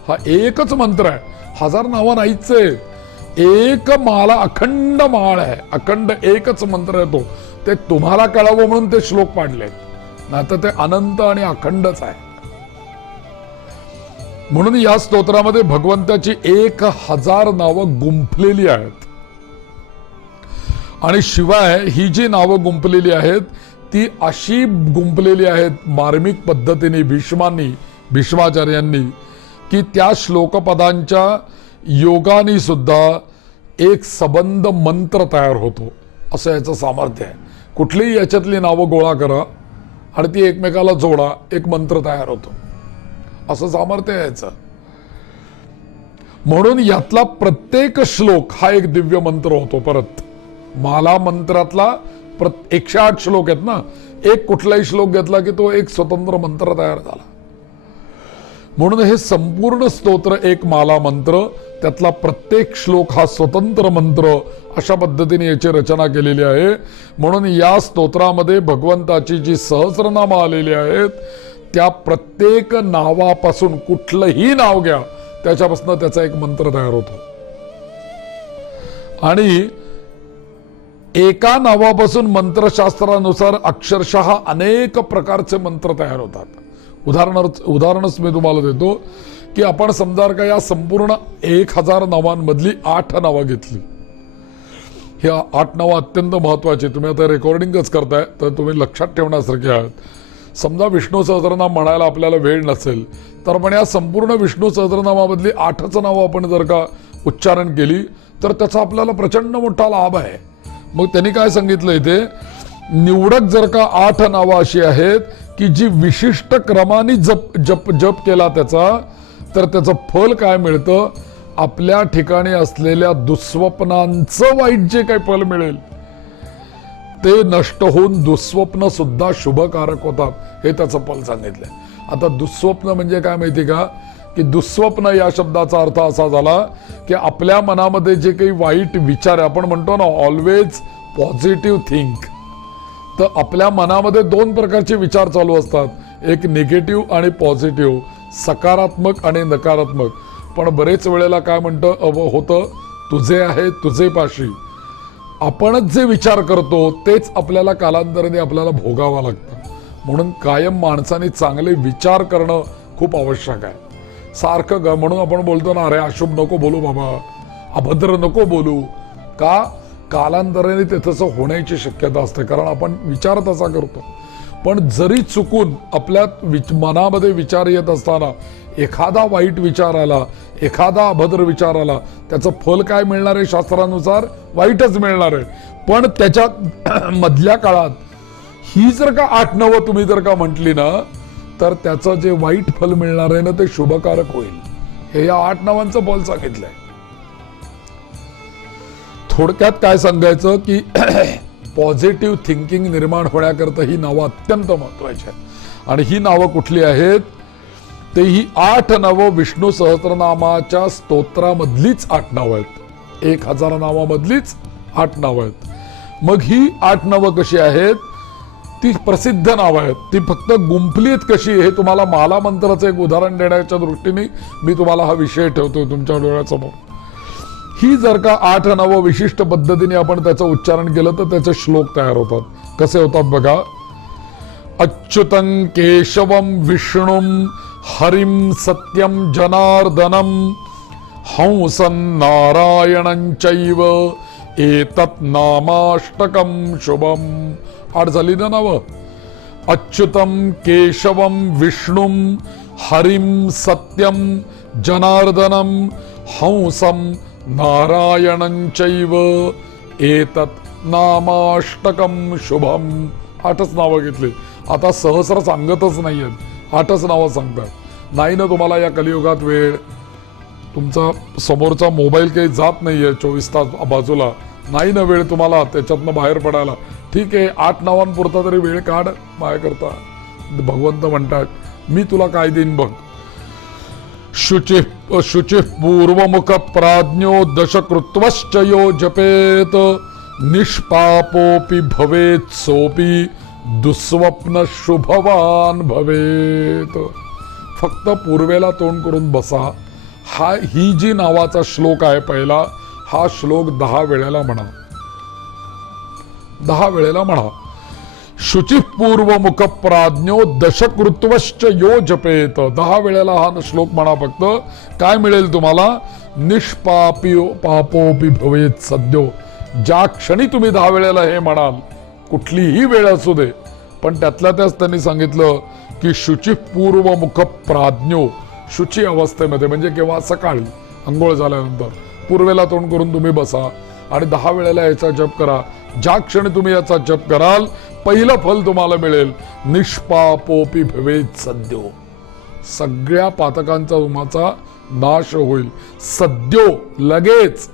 हा एकच मंत्र आहे, 1000 नावं नाहीच आहे. एक माला, अखंड माळ आहे, अखंड एकच मंत्र आहे तो. ते तुम्हाला कळावं म्हणून ते श्लोक पाडले, नाही तर ते अनंत आणि अखंडच आहे. म्हणून या स्तोत्रामध्ये भगवंताची 1000 नावं गुंफलेली आहेत. आणि शिवाय ही जी नावं गुंफलेली आहेत ती अशी गुंफलेली आहेत मार्मिक पद्धतीने भीष्माचार्यांनी, की त्या श्लोकपदांच्या योगाने सुद्धा एक सबंध मंत्र तयार होतो, असं याचं सामर्थ्य आहे. कुठलीही याच्यातली नावं गोळा करा आणि ती एकमेकाला जोडा, एक मंत्र तयार होतो, असं सामर्थ्य आहे याचं. म्हणून यातला प्रत्येक श्लोक हा एक दिव्य मंत्र होतो. परत माला मंत्रातला 108 श्लोक आहेत ना, एक कुठलाही श्लोक घेतला की तो एक स्वतंत्र मंत्र तयार झाला. म्हणून हे संपूर्ण स्तोत्र एक माला मंत्र, त्यातला प्रत्येक श्लोक हा स्वतंत्र मंत्र, अशा पद्धतीने याची रचना केलेली आहे. म्हणून या स्तोत्रामध्ये भगवंताची जी सहस्रनामं आलेली आहेत त्या प्रत्येक नावापासून, कुठलंही नाव घ्या त्याच्यापासून त्याचा एक मंत्र तयार होतो. आणि एका नावापासून मंत्रशास्त्रानुसार अक्षरशः अनेक प्रकारचे मंत्र तयार होतात. उदाहरणच मी तुम्हाला देतो, की आपण समजा का या संपूर्ण 1000 नावांमधली 8 नावं घेतली. ह्या 8 नावं अत्यंत महत्वाची, तुम्ही आता रेकॉर्डिंगच करताय तर तुम्ही लक्षात ठेवण्यासारखी आहेत. समजा विष्णू सहस्रनाम म्हणायला आपल्याला वेळ नसेल तर पण या संपूर्ण विष्णू सहस्रनामामधली 8च नावं आपण जर का उच्चारण केली तर त्याचा आपल्याला प्रचंड मोठा लाभ आहे. मग त्यांनी काय सांगितलं इथे, निवडक जर का 8 नावं अशी आहेत की जी विशिष्ट क्रमाने जप केला त्याचा, तर त्याचं फल काय मिळतं, आपल्या ठिकाणी असलेल्या दुःस्वप्नांचं वाईट जे काही फल मिळेल ते नष्ट होऊन दुःस्वप्न सुद्धा शुभकारक होतात, हे त्याचं फल सांगितलंय. आता दुःस्वप्न म्हणजे काय माहिती का, की दुःस्वप्न या शब्दाचा अर्थ असा झाला की आपल्या मनामध्ये जे काही वाईट विचार आहे, आपण म्हणतो ना ऑलवेज पॉझिटिव्ह थिंक, तर आपल्या मनामध्ये 2 प्रकारचे विचार चालू असतात, एक निगेटिव्ह आणि पॉझिटिव्ह, सकारात्मक आणि नकारात्मक. पण बरेच वेळेला काय होतं, तुझे आहे तुझे पाशी, आपणच जे विचार करतो तेच आपल्याला कालांतराने आपल्याला भोगावं लागतं. म्हणून कायम माणसाने चांगले विचार करणं खूप आवश्यक आहे. सारखं म्हणून आपण बोलतो ना, अरे अशुभ नको बोलू बाबा, अभद्र नको बोलू, का कालांतराने ते तसं होण्याची शक्यता असते, कारण आपण विचार तसा करतो. पण जरी चुकून आपल्या मनामध्ये विचार येत असताना एखादा वाईट विचार आला, एखादा अभद्र विचार आला, त्याचं फल काय मिळणार आहे शास्त्रानुसार, वाईटच मिळणार आहे. पण त्याच्या मधल्या काळात ही जर का 8 नावं तुम्ही जर का म्हटली ना, तर त्याचं जे वाईट फल मिळणार आहे ना ते शुभकारक होईल. हे या 8 नावांचं फल सांगितलंय. थोडक्यात काय सांगायचं की पॉझिटिव्ह थिंकिंग निर्माण होण्याकरता ही नावं अत्यंत महत्वाची आहेत. आणि ही नावं कुठली आहेत, ते ही 8 नावं विष्णू सहस्रनामाच्या स्तोत्रामधलीच 8 नावं आहेत. 1000 नावामधलीच 8 नावं आहेत. मग ही 8 नावं कशी आहेत? ती प्रसिद्ध नावं आहेत. ती फक्त गुंफली आहेत कशी, हे तुम्हाला माला मंत्राचं एक उदाहरण देण्याच्या दृष्टीने मी तुम्हाला हा विषय ठेवतोय तुमच्या डोळ्यासमोर. ही जर का 8 नावं विशिष्ट पद्धतीने आपण त्याचं उच्चारण केलं तर त्याचे श्लोक तयार होतात. कसे होतात बघा. अच्युतं केशवं विष्णुं हरिं सत्यं जनार्दनं हंसं नारायणं चैव एतत् नामाष्टकं शुभम. 8 झाली ना नावं. अच्युतं केशवं विष्णुं हरिं सत्यं जनार्दनं हंसं नारायणं चैव एतत् नामाष्टकं शुभम. 8च नावं घेतली. आता सहस्र सांगतच नाहीयेत, 8च नावं सांगतात. नाही ना तुम्हाला या कलियुगात वेळ, तुमचा समोरचा मोबाईल काही जात नाहीये 24 तास बाजूला, नाही ना वेळ तुम्हाला त्याच्यातनं बाहेर पडायला. ठीक आहे, 8 नावांपुरता तरी वेळ काढ माया करता. भगवंत म्हणतात मी तुला काय देईन बघ. शुचिः पूर्वमुख प्राज्ञो दशकृत्वश्च यो जपेत निष्पापोपि भवेत् सोपि दुःस्वप्न शुभवान भवेत. फक्त पूर्वेला तोंड करून बसा. ही जी नावाचा श्लोक आहे पहिला, हा श्लोक 10 वेळेला म्हणा. 10 वेळेला म्हणा. शुचिः पूर्वमुख प्राज्ञो दशकृत्वश्च यो जपेत. 10 वेळेला हा श्लोक म्हणा फक्त. काय मिळेल तुम्हाला? निष्पापोपि भवेत् सद्यो. ज्या क्षणी तुम्ही 10 वेळेला हे म्हणाल, कुठलीही वेळ असू दे, पण त्यातल्या त्याच त्यांनी सांगितलं की शुचिः पूर्वमुख प्राज्ञो, शुची अवस्थेमध्ये म्हणजे केव्हा? सकाळी अंघोळ झाल्यानंतर पूर्वेला तोंड करून तुम्ही बसा आणि 10 वेळेला याचा जप करा. ज्या क्षणी तुम्ही याचा जप कराल, पहिलं फल तुम्हाला मिळेल. निष्पापोपि भवेत् सद्यो. सगळ्या पातकांचा तुमचा नाश होईल सद्यो, लगेच.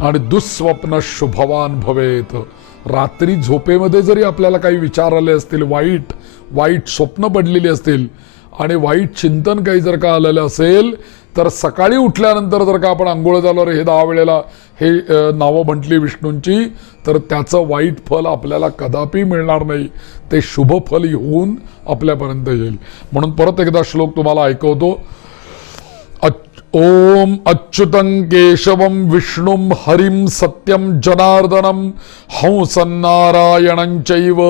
आणि दुःस्वप्न शुभवान भवेत. रात्री झोपेमध्ये जरी आपल्याला काही विचार आले असतील, वाईट स्वप्न पडलेली असतील आणि वाईट चिंतन काही जर का आलेलं असेल, तर सकाळी उठल्यानंतर जर का आपण आंघोळ झाल्यावर हे 10 वेळेला हे नावं म्हटली विष्णूंची, तर त्याचं वाईट फल आपल्याला कदापि मिळणार नाही. ते शुभ फल येऊन आपल्यापर्यंत येईल. म्हणून परत एकदा श्लोक तुम्हाला ऐकवतो. ओम अच्युतं केशवं विष्णुं हरिं सत्यं जनार्दनं हंसं नारायणं चैव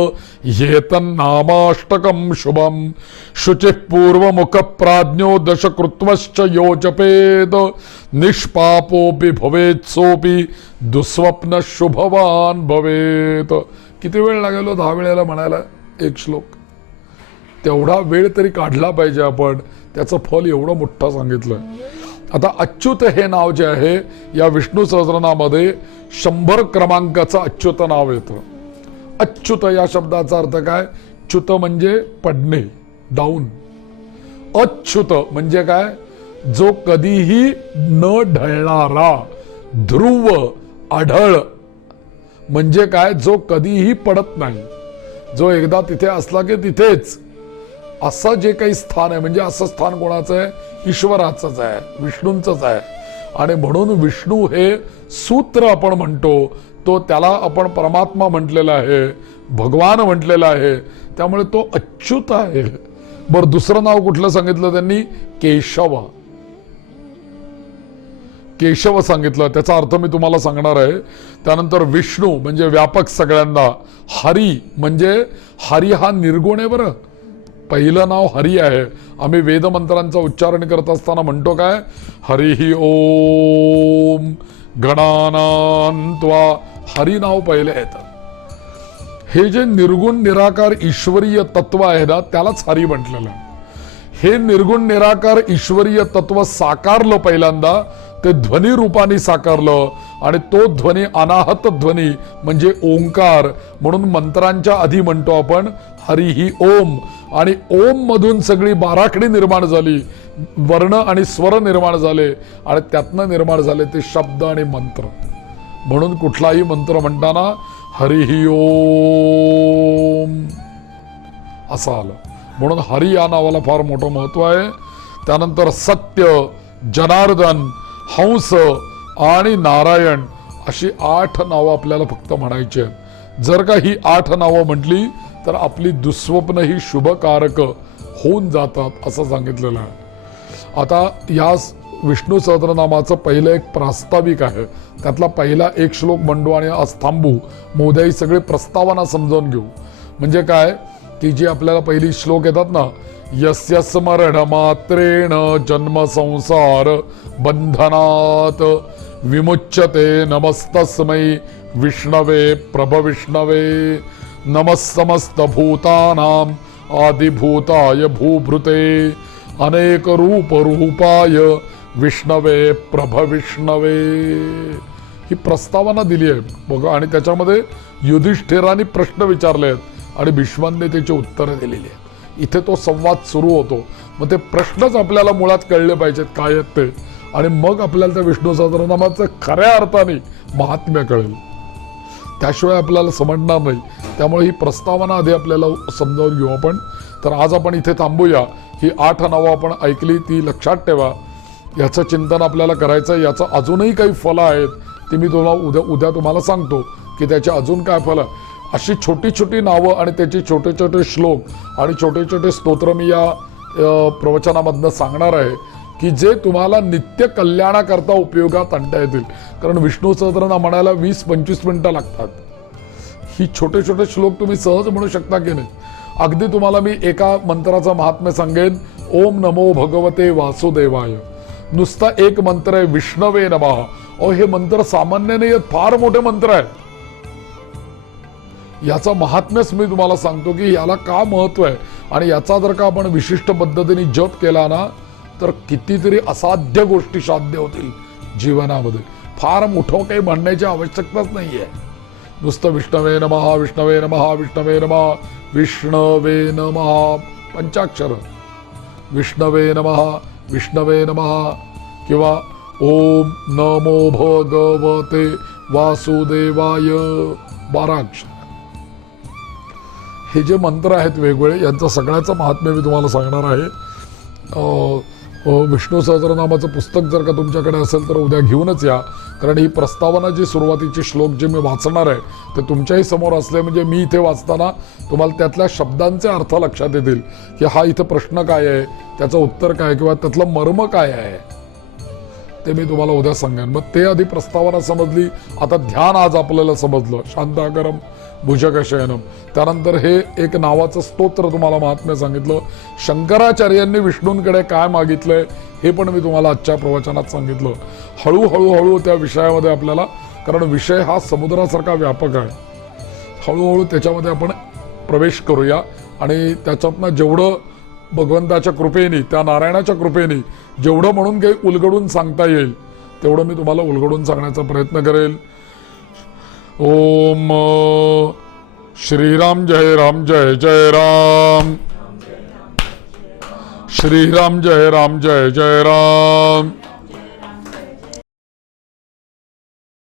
एतन्नामाष्टकं शुभम. शुचिः पूर्वमुख प्राज्ञो दशकृत्वश्च यो जपेत निष्पापोपि भवेत् सोपि दुःस्वप्न शुभवान भवेत. किती वेळ लागेल 10 वेळेला म्हणायला एक श्लोक? तेवढा वेळ तरी काढला पाहिजे आपण. त्याचं फल एवढं मोठं सांगितलं. आता अच्युत हे नाव जे आहे या विष्णू सहस्रनामामध्ये 100 क्रमांकाचं अच्युत नाव येतं. अच्युत या शब्दाचा अर्थ काय? च्युत म्हणजे पडणे, डाऊन. अच्युत म्हणजे काय? जो कधीही न ढळणारा, ध्रुव, आढळ. म्हणजे काय? जो कधीही पडत नाही, जो एकदा तिथे असला की तिथेच. असं जे काही स्थान आहे, म्हणजे असं स्थान कोणाचं आहे? ईश्वराचंच आहे, विष्णूंचंच आहे. आणि म्हणून विष्णू हे सूत्र आपण म्हणतो, तो त्याला आपण परमात्मा म्हटलेला आहे, भगवान म्हटलेला आहे. त्यामुळे तो अच्युत आहे. बरं, दुसरं नाव कुठलं सांगितलं त्यांनी? केशव. केशव सांगितलं. त्याचा अर्थ मी तुम्हाला सांगणार आहे. त्यानंतर विष्णू म्हणजे व्यापक सगळ्यांना. हरी म्हणजे हरी हा निर्गुण आहे. बरं, पहिलं नाव हरी आहे. आम्ही वेदमंत्रांचं उच्चारण करत असताना म्हणतो काय? हरिः ओम गणानान्त्वा. हरी नाव पहिलं येतं. हे जे निर्गुण निराकार ईश्वरीय तत्व आहे ना, त्यालाच हरी म्हटलेलं. हे निर्गुण निराकार ईश्वरीय तत्व साकारलं पहिल्यांदा, ते ध्वनी रूपाने साकारलं. आणि तो ध्वनी अनाहत ध्वनी म्हणजे ओंकार. म्हणून मंत्रांच्या आधी म्हणतो आपण हरिः ओम. आणि ओम मधून सगळी बाराखडी निर्माण झाली, वर्ण आणि स्वर निर्माण झाले, आणि त्यातनं निर्माण झाले ते शब्द आणि मंत्र. म्हणून कुठलाही मंत्र म्हणताना हरिः ओम असं आलं. म्हणून हरी या नावाला फार मोठं महत्व आहे. त्यानंतर सत्य, जनार्दन, हंस आणि नारायण अशी 8 नावं आपल्याला फक्त म्हणायची आहेत. जर का ही 8 नावं म्हटली तर आपली दुःस्वप्न ही शुभकारक होऊन जातात असं सांगितलेलं आहे. आता या विष्णू सहस्रनामाचं पहिलं एक प्रास्ताविक आहे, त्यातला पहिला एक श्लोक म्हणू आणि आज थांबू. उद्या ही सगळी प्रस्तावना समजावून घेऊ. म्हणजे काय की जी आपल्याला पहिली श्लोक येतात ना, यस्य स्मरण मात्रेण जन्म संसार बंधनात विमुच्यते नमस्तस्मै विष्णवे प्रभविष्णवे नमः समस्त भूतानां आदिभूताय भूभृते अनेक रूप रूपाय विष्णवे प्रभविष्णवे. ही प्रस्तावना दिली आहे बघा. आणि त्याच्यामध्ये युधिष्ठिराने प्रश्न विचारले आहेत आणि भीष्मांनी त्याची उत्तरं दिलेली आहेत. इथे तो संवाद सुरू होतो. मग ते प्रश्नच आपल्याला मुळात कळले पाहिजेत काय आहेत ते, आणि मग आपल्याला त्या विष्णू सहस्रनामाचं खऱ्या अर्थाने महात्म्य कळेल. त्याशिवाय आपल्याला समजणार नाही. त्यामुळे ही प्रस्तावना आधी आपल्याला समजावून घेऊ आपण. तर आज आपण इथे थांबूया. ही 8 नावं आपण ऐकली ती लक्षात ठेवा. याचं चिंतन आपल्याला करायचं आहे. याचं अजूनही काही फलं आहेत ती मी तुम्हाला उद्या तुम्हाला सांगतो की त्याचे अजून काय फलं. अशी छोटी छोटी नावं आणि त्याचे छोटे छोटे श्लोक आणि छोटे छोटे स्तोत्र मी या प्रवचनामधनं सांगणार आहे की जे तुम्हाला नित्य कल्याणाकरता उपयोगात आणता येतील. कारण विष्णू सहस्रनाम म्हणायला 20-25 मिनिटं लागतात. ही छोटे छोटे श्लोक तुम्ही सहज म्हणू शकता की नाही. अगदी तुम्हाला मी एका मंत्राचं महात्म्य सांगेन. ओम नमो भगवते वासुदेवाय. नुसता एक मंत्र आहे, विष्णवे नमः. हे मंत्र सामान्य नाही आहेत, फार मोठे मंत्र आहेत. याचा महात्म्यच मी तुम्हाला सांगतो की याला का महत्व आहे. आणि याचा जर का आपण विशिष्ट पद्धतीने जप केला ना तर कितीतरी असाध्य गोष्टी साध्य होतील जीवनामध्ये. फार मोठं काही म्हणण्याची आवश्यकताच नाहीये. नुसतं विष्णवे नमः विष्णवे नमः विष्णवे नमः विष्णवे नमः पंचाक्षर विष्णवे नमः विष्णवे नमः किंवा ओम नमो भगवते वासुदेवाय 12 अक्षर. हे जे मंत्र आहेत वेगवेगळे यांचं सगळ्याचं महात्म्य मी तुम्हाला सांगणार आहे. विष्णू सहस्रनामाचं पुस्तक जर का तुमच्याकडे असेल तर उद्या घेऊनच या. कारण ही प्रस्तावना जी सुरुवातीचे श्लोक जे मी वाचणार आहे ते तुमच्याही समोर असले म्हणजे मी इथे वाचताना तुम्हाला त्यातल्या शब्दांचे अर्थ लक्षात येतील की हा इथं प्रश्न काय आहे, त्याचं उत्तर काय, किंवा त्यातलं मर्म काय आहे ते मी तुम्हाला उद्या सांगेन. मग ते आधी प्रस्तावना समजली. आता ध्यान आज आपल्याला समजलं, शांताकरम भुजगशयनम. त्यानंतर हे एक नावाचं स्तोत्र तुम्हाला महात्म्य सांगितलं. शंकराचार्यांनी विष्णूंकडे काय मागितलंय हे पण मी तुम्हाला आजच्या प्रवचनात सांगितलं. हळूहळू त्या विषयामध्ये आपल्याला, कारण विषय हा समुद्रासारखा व्यापक आहे, हळूहळू त्याच्यामध्ये आपण प्रवेश करूया. आणि त्याच्यातनं जेवढं भगवंताच्या कृपेने, त्या नारायणाच्या कृपेने जेवढं म्हणून काही उलगडून सांगता येईल तेवढं मी तुम्हाला उलगडून सांगण्याचा प्रयत्न करेल. ओम श्रीराम जय राम जय जय राम. श्रीराम जय राम जय जय राम.